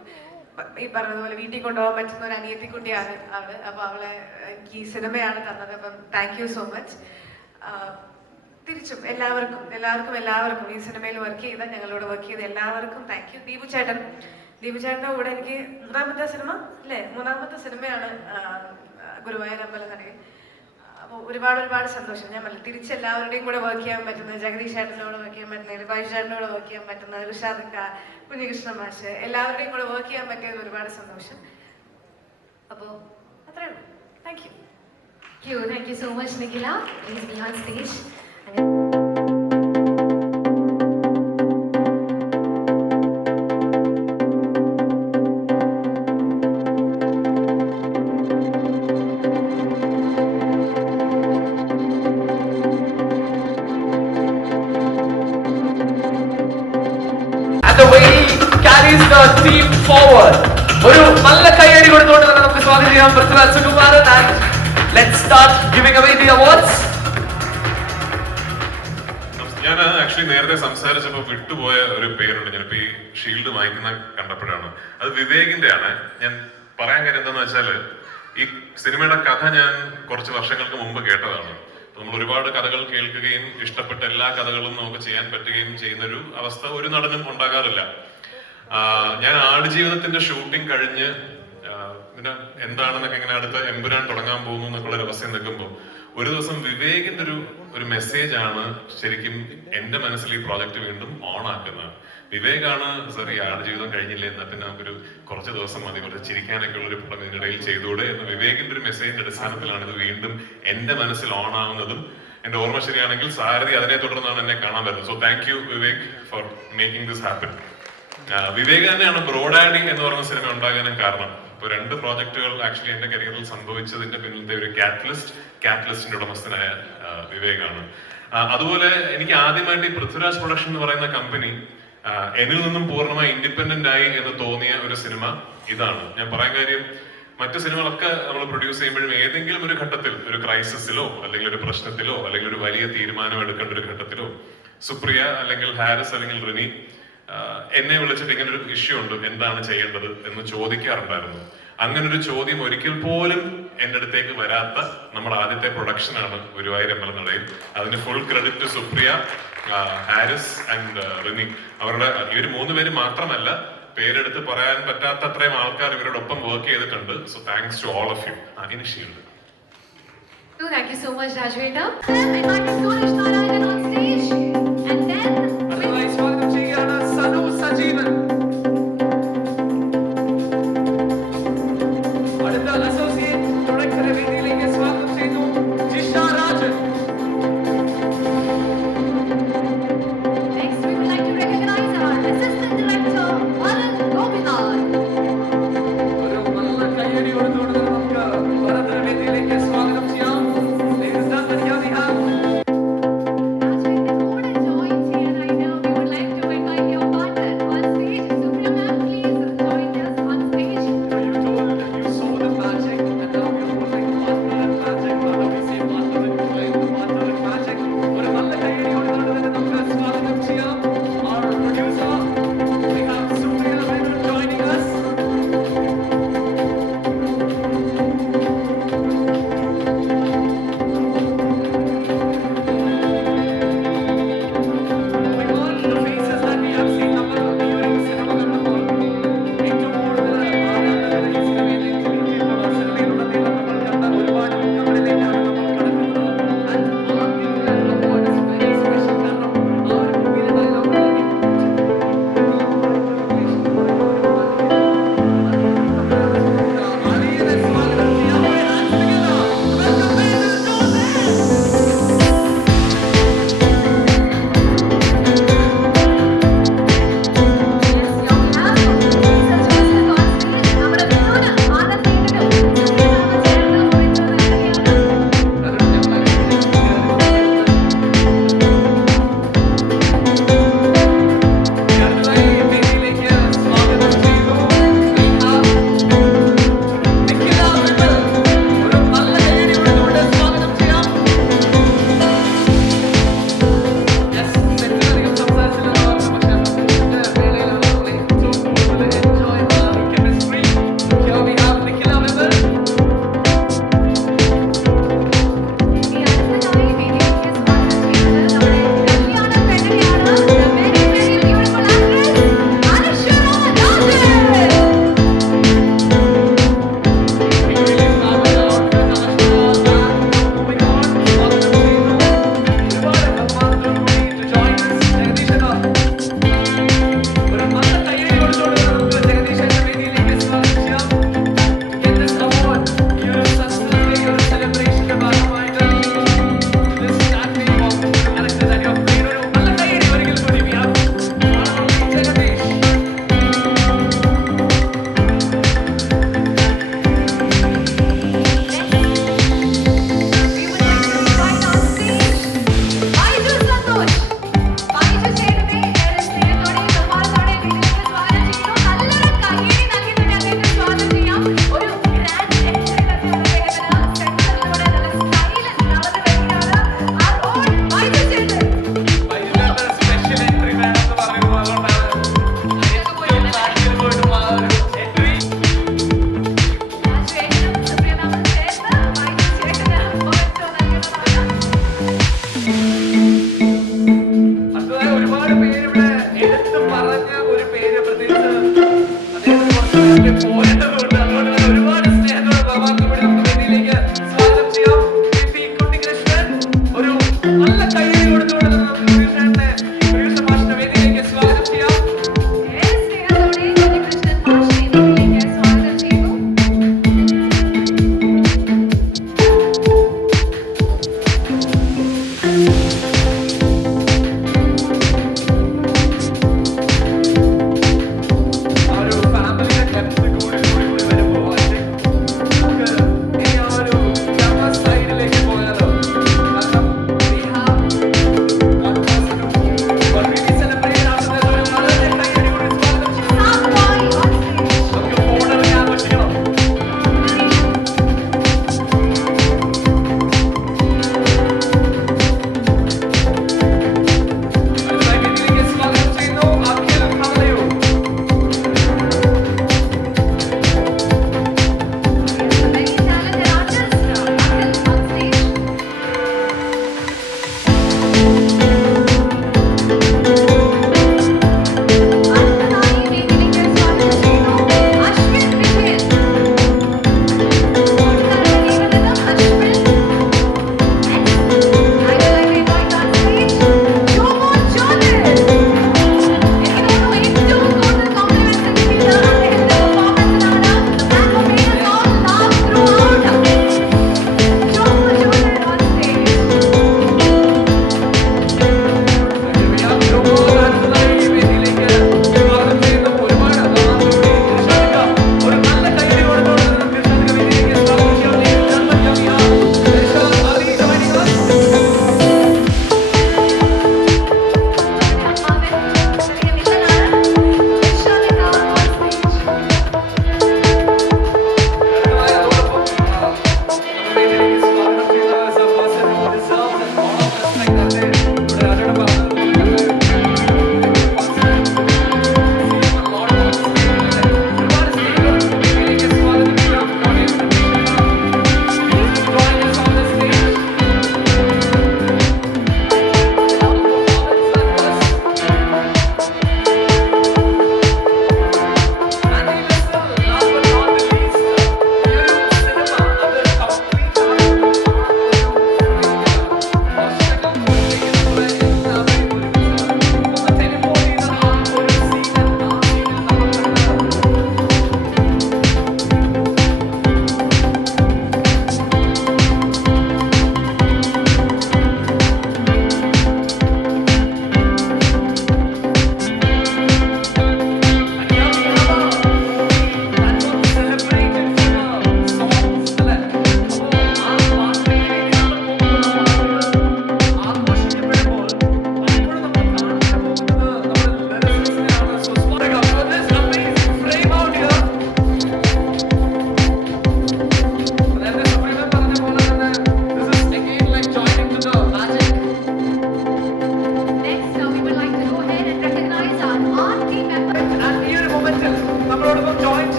ഈ പറഞ്ഞതുപോലെ വീട്ടിൽ കൊണ്ടുപോകാൻ പറ്റുന്ന ഒരു അനിയത്തിക്കുട്ടിയാണ് അവള്. അപ്പൊ അവളെ എനിക്ക് ഈ സിനിമയാണ് തന്നത്. അപ്പം താങ്ക് യു സോ മച്ച്. തിരിച്ചും എല്ലാവർക്കും ഈ സിനിമയിൽ വർക്ക് ചെയ്ത, ഞങ്ങളോട് വർക്ക് ചെയ്ത എല്ലാവർക്കും താങ്ക് യു. ദീപു ചേട്ടൻ്റെ കൂടെ എനിക്ക് മൂന്നാമത്തെ സിനിമയാണ് ഗുരുവായൂർ അമ്പലനടയിൽ. അപ്പോൾ ഒരുപാട് സന്തോഷം. ഞാൻ തിരിച്ച് എല്ലാവരുടെയും കൂടെ വർക്ക് ചെയ്യാൻ പറ്റുന്നത്, ജഗദീഷ് ചേട്ടനോട് വർക്ക് ചെയ്യാൻ പറ്റുന്നത്, ബാജു ചേട്ടനോട് വർക്ക് ചെയ്യാൻ പറ്റുന്നത്, ഋഷാദക്ക, കുഞ്ഞികൃഷ്ണ മാഷ്, എല്ലാവരുടെയും കൂടെ വർക്ക് ചെയ്യാൻ പറ്റിയത് ഒരുപാട് സന്തോഷം. അപ്പോൾ അത്രയേ ഉള്ളൂ. Thank you. Thank you so much, Nikhila. Please be on stage. The way he carries the team forward. ഒരു നല്ല കൈയടി കൊടുത്തുകൊണ്ട് തന്നെ നമുക്ക് സ്വാഗതം ചെയ്യാം Prithviraj Sukumaran. And let's start giving away the awards. ഞാൻ ആക്ച്വലി നേരത്തെ സംസാരിച്ചപ്പോൾ വിട്ടുപോയ ഒരു പേരുണ്ട്. ഞാനിപ്പോ ഈ ഷീൽഡ് വാങ്ങിക്കുന്ന കണ്ടപ്പോഴാണ് അത് വിവേകിന്റെ ആണ്. ഞാൻ പറയാൻ കാര്യം എന്താന്ന് വെച്ചാല് ഈ സിനിമയുടെ കഥ ഞാൻ കുറച്ച് വർഷങ്ങൾക്ക് മുമ്പ് കേട്ടതാണ്. നമ്മൾ ഒരുപാട് കഥകൾ കേൾക്കുകയും ഇഷ്ടപ്പെട്ട എല്ലാ കഥകളും നമുക്ക് ചെയ്യാൻ പറ്റുകയും ചെയ്യുന്നൊരു അവസ്ഥ ഒരു നടനും ഉണ്ടാകാറില്ല. ഞാൻ ആടുജീവിതത്തിന്റെ ഷൂട്ടിംഗ് കഴിഞ്ഞ് പിന്നെ എന്താണെന്നൊക്കെ ഇങ്ങനെ അടുത്ത എമ്പുരാൻ തുടങ്ങാൻ പോകുന്നു എന്നൊക്കെയുള്ള ഒരു അവസ്ഥയിൽ നിൽക്കുമ്പോൾ ഒരു ദിവസം വിവേകിന്റെ ഒരു മെസ്സേജ് ആണ് ശരിക്കും എന്റെ മനസ്സിൽ ഈ പ്രോജക്റ്റ് വീണ്ടും ഓൺ ആക്കുന്നത്. വിവേകാണ് സാർ ഈ ആടുജീവിതം കഴിഞ്ഞില്ലേ എന്നാൽ പിന്നെ നമുക്കൊരു കുറച്ച് ദിവസം മതി, കുറച്ച് ചിരിക്കാനൊക്കെ ഉള്ള ഒരു പടം ഇതിനിടയിൽ ചെയ്തുകൂടെ എന്ന് വിവേകിന്റെ ഒരു മെസ്സേജിന്റെ അടിസ്ഥാനത്തിലാണ് ഇത് വീണ്ടും എന്റെ മനസ്സിൽ ഓൺ ആവുന്നതും. എന്റെ ഓർമ്മ ശരിയാണെങ്കിൽ സാരഥി അതിനെ തുടർന്നാണ് എന്നെ കാണാൻ വരുന്നത്. So thank U Vivek for making this happen. Vivek തന്നെയാണ് ബ്രോഡാഡി എന്ന് പറയുന്ന സിനിമ ഉണ്ടാകാനും കാരണം. ഇപ്പൊ 2 പ്രോജക്റ്റുകൾ ആക്ച്വലി എന്റെ കരിയറിൽ സംഭവിച്ചതിന്റെ പിന്നിലത്തെ ഒരു കാറ്റലിസ്റ്റിന്റെ ഉടമസ്ഥനായ വിവേകാണ്. അതുപോലെ എനിക്ക് ആദ്യമായിട്ട് ഈ പൃഥ്വിരാജ് പ്രൊഡക്ഷൻ എന്ന് പറയുന്ന കമ്പനി എന്നിൽ നിന്നും പൂർണ്ണമായി ഇൻഡിപെൻഡന്റ് ആയി എന്ന് തോന്നിയ ഒരു സിനിമ ഇതാണ്. ഞാൻ പറയാൻ കാര്യം, മറ്റു സിനിമകളൊക്കെ നമ്മൾ പ്രൊഡ്യൂസ് ചെയ്യുമ്പോഴും ഏതെങ്കിലും ഒരു ഘട്ടത്തിൽ ഒരു ക്രൈസിസിലോ അല്ലെങ്കിൽ ഒരു പ്രശ്നത്തിലോ അല്ലെങ്കിൽ ഒരു വലിയ തീരുമാനം എടുക്കേണ്ട ഒരു ഘട്ടത്തിലോ സുപ്രിയ അല്ലെങ്കിൽ ഹാരിസ് അല്ലെങ്കിൽ റിനി എന്നെ വിളിച്ചിട്ട് ഇങ്ങനെ ഒരു ഇഷ്യൂ ഉണ്ട്, എന്താണ് ചെയ്യേണ്ടത് എന്ന് ചോദിക്കാറുണ്ടായിരുന്നു. അങ്ങനെ ഒരു ചോദ്യം ഒരിക്കൽ പോലും എന്റെ അടുത്തേക്ക് വരാത്ത നമ്മുടെ ആദ്യത്തെ പ്രൊഡക്ഷനാണ് ഗുരുവായൂർ അമ്പലനടയിൽ. അതിന് full credit Supriya, Haris and Rini. അവരുടെ ഇവർ 3 പേര് മാത്രമല്ല, പേരെടുത്ത് പറയാൻ പറ്റാത്ത അത്രയും ആൾക്കാർ ഇവരോടൊപ്പം വർക്ക് ചെയ്തിട്ടുണ്ട്. So thanks to all of you. Initial Thank you so much, Rajveta. And Michael Suresh Narayan on stage. And then അടുത്തതായി സ്വാഗതം ചെയ്യുകയാണ് സനു സജീവൻ. അടുത്ത അസോസിയേറ്റ് ഡയറക്ടറെ വേദിയിലേക്ക് സ്വാഗതം ചെയ്യുന്നു Jisha Rajan. next we would like to recognize our Assistant Director, Varan Gopinath. ഒരു നല്ല കയ്യടി കൊടുത്തുകൊണ്ട് നമുക്ക് ഭരതന്റെ വേദിയിലേക്ക് സ്വാഗതം ചെയ്യാം. Ladies and gentlemen, here we have രാജുവിന്റെ കൂടെ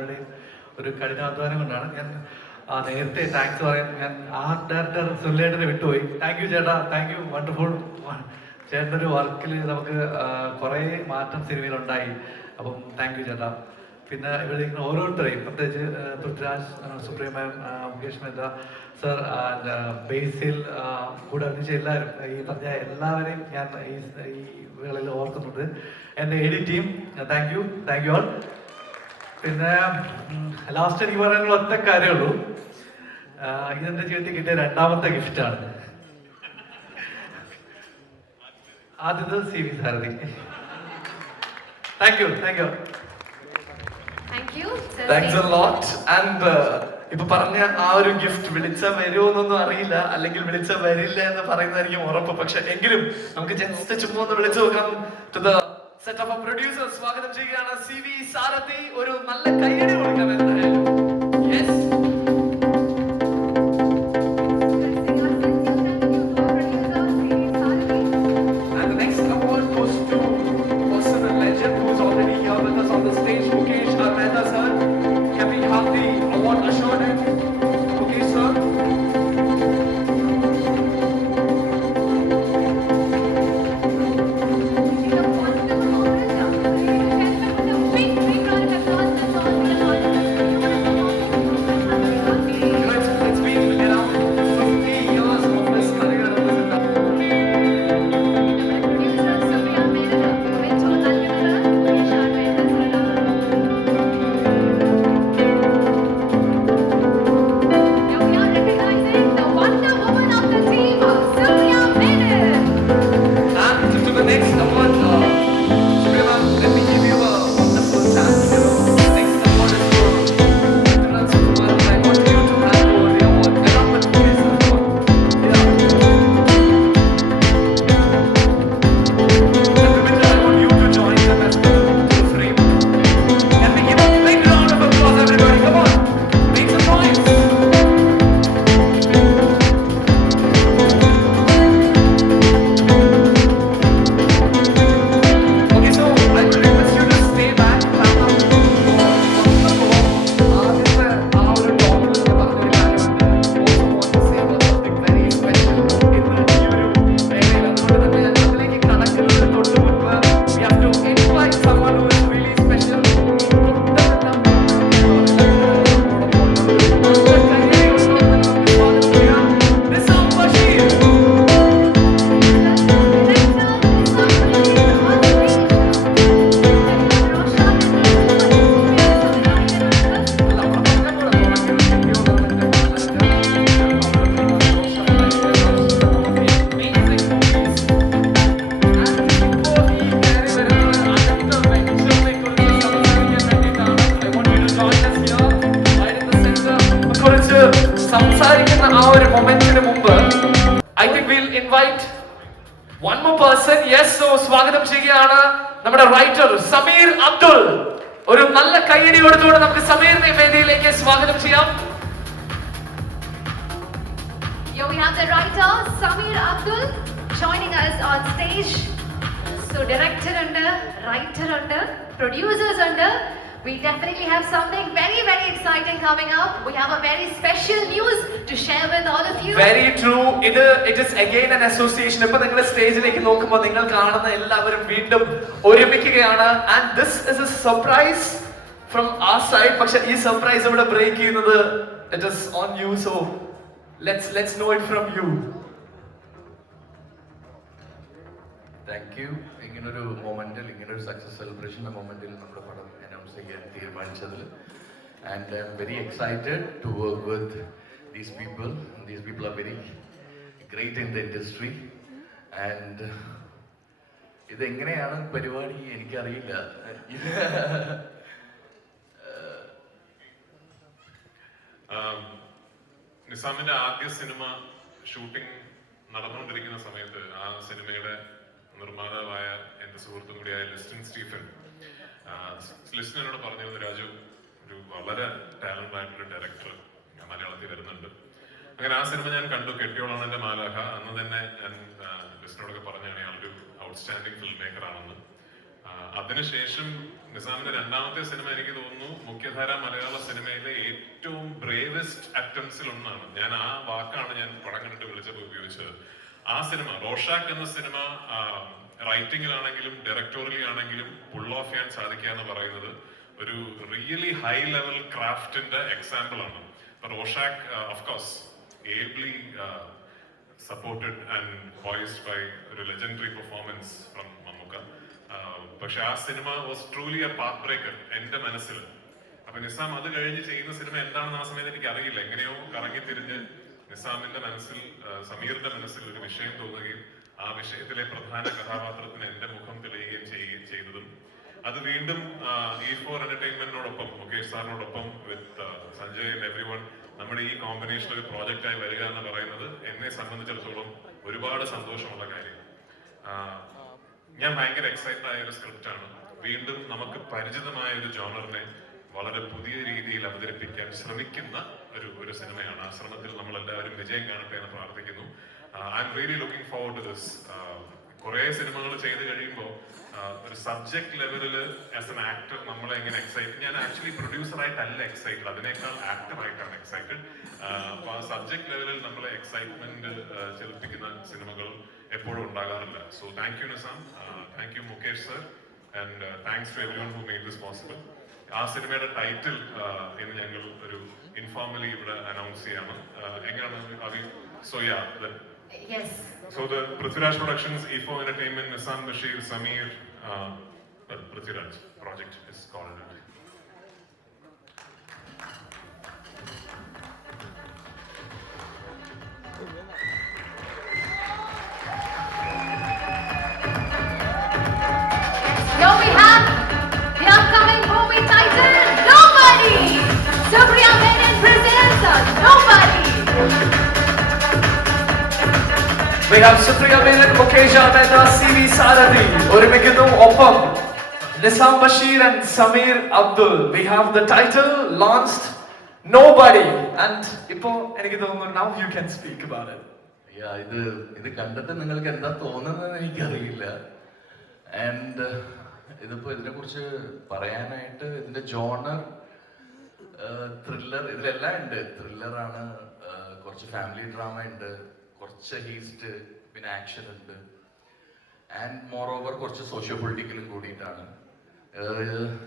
എല്ലാവരുടെയും ഒരു കഠിനാധ്വാനം കൊണ്ടാണ്. ഞാൻ നേരത്തെ താങ്ക്സ് പറയാൻ ഞാൻ ആർട്ട് ഡയറക്ടർ സുല്ലേട്ടനെ വിട്ടുപോയി. താങ്ക് യു ചേട്ടാ, താങ്ക് യു, വണ്ടർഫുൾ. ചേട്ടൻ്റെ ഒരു വർക്കിൽ നമുക്ക് കുറേ മാറ്റം സിനിമയിലുണ്ടായി. അപ്പം താങ്ക് യു ചേട്ടാ. പിന്നെ ഇവിടെ ഇരിക്കുന്ന ഓരോരുത്തരെയും, പ്രത്യേകിച്ച് പൃഥ്വിരാജ്, സുപ്രിയ മാം, മുകേഷ് മെഹ്ത സർ, ബേസിൽ, കൂടെ അഭിനയിച്ച എല്ലാവരും, ഈ പറഞ്ഞ എല്ലാവരെയും ഞാൻ ഈ വേളയിൽ ഓർക്കുന്നുണ്ട്. എൻ്റെ edit team, thank you all. പിന്നെ ലാസ്റ്റ് എനിക്ക് പറയാനുള്ള ഒറ്റ കാര്യമുള്ളൂ, ഇതെൻ്റെ ജീവിതത്തിൽ കിട്ടിയ രണ്ടാമത്തെ ഗിഫ്റ്റാണ്. ആദ്യത്തെ CV Sarathi. Thank you. Thank you, sir. Thanks a lot. And ഇപ്പൊ പറഞ്ഞ ആ ഒരു ഗിഫ്റ്റ് വിളിച്ചാൽ വരുമോ എന്നൊന്നും അറിയില്ല, അല്ലെങ്കിൽ വിളിച്ചാൽ വരില്ല എന്ന് പറയുന്നതായിരിക്കും ഉറപ്പ്. പക്ഷെ എങ്കിലും നമുക്ക് ജസ്റ്റ് ചുമ്മാ ഒന്ന് വിളിച്ചു നോക്കാം. To the set of producers സ്വാഗതം ചെയ്യുകയാണ് CV സാരഥി. ഒരു നല്ല കയ്യടി കൊടുക്കാം എന്തായാലും. Yes. And the next award goes to person and legend who is already here with us on the stage, Mukesh Mehta sir. Can we have the award assured him? Mukesh sir. It's been around 50 years of his career in this industry. And to the next award, Supriya, let me give you a wonderful chance. The next award is for Veterans of the World. I want you to hand over the award along with Mukesh sir. Yeah. And Vivek, I want you to join them as well to the frame. Can we give a big round of applause, everybody? Come on, make some noise. Okay, so I will request you to stay back. We have to invite someone who is really special. Nisam Bashir. സംസാരിക്കുന്ന ആ ഒരു മൊമെന്റിന് മുമ്പ് I think will invite one more person. Yes, so സ്വാഗതം ചെയ്യുകയാണ് നമ്മുടെ writer Sameer Abdul. ഒരു നല്ല കയ്യടി കൊടുത്തുകൊണ്ട് നമുക്ക് സമീറിനെ വേദിയിലേക്ക് സ്വാഗതം ചെയ്യാം. Here we have the writer Samir Abdul joining us on stage. So director under, writer under, producers under. We definitely have something very, very exciting coming up. We have a very special news to share with all of you. Very true. It is again an association. ഇപ്പൊ നിങ്ങൾ സ്റ്റേജിലേക്ക് നോക്കുമ്പോൾ നിങ്ങൾ കാണുന്ന എല്ലാവരും വീണ്ടും ഒരുമിക്കുകയാണ്. And this is a surprise from our side. പക്ഷെ ഈ സർപ്രൈസ് ഇവിടെ ബ്രേക്ക് ചെയ്യുന്നത് it is on you. So let's know it from you. Thank you. ഇങ്ങനൊരു മൊമെന്റിൽ, ഇങ്ങനൊരു സക്സസ് സെലിബ്രേഷൻ്റെ മൊമെന്റിൽ നമ്മുടെ പടം അനൗൺസ് ചെയ്യാൻ തീരുമാനിച്ചതിൽ. And I M very excited to work with these people. These people are very great in the industry. And ഇതെങ്ങനെയാണ് പരിപാടി എനിക്കറിയില്ല. നിസാമിന്റെ ആദ്യ സിനിമ ഷൂട്ടിംഗ് നടന്നുകൊണ്ടിരിക്കുന്ന സമയത്ത് ആ സിനിമയുടെ നിർമ്മാതാവായ എൻ്റെ സുഹൃത്തും കൂടിയായ ലിസ്റ്റിൻ സ്റ്റീഫൻ എന്നോട് പറഞ്ഞിരുന്നു, രാജു ഒരു വളരെ ടാലന്റ് ആയിട്ടൊരു ഡയറക്ടർ മലയാളത്തിൽ വരുന്നുണ്ട്. അങ്ങനെ ആ സിനിമ ഞാൻ കണ്ടു, കെട്ടിയോളാണ് എൻ്റെ മാലാഖ. അന്ന് തന്നെ ഞാൻ ലിസ്റ്റിനോടൊക്കെ പറഞ്ഞാണ് അയാളൊരു ഔട്ട്സ്റ്റാൻഡിങ് ഫിൽം മേക്കർ ആണെന്ന്. അതിനുശേഷം നിസാമിന്റെ രണ്ടാമത്തെ സിനിമ എനിക്ക് തോന്നുന്നു മുഖ്യധാര മുഖ്യധാര മലയാള സിനിമയിലെ ഏറ്റവും ബ്രേവസ്റ്റ് അറ്റംപ്റ്റ്സിൽ ഒന്നാണ്. ഞാൻ ആ വാക്കാണ് ഞാൻ പടം കണ്ടിട്ട് വിളിച്ചപ്പോൾ ഉപയോഗിച്ചത്. ആ സിനിമ റോഷാക്ക് എന്ന സിനിമ റൈറ്റിംഗിലാണെങ്കിലും ഡയറക്ടോറിയലി ആണെങ്കിലും പുൾ ഓഫ് ചെയ്യാൻ സാധിക്കുക എന്ന് പറയുന്നത് ഒരു റിയലി ഹൈ ലെവൽ ക്രാഫ്റ്റിന്റെ എക്സാമ്പിൾ ആണ്. Rorschach of course ably supported and voiced by a legendary performance from Mammootty. പക്ഷെ ആ cinema was truly A path breaker എന്റെ മനസ്സിൽ. അപ്പൊ നിസാം അത് കഴിഞ്ഞ് ചെയ്യുന്ന സിനിമ എന്താണെന്ന് ആ സമയത്ത് എനിക്ക് അറിയില്ല. എങ്ങനെയോ കറങ്ങി തിരിഞ്ഞ് നിസാമിന്റെ മനസ്സിൽ, സമീറിന്റെ മനസ്സിൽ ഒരു വിഷയം തോന്നുകയും ആ വിഷയത്തിലെ പ്രധാന കഥാപാത്രത്തിന് എന്റെ മുഖം തെളിയുകയും ചെയ്തതും അത് വീണ്ടും E4 എന്റർടൈൻമെന്റിനോടൊപ്പം മുകേഷ് സാറിനോടൊപ്പം വിത്ത് സഞ്ജയ് ആൻഡ് എവരിവൺ നമ്മുടെ ഈ കോമ്പിനേഷൻ ഒരു പ്രോജക്റ്റായി വരിക എന്ന് പറയുന്നത് എന്നെ സംബന്ധിച്ചിടത്തോളം ഒരുപാട് സന്തോഷമുള്ള കാര്യം. ഞാൻ ഭയങ്കര എക്സൈറ്റഡ് ആയ ഒരു സ്ക്രിപ്റ്റാണ്. വീണ്ടും നമുക്ക് പരിചിതമായ ഒരു ജോണറിനെ വളരെ പുതിയ രീതിയിൽ അവതരിപ്പിക്കാൻ ശ്രമിക്കുന്ന ഒരു സിനിമയാണ്. ആ ശ്രമത്തിൽ നമ്മൾ എല്ലാവരും വിജയം കാണട്ടെ എന്ന് പ്രാർത്ഥിക്കുന്നു. I am really looking forward to this. കുറെ സിനിമകൾ ചെയ്ത് കഴിയുമ്പോൾ ഒരു സബ്ജക്ട് ലെവലില് ആസ് എൻ ആക്ടർ നമ്മളെ എങ്ങനെ എക്സൈറ്റ്, ഞാൻ ആക്ച്വലി പ്രൊഡ്യൂസറായിട്ടല്ല എക്സൈറ്റഡ്, അതിനേക്കാൾ ആക്ടറായിട്ടാണ് എക്സൈറ്റഡ്. അപ്പൊ ആ സബ്ജക്ട് ലെവലിൽ നമ്മളെ എക്സൈറ്റ്മെന്റ് ചെലുപ്പിക്കുന്ന സിനിമകൾ എപ്പോഴും ഉണ്ടാകാറില്ല. So thank you Nizam, thank you Mukesh sir, and thanks to everyone who made this possible. ആ സിനിമയുടെ ടൈറ്റിൽ ഇന്ന് ഞങ്ങൾ ഒരു ഇൻഫോർമലി ഇവിടെ അനൗൺസ് ചെയ്യാണ്. എങ്ങനെയാണ് Yes. So the Prithviraj Productions, E4 Entertainment, Nissan Bashir, Sameer, Prithviraj project is called it. Now we have the upcoming movie title, Nobody. Supriya Menon presents Nobody. We have Supriya Menon, Mukesh Mehta, CV Sarathi. ഒരുമിക്കുന്നു. ഒപ്പം Nizam Basheer and Sameer Abdul. We have the title launched, Nobody. And ഇപ്പോ എനിക്ക് തോന്നുന്നു now you can speak about it. ഇത് കണ്ടിട്ട് നിങ്ങൾക്ക് എന്താ തോന്നുന്നത് എനിക്കറിയില്ല. ആൻഡ് ഇതിപ്പോ ഇതിനെ കുറിച്ച് പറയാനായിട്ട് ഇതിന്റെ ജോണർ ത്രില്ലർ, ഇതിലെല്ലാം ഉണ്ട്. ത്രില്ലറാണ്, കുറച്ച് ഫാമിലി ഡ്രാമ ഉണ്ട്, കുറച്ച് ഹീസ്റ്റ്, പിന്നെ ആക്ഷൻ ഉണ്ട്, ആൻഡ് മോർ ഓവർ കുറച്ച് സോഷ്യോ പൊളിറ്റിക്കലും കൂടിയിട്ടാണ്.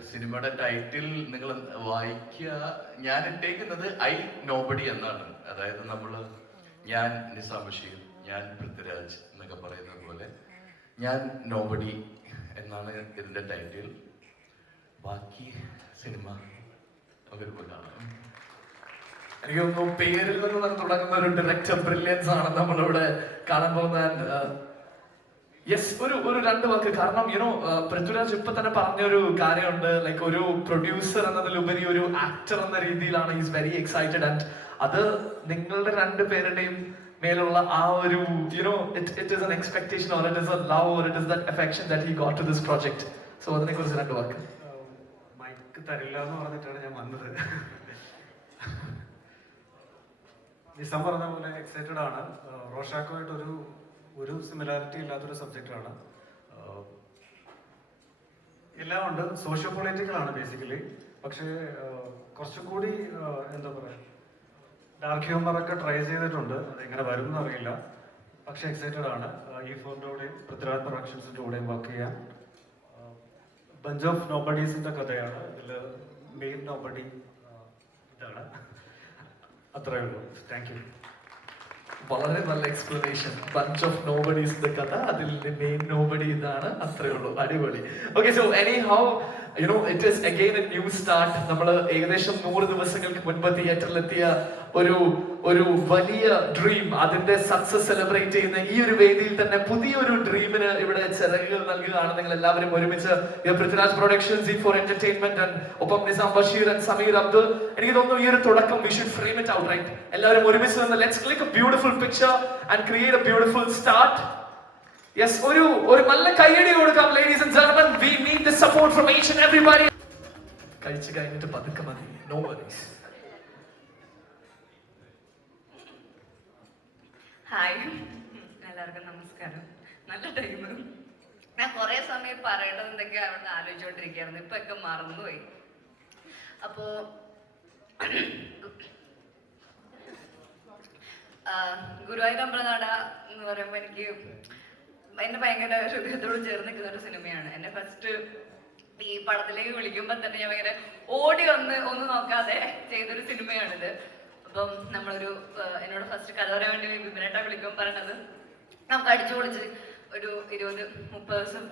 സിനിമയുടെ ടൈറ്റിൽ നിങ്ങൾ വായിക്കുക, ഞാൻ ഇട്ടേക്കുന്നത് ഐ നോബഡി എന്നാണ്. അതായത് ഞാൻ നിസാം ബഷീർ, ഞാൻ പൃഥ്വിരാജ് എന്നൊക്കെ പറയുന്നത് പോലെ ഞാൻ നോബഡി എന്നാണ് ഇതിന്റെ ടൈറ്റിൽ. ബാക്കി സിനിമ അവരുകൊണ്ടാണ്. എനിക്ക് തോന്നുന്നു പേരിൽ നിന്ന് തുടങ്ങുന്ന ഒരു ഡയറക്ടർ ബ്രില്യൻസ് ആണ് നമ്മളിവിടെ കാണാൻ പോകുന്ന. യെസ്, ഒരു രണ്ട് വാക്ക്. കാരണം പൃഥ്വിരാജ് ഇപ്പൊ തന്നെ പറഞ്ഞൊരു കാര്യമുണ്ട്, ലൈക്ക് ഒരു പ്രൊഡ്യൂസർ എന്നതിലുപരി ഒരു ആക്ടർ എന്ന രീതിയിലാണ് ഈസ് വെരി എക്സൈറ്റഡ്. ആൻഡ് അത് നിങ്ങളുടെ രണ്ടുപേരുടെയും മേലുള്ള ആ ഒരു it is an expectation, or it is a love, or it is that affection that he got to this project. So അതിനെ കുറിച്ച് രണ്ട് വാക്ക്. മൈക്ക് തരില്ല എന്ന് പറഞ്ഞിട്ടാണ് ഞാൻ വന്നത്. നിസാം പറഞ്ഞ പോലെ എക്സൈറ്റഡ് ആണ്. റോഷാക്കുമായിട്ട് ഒരു സിമിലാരിറ്റി ഇല്ലാത്തൊരു സബ്ജക്റ്റാണ്. എല്ലാം ഉണ്ട്, സോഷ്യോ പൊളിറ്റിക്കൽ ആണ് ബേസിക്കലി. പക്ഷേ കുറച്ചും കൂടി എന്താ പറയുക, ഡാർക്ക് ഹ്യൂമറൊക്കെ ട്രൈ ചെയ്തിട്ടുണ്ട്. അതെങ്ങനെ വരും എന്നറിയില്ല. പക്ഷെ എക്സൈറ്റഡ് ആണ്. E4ന്റെ കൂടെയും പൃഥ്വിരാജ് പ്രൊഡക്ഷൻസിന്റെ കൂടെയും വർക്ക് ചെയ്യാൻ. ബഞ്ച് ഓഫ് നോബഡീസിന്റെ കഥയാണ്. ഇതിൽ മെയിൻ നോബഡി ഇതാണ്. അത്രേ ഉള്ളൂ. Thank you. വളരെ നല്ല എക്സ്പ്ലനേഷൻ. ബഞ്ച് ഓഫ് നോബഡീസിന്റെ കഥ, അതിൽ മെയിൻ നോബഡി ഇതാണ്. അത്രേ ഉള്ളൂ. അടിപൊളി. Okay, so any how it is again A new start. നമ്മൾ ഏകദേശം 100 ദിവസങ്ങൾക്ക് മുൻപ് തിയേറ്ററിലെത്തിയ ഒരു വലിയ ഡ്രീം, അതിന്റെ സക്സസ് സെലിബ്രേറ്റ് ചെയ്യുന്ന ഈ ഒരു വേദിയിൽ തന്നെ പുതിയൊരു ഡ്രീമിന് ഇവിടെ ചിറകുകൾ നൽകുകയാണ്. നിങ്ങൾ എല്ലാവരും ഒരുമിച്ച് പൃഥ്വിരാജ് പ്രൊഡക്ഷൻസ്, E4 എന്റർടൈൻമെന്റ്, ഒപ്പം നിസാം ബഷീർ ആൻഡ് സമീർ അബ്ദുൽ. എനിക്ക് തോന്നുന്നു ഈ ഒരു തുടക്കം we should frame it out, right? എല്ലാവരും ഒരുമിച്ച് നിന്ന് let's click a beautiful picture and create a beautiful start. Yes, ഒരു നല്ല കൈയടി കൊടുക്കാം. Ladies and gentlemen, we need the support from each and everybody. കഴിച്ചു കഴിഞ്ഞിട്ട് പതുക്കെ മതി. No worries. ഹായ്, എല്ലാവർക്കും നമസ്കാരം. നല്ല ടൈം. ഞാൻ കുറെ സമയം പറയേണ്ടത് എന്തൊക്കെയാ അവിടെ ആലോചിച്ചോണ്ടിരിക്കുകയായിരുന്നു. ഇപ്പൊ ഒക്കെ മറന്നുപോയി. അപ്പോ ഗുരുവായൂർ അമ്പലനട എന്ന് പറയുമ്പോൾ എനിക്ക് എന്നെ ഭയങ്കര ഹൃദയത്തോട് ചേർന്ന് നിൽക്കുന്ന ഒരു സിനിമയാണ്. എന്നെ ഫസ്റ്റ് ഈ പടത്തിലേക്ക് വിളിക്കുമ്പോൾ തന്നെ ഞാൻ ഭയങ്കര ഓടി വന്ന് ഒന്നും നോക്കാതെ ചെയ്തൊരു സിനിമയാണിത്. അപ്പം നമ്മളൊരു എന്നോട് ഫസ്റ്റ് കഥ പറയാൻ വേണ്ടി വിപിനേട്ട വിളിക്കുമ്പോൾ പറഞ്ഞത് നമുക്ക് അടിച്ചു പൊളിച്ച് ഒരു 20-30 ദിവസം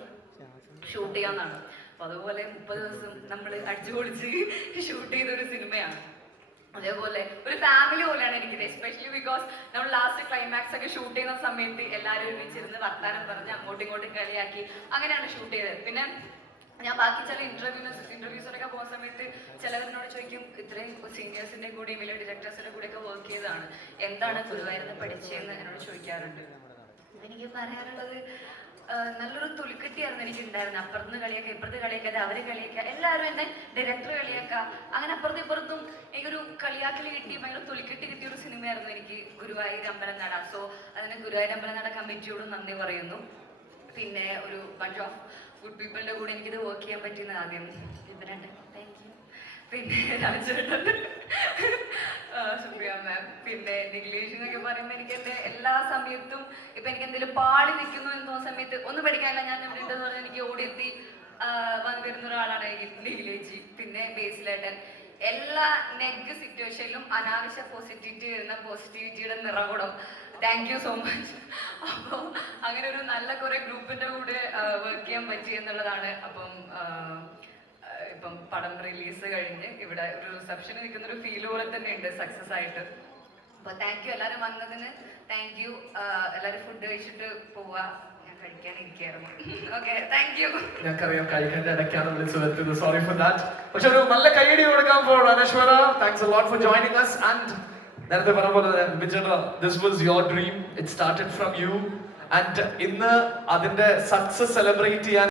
ഷൂട്ട് ചെയ്യാന്നാണ്. അപ്പൊ അതുപോലെ 30 ദിവസം നമ്മൾ അടിച്ചു പൊളിച്ച് ഷൂട്ട് ചെയ്തൊരു സിനിമയാണ്. അതേപോലെ ഒരു ഫാമിലി പോലെയാണ് എനിക്കിത്, എസ്പെഷ്യലി ബിക്കോസ് നമ്മൾ ലാസ്റ്റ് ക്ലൈമാക്സ് ഒക്കെ ഷൂട്ട് ചെയ്യുന്ന സമയത്ത് എല്ലാവരും ഒരുമിച്ചിരുന്ന് വർത്താനം പറഞ്ഞ് അങ്ങോട്ടും ഇങ്ങോട്ടും കളിയാക്കി അങ്ങനെയാണ് ഷൂട്ട് ചെയ്തത്. പിന്നെ ഞാൻ ബാക്കി ചില ഇന്റർവ്യൂസിനൊക്കെ പോകുന്ന സമയത്ത് ചിലവരിനോട് ചോദിക്കും, ഇത്രയും സീനിയേഴ്സിന്റെ കൂടെയും വലിയ ഡയറക്ടേഴ്സിന്റെ കൂടെ ഒക്കെ വർക്ക് ചെയ്തതാണ്, എന്താണ് ഗുരുവായൂരിന്ന് പഠിച്ചതെന്ന് എന്നോട് ചോദിക്കാറുണ്ട്. എനിക്ക് പറയാനുള്ളത് നല്ലൊരു തുലിക്കെട്ടിയായിരുന്നു എനിക്ക് ഉണ്ടായിരുന്നത്. അപ്പുറത്ത് കളിയാക്കുക, ഇപ്പുറത്ത് കളിയാക്കാതെ അവര് കളിയാക്കുക, എല്ലാവരും എന്നെ ഡയറക്ടർ കളിയാക്കുക, അങ്ങനെ അപ്പുറത്തും ഇപ്പുറത്തും എനിക്കൊരു കളിയാക്കൽ കിട്ടി, ഭയങ്കര തുലിക്കെട്ടി കിട്ടിയ ഒരു സിനിമയായിരുന്നു എനിക്ക് ഗുരുവായൂർ അമ്പലനട. സോ അതിന് ഗുരുവായൂർ അമ്പലനട കമ്മിറ്റിയോടും നന്ദി പറയുന്നു. പിന്നെ ഒരു ബഞ്ച് ഓഫ് ഗുഡ് പീപ്പിളിന്റെ കൂടെ എനിക്കിത് വർക്ക് ചെയ്യാൻ പറ്റിയെന്ന് ആദ്യം താങ്ക് യു. പിന്നെ രാജേട്ടൻ, സുപ്രിയ മാം, പിന്നെ നിഗ്ലേഷ് എന്നൊക്കെ പറയുമ്പോൾ എനിക്ക് എന്റെ എല്ലാ സമയത്തും ഇപ്പൊ എനിക്ക് എന്തെങ്കിലും പാളി നിൽക്കുന്നു എന്ന് തോന്നുന്ന സമയത്ത് ഒന്നും പഠിക്കാനില്ല, ഞാൻ എവിടെ ഉണ്ടെന്ന് പറഞ്ഞാൽ എനിക്ക് ഓടിയെത്തി വന്നു വരുന്ന ഒരാളാണ് നിഗ്ലേജി. പിന്നെ ബേസിലേട്ടൻ എല്ലാ നെഗ് സിറ്റുവേഷനിലും അനാവശ്യ പോസിറ്റിവിറ്റി വരുന്ന പോസിറ്റിവിറ്റിയുടെ നിറകുടം. Thank you so much. അപ്പോൾ അങ്ങനെ ഒരു നല്ല കുറെ ഗ്രൂപ്പിന്റെ കൂടെ വർക്ക് ചെയ്യാൻ പറ്റി എന്നുള്ളതാണ്. അപ്പം ഇപ്പം പടം റിലീസ് കഴിഞ്ഞ് ഇവിടെ ഒരു റിസപ്ഷന് നിൽക്കുന്ന ഒരു ഫീൽ പോലെ തന്നെ ഉണ്ട് സക്സസ് ആയിട്ട്. അപ്പൊ താങ്ക് യു എല്ലാവരും വന്നതിന്. Thank you. എല്ലാവരും ഫുഡ് കഴിച്ചിട്ട് പോവാ, ഞാൻ കഴിക്കാനിരിക്കായിരുന്നു. Okay, thank you. ഞങ്ങൾക്കറിയാം കഴിക്കേണ്ട ഇടയ്ക്കാണ് വിളിച്ചു വരുത്തുന്നത്, സോറി ഫോർ ദാറ്റ്. പക്ഷെ ഒരു നല്ല കൈയടി കൊടുക്കാൻ for Anaswara. Thanks a lot for joining us. And നേരത്തെ പറഞ്ഞ പോലെ Vijay, this was your dream, it started from you. And ഇന്ന് അതിന്റെ സക്സസ് സെലിബ്രേറ്റ് ചെയ്യാൻ